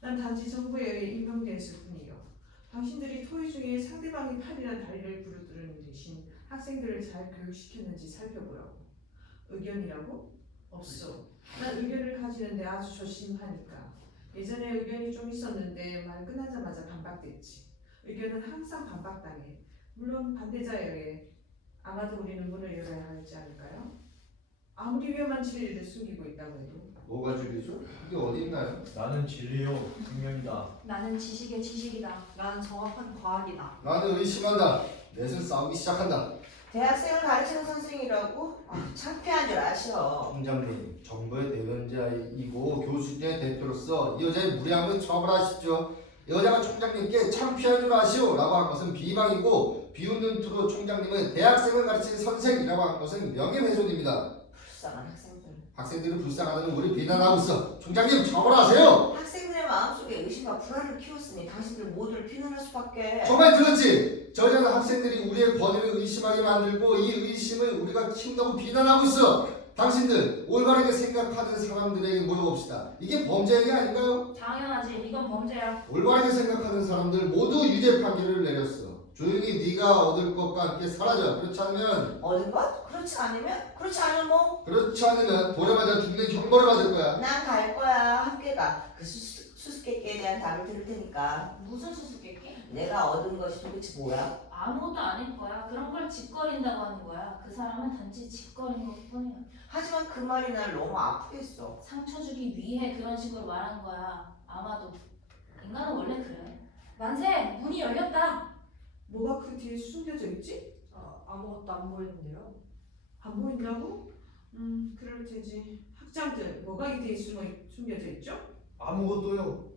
난 단지 정부에 의해 임명되었을 뿐이요. 당신들이 토의 중에 상대방이 팔이나 다리를 부르뜨는 대신 학생들을 잘 교육시켰는지 살펴보라고. 의견이라고? 없어. 난 의견을 가지는데 아주 조심하니까. 예전에 의견이 좀 있었는데 말 끝나자마자 반박됐지. 의견은 항상 반박당해. 물론 반대자에 의해. 아마도 우리는 문을 열어야 하지 않을까요? 아무리 위험한 진리를 숨기고 있다고 해도 뭐가 진리죠? 이게 어디 있나요? 나는 진리요 생명이다. 나는 지식의 지식이다. 나는 정확한 과학이다. 나는 의심한다. 넷은 싸우기 시작한다. 대학생을 가르치는 선생이라고? 창피한 줄 아셔. 총장님, 정부의 대변자이고 교수진의 대표로서 이 여자의 무례함을 처벌하십시오. 여자가 총장님께 창피한 줄 아시오 라고 한 것은 비방이고 비웃는 투로 총장님은 대학생을 가르치는 선생이라고 한 것은 명예훼손입니다. 불쌍한 학생들. 학생들이 불쌍하다는 우리 비난하고 있어. 총장님 처벌하세요. 학생들의 마음속에 의심과 불안을 키웠으니 당신들 모두를 비난할 수밖에. 정말 들었지? 저 여자는 학생들이 우리의 권위를 의심하게 만들고 이 의심을 우리가 키운다고 비난하고 있어. 당신들 올바르게 생각하는 사람들에게 물어봅시다. 이게 범죄행위 아닌가요? 당연하지. 이건 범죄야. 올바르게 생각하는 사람들 모두 유죄 판결을 내렸어. 조용히 네가 얻을 것과 함께 사라져. 그렇지 않으면 그렇지 않으면 뭐? 그렇지 않으면 돌에 맞아 죽는 형벌을 받을 거야. 난 갈 거야. 함께 가. 그 수수께끼에 대한 답을 들을 테니까. 무슨 수수께끼? 내가 얻은 것이 도대체 뭐야? 아무것도 아닐 거야. 그런 걸 짓거린다고 하는 거야. 그 사람은 단지 짓거리는 것뿐이야. 하지만 그 말이 날 너무 아프게 했어. 상처 주기 위해 그런 식으로 말한 거야. 아마도 인간은 원래 그래. 만세! 문이 열렸다. 뭐가 그 뒤에 숨겨져 있지? 아무것도 안 보이는데요. 안 보인다고? 그럴 테지. 학장들, 뭐가 이 뒤에 숨겨져 있죠? 아무것도요.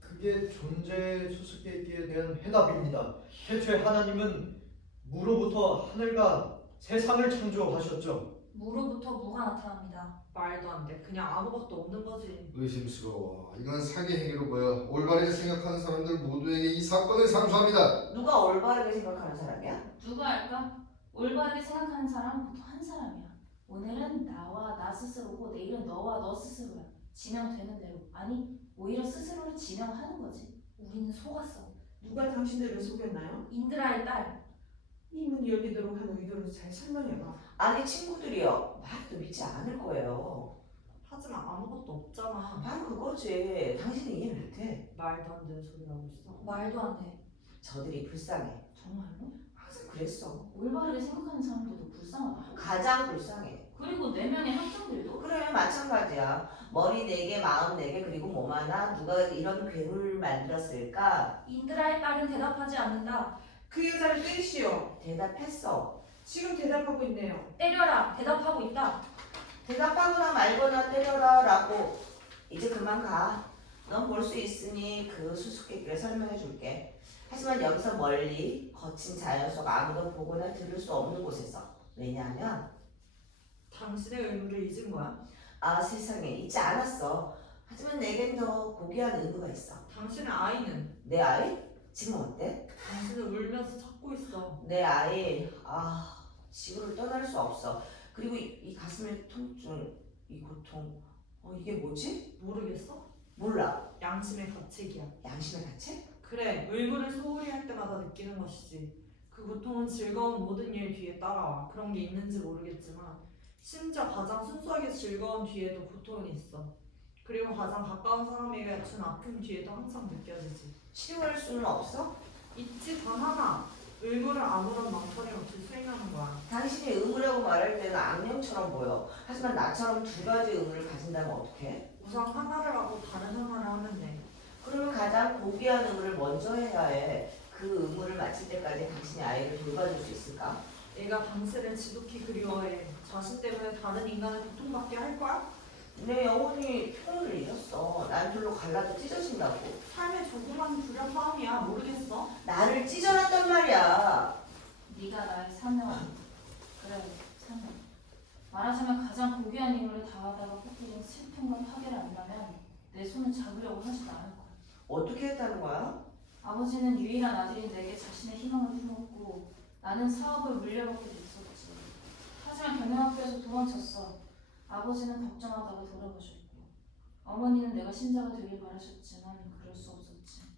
그게 존재 수수께끼에 대한 해답입니다. 태초에 하나님은 무로부터 하늘과 세상을 창조하셨죠. 무로부터 무가 나타납니다. 말도 안 돼. 그냥 아무것도 없는 거지. 의심스러워. 이건 사기 행위로 보여. 올바르게 생각하는 사람들 모두에게 이 사건을 상소합니다. 누가 올바르게 생각하는 사람이야? 누가 알까? 올바르게 생각하는 사람은 보통 한 사람이야. 오늘은 나와 나 스스로고 내일은 너와 너 스스로야. 지명되는 대로. 아니 오히려 스스로를 지명하는 거지. 우리는 속았어. 누가 당신들을 속였나요? 인드라의 딸. 이 문이 열리도록 한 의도를 잘 설명해봐. 아니 친구들이요. 말도 믿지 않을 거예요. 하지만 아무것도 없잖아. 바로 그거지. 당신은 이해 못해. 말도 안 되는 소리 하고 있어. 말도 안 돼. 저들이 불쌍해. 정말로? 항상 그랬어. 올바르게 생각하는 사람들도 불쌍하다. 가장 불쌍해. 그리고 내면의 학생들도 그래 마찬가지야. 머리 4개, 마음 4개 그리고 몸 하나. 누가 이런 괴물을 만들었을까? 인드라의 딸은 대답하지 않는다. 그 여자를 때리시오. 대답했어. 지금 대답하고 있네요. 때려라. 대답하고 있다. 대답하거나 말거나 때려라 라고. 이제 그만 가. 넌 볼 수 있으니 그 수수께끼를 설명해 줄게. 하지만 여기서 멀리 거친 자연 속 아무도 보거나 들을 수 없는 곳에서. 왜냐하면 당신의 의무를 잊은 거야? 세상에 잊지 않았어. 하지만 내겐 더 고귀한 의무가 있어. 당신의 아이는? 내 아이? 지금 어때? 당신은 울면서 찾고 있어. 내 아이 지구를 떠날 수 없어. 그리고 이 가슴의 통증, 이 고통, 이게 뭐지? 모르겠어? 몰라. 양심의 가책이야. 양심의 가책? 그래, 의무를 소홀히 할 때마다 느끼는 것이지. 그 고통은 즐거운 모든 일 뒤에 따라와. 그런 게 있는지 모르겠지만 심지어 가장 순수하게 즐거운 뒤에도 고통이 있어. 그리고 가장 가까운 사람에게 준 아픔 뒤에도 항상 느껴지지. 치료할 수는 없어? 있지 단 하나. 의무를 아무런 망설임 없이 수행하는 거야. 당신이 의무라고 말할 때는 악령처럼 보여. 하지만 나처럼 두 가지 의무를 가진다면 어떡해? 우선 하나를 하고 다른 하나를 하면 돼. 그러면 가장 고귀한 의무를 먼저 해야 해. 그 의무를 마칠 때까지 당신이 아이를 돌봐줄 수 있을까? 얘가 당신을 지독히 그리워해. 자신 때문에 다른 인간을 고통받게 할 거야? 내 영혼이 평을 잃었어. 난 둘로 갈라져 찢어진다고. 삶의 조그만 불협화음이야. 모르겠어? 나를 찢어놨단 말이야. 네가 나의 사명. 그래, 사명. 말하자면 가장 고귀한 임무를 다하다가 꺾이는 슬픔과 파괴를 안다면 내 손을 잡으려고 하지도 않을 거야. 어떻게 했다는 거야? 아버지는 유일한 아들인 내게 자신의 희망을 품었고 나는 사업을 물려받게 됐었지. 하지만 경영학교에서 도망쳤어. 아버지는 걱정하다가 돌아가셨고 어머니는 내가 신자가 되길 바라셨지만 그럴 수 없었지.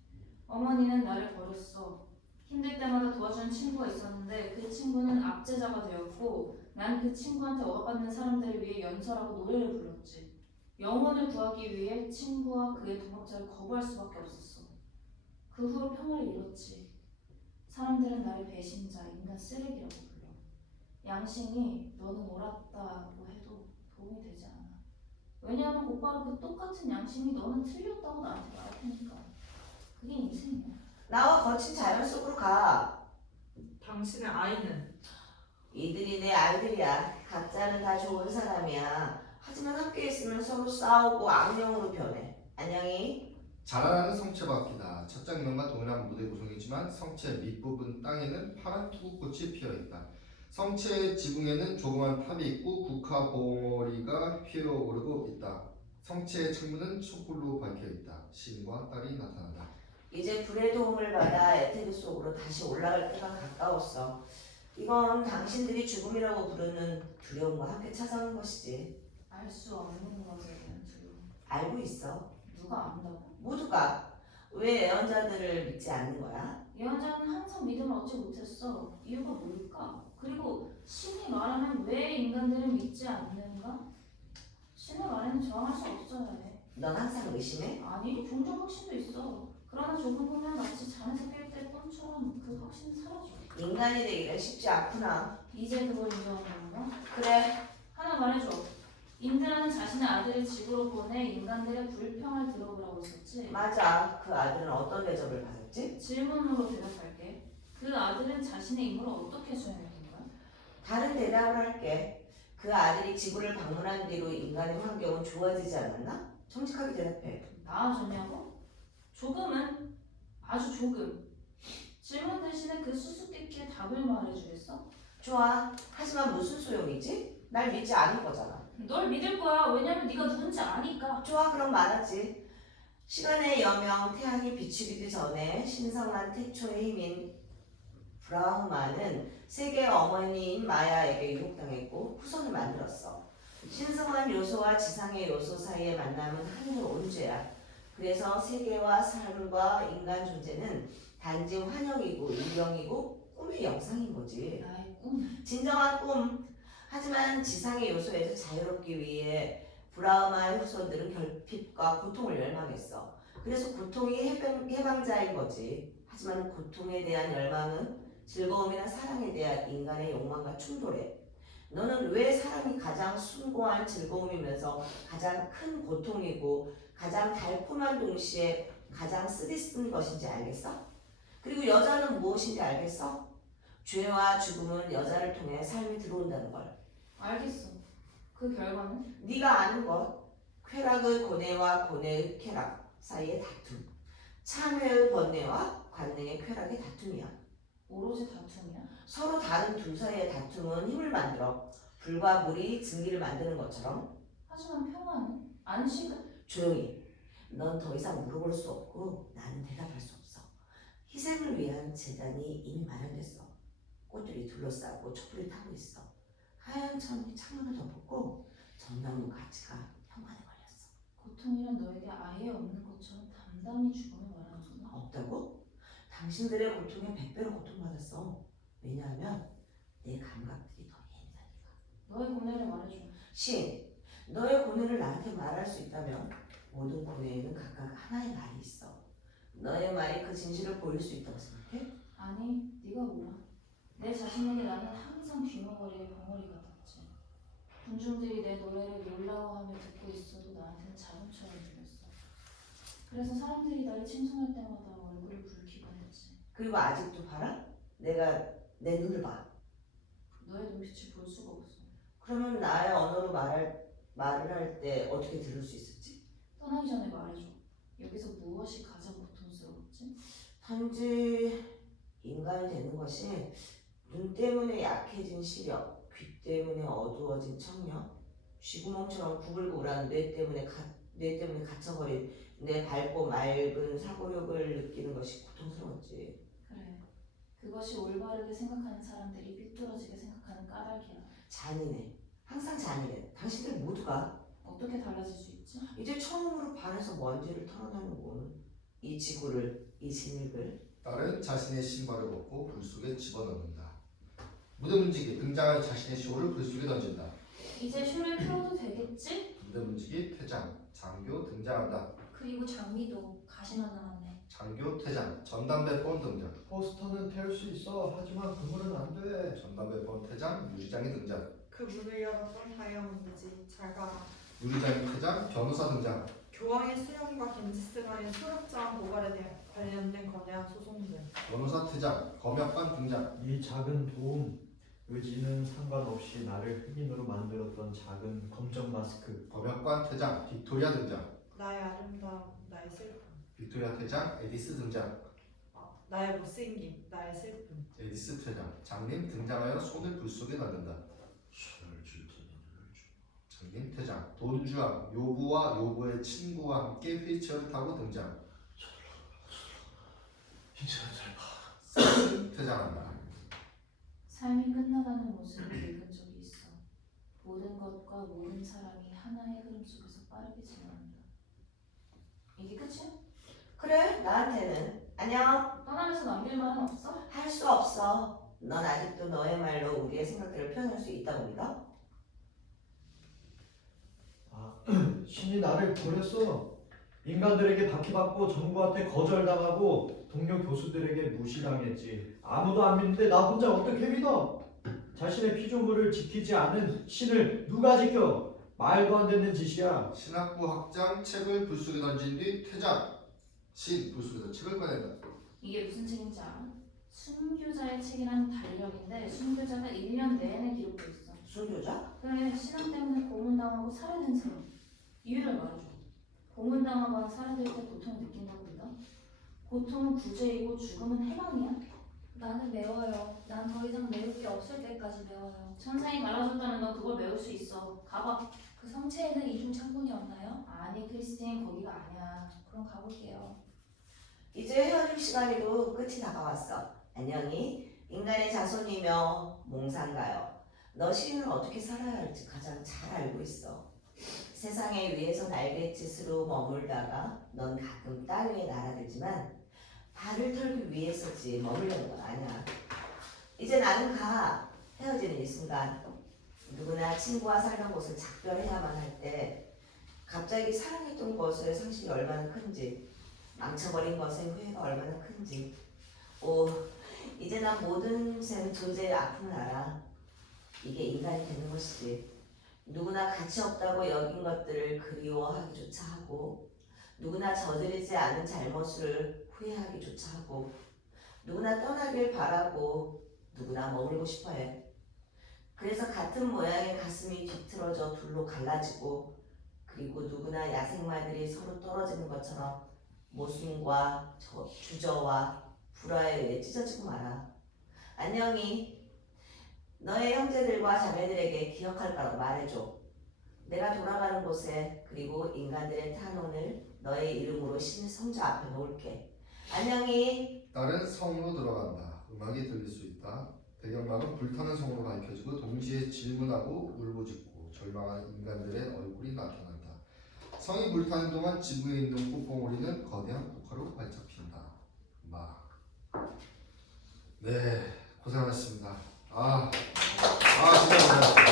어머니는 나를 버렸어. 힘들 때마다 도와주는 친구가 있었는데 그 친구는 압제자가 되었고 난 그 친구한테 억압받는 사람들을 위해 연설하고 노래를 불렀지. 영혼을 구하기 위해 친구와 그의 동역자를 거부할 수밖에 없었어. 그 후로 평화를 잃었지. 사람들은 나를 배신자, 인간 쓰레기라고 불러. 양심이 너는 옳았다고 해도 도움이 되지 않아. 왜냐하면 곧바로 그 똑같은 양심이 너는 틀렸다고 나한테 말할 테니까. 그게 인생이야. 나와 거친 자연 속으로 가. 당신의 아이는 이들이 내 아이들이야. 각자는 다 좋은 사람이야. 하지만 함께 있으면 서로 싸우고 악령으로 변해. 안녕히. 자라나는 성체바퀴다. 첫 장면과 동일한 무대 구성이지만 성체 밑부분 땅에는 파란 투구꽃이 피어있다. 성체의 지붕에는 조그만 탑이 있고 국화 봉오리가 피어오르고 있다. 성체의 창문은 촛불로 밝혀있다. 시인과 딸이 나타난다. 이제 불의 도움을 받아 에테르 속으로 다시 올라갈 때가 가까웠어. 이건 당신들이 죽음이라고 부르는 두려움과 함께 찾아오는 것이지. 알 수 없는 것에 대한 두려움. 알고 있어. 누가 안다고? 모두가. 왜 애언자들을 믿지 않는 거야? 예언자는 항상 믿음을 얻지 못했어. 이유가 뭘까? 그리고 신이 말하면 왜 인간들은 믿지 않는가? 신의 말에는 저항할 수 없어야 해. 넌 항상 의심해? 아니, 종종 확신도 있어. 그러나 조금 보면 마치 잠에서 깰 때 꿈처럼 그 확신은 사라져. 인간이 되기는 쉽지 않구나. 이제 그걸 인정하는 건가? 그래. 하나 말해줘. 인드라는 자신의 아들을 지구로 보내 인간들의 불평을 들어보라고 했었지. 맞아. 그 아들은 어떤 대접을 받았지? 질문으로 대답할게. 그 아들은 자신의 임무를 어떻게 수행했던 거야? 다른 대답을 할게. 그 아들이 지구를 방문한 뒤로 인간의 환경은 좋아지지 않았나? 정직하게 대답해. 나아졌냐고? 조금은, 아주 조금. 질문 대신에 그 수수께끼에 답을 말해주겠어? 좋아. 하지만 무슨 소용이지? 날 믿지 않을 거잖아. 널 믿을 거야. 왜냐면 네가 누군지 아니까. 좋아. 그럼 말하지. 시간의 여명 태양이 비추기도 전에 신성한 태초의 힘인 브라흐마는 세계의 어머니인 마야에게 유혹당했고 후손을 만들었어. 신성한 요소와 지상의 요소 사이의 만남은 하늘 온죄야. 그래서 세계와 삶과 인간 존재는 단지 환영이고 인경이고 꿈의 영상인 거지. 나의 꿈. 진정한 꿈. 하지만 지상의 요소에서 자유롭기 위해 브라흐마의 후손들은 결핍과 고통을 열망했어. 그래서 고통이 해방자인 거지. 하지만 고통에 대한 열망은 즐거움이나 사랑에 대한 인간의 욕망과 충돌해. 너는 왜 사랑이 가장 숭고한 즐거움이면서 가장 큰 고통이고 가장 달콤한 동시에 가장 쓰디쓴 것인지 알겠어? 그리고 여자는 무엇인지 알겠어? 죄와 죽음은 여자를 통해 삶에 들어온다는 걸. 알겠어. 그 결과는? 네가 아는 것. 쾌락의 고뇌와 고뇌의 쾌락 사이의 다툼. 참회의 번뇌와 관능의 쾌락의 다툼이야. 오로지 다툼이야? 서로 다른 둘 사이의 다툼은 힘을 만들어. 불과 물이 증기를 만드는 것처럼. 하지만 평화는? 안식은? 조용히. 넌 더 이상 물어볼 수 없고 나는 대답할 수 없어. 희생을 위한 재단이 이미 마련됐어. 꽃들이 둘러싸고 촛불이 타고 있어. 하얀 창문을 덮었고 전나무 가지가 현관에 걸렸어. 고통이란 너에게 아예 없는 것처럼 담담히 죽음을 말하는구나. 없다고? 당신들의 고통에 100배로 고통받았어. 왜냐하면 내 감각들이 더 예민하니까. 너의 고뇌를 말해줘. 신, 너의 고뇌를 나한테 말할 수 있다면 모든 고뇌에는 각각 하나의 말이 있어. 너의 말이 그 진실을 보일 수 있다고 생각해? 아니, 네가 뭐라. 내 자신에게 나는 항상 귀머거리의 벙어리 같았지. 군중들이 내 노래를 놀라워하며 듣고 있어도 나한테는 자동처럼 들렸어. 그래서 사람들이 나를 칭송할 때마다 얼굴을 붉히곤 했지. 그리고 아직도 봐라? 내가 내 눈을 봐. 너의 눈빛을 볼 수가 없어. 그러면 나의 언어로 말을 할 때 어떻게 들을 수 있었지? 떠나기 전에 말해줘. 여기서 무엇이 가장 고통스러웠지? 단지 인간이 되는 것이 눈 때문에 약해진 시력, 귀 때문에 어두워진 청력, 쥐구멍처럼 구불구불한 뇌 때문에 갇혀버린 내 밝고 맑은 사고력을 느끼는 것이 고통스러웠지. 그래. 그것이 올바르게 생각하는 사람들이 삐뚤어지게 생각하는 까닭이야. 잔인해. 항상 잔인해. 당신들 모두가 어떻게 달라질 수 있지? 이제 처음으로 발에서 먼지를 털어내는군. 이 지구를, 이 진흙을. 딸은 자신의 신발을 벗고 불 속에 집어넣는다. 무대 문지기 등장한 자신의 쇼를 불 속에 던진다. 이제 쇼를 틀어도 되겠지? 무대 문지기 퇴장 장교 등장한다. 그리고 장미도 가시만 남았네. 장교 퇴장, 전담배폰 등장. 포스터는 태울 수 있어. 하지만 그물은 안 돼. 전담배폰 퇴장, 유리장이 등장. 그 문을 열었던 다이아몬드지. 잘 가라. 유리장이 퇴장, 변호사 등장. 교황의 수령과 겐지스강의 소력자원 고갈에 대한 관련된 거대한 소송들. 변호사 퇴장, 검역관 등장. 이 작은 도움. 의지는 상관없이 나를 흑인으로 만들었던 작은 검정 마스크. 검역관 퇴장, 빅토리아 등장. 나의 아름다움, 나의 슬픔. 빅토리아 퇴장, 에디스 등장. 나의 못생김, 나의 슬픔. 에디스 퇴장, 장님 등장하여 손을 불 속에 넣는다. 손을 줄 테니 눈을 주. 장님 퇴장, 돈주왕, 요부와 요부의 친구와 함께 휠체어를 타고 등장. 흰색은 잘 봐. 스스 퇴장한다. 삶이 끝나가는 모습을 읽은 적이 있어. 모든 것과 모든 사람이 하나의 흐름 속에서 빠르게 지나간다. 이게 끝이야? 그래, 나한테는. 안녕. 떠나면서 남길 말은 없어? 할 수 없어. 넌 아직도 너의 말로 우리의 생각들을 표현할 수 있다고 믿어? 신이 나를 버렸어. 인간들에게 바퀴받고 정부한테 거절당하고 동료 교수들에게 무시당했지. 아무도 안 믿는데 나 혼자 어떻게 믿어? 자신의 피조물을 지키지 않은 신을 누가 지켜? 말도 안 되는 짓이야. 신학부 학장 책을 불 속에 던진 뒤 퇴장. 신 불 속에서 책을 꺼낸다. 이게 무슨 책인지 알아? 순교자의 책이라는 달력인데 순교자가 1년 내내 기록돼 있어. 순교자? 그래, 신앙 때문에 고문당하고 살해된 사람. 이유를 말해줘. 고문당하거나 살해될 때 고통을 느낀다고 믿어? 고통은 구제이고 죽음은 해방이야? 나는 매워요. 난 더 이상 매울 게 없을 때까지 매워요. 천상이 갈라졌다면 넌 그걸 메울 수 있어. 가봐. 그 성체에는 이중 창문이 없나요? 아니, 크리스틴, 거기가 아니야. 그럼 가볼게요. 이제 헤어질 시간이고 끝이 다가왔어. 안녕히 인간의 자손이며 몽상가요. 너 시인은 어떻게 살아야 할지 가장 잘 알고 있어. 세상의 위에서 날갯짓으로 머물다가 넌 가끔 땅 위에 날아들지만 발을 털기 위해서지 머물려는 건 아니야. 이제 나는 가. 헤어지는 이 순간 누구나 친구와 살던 곳을 작별해야만 할 때 갑자기 사랑했던 것의 상실이 얼마나 큰지, 망쳐버린 것의 후회가 얼마나 큰지. 오, 이제 난 모든 존재의 아픔을 알아. 이게 인간이 되는 것이지. 누구나 가치 없다고 여긴 것들을 그리워하기조차 하고, 누구나 저지르지 않은 잘못을 후회하기조차 하고, 누구나 떠나길 바라고, 누구나 머물고 싶어해. 그래서 같은 모양의 가슴이 뒤틀어져 둘로 갈라지고, 그리고 누구나 야생마들이 서로 떨어지는 것처럼 모순과 주저와 불화에 의해 찢어지고 말아. 안녕히 너의 형제들과 자매들에게 기억할 거라고 말해줘. 내가 돌아가는 곳에, 그리고 인간들의 탄원을 너의 이름으로 신 성자 앞에 놓을게. 안녕히. 딸은 성으로 들어간다. 음악이 들릴 수 있다. 배경락은 불타는 성으로 밝혀지고 동시에 질문하고 울부짖고 절망하는 인간들의 얼굴이 나타난다. 성이 불타는 동안 지구에 있는 꽃봉오리는 거대한 폭화로 활짝 핀다. 네, 고생하셨습니다. 진짜 고생하셨습니다.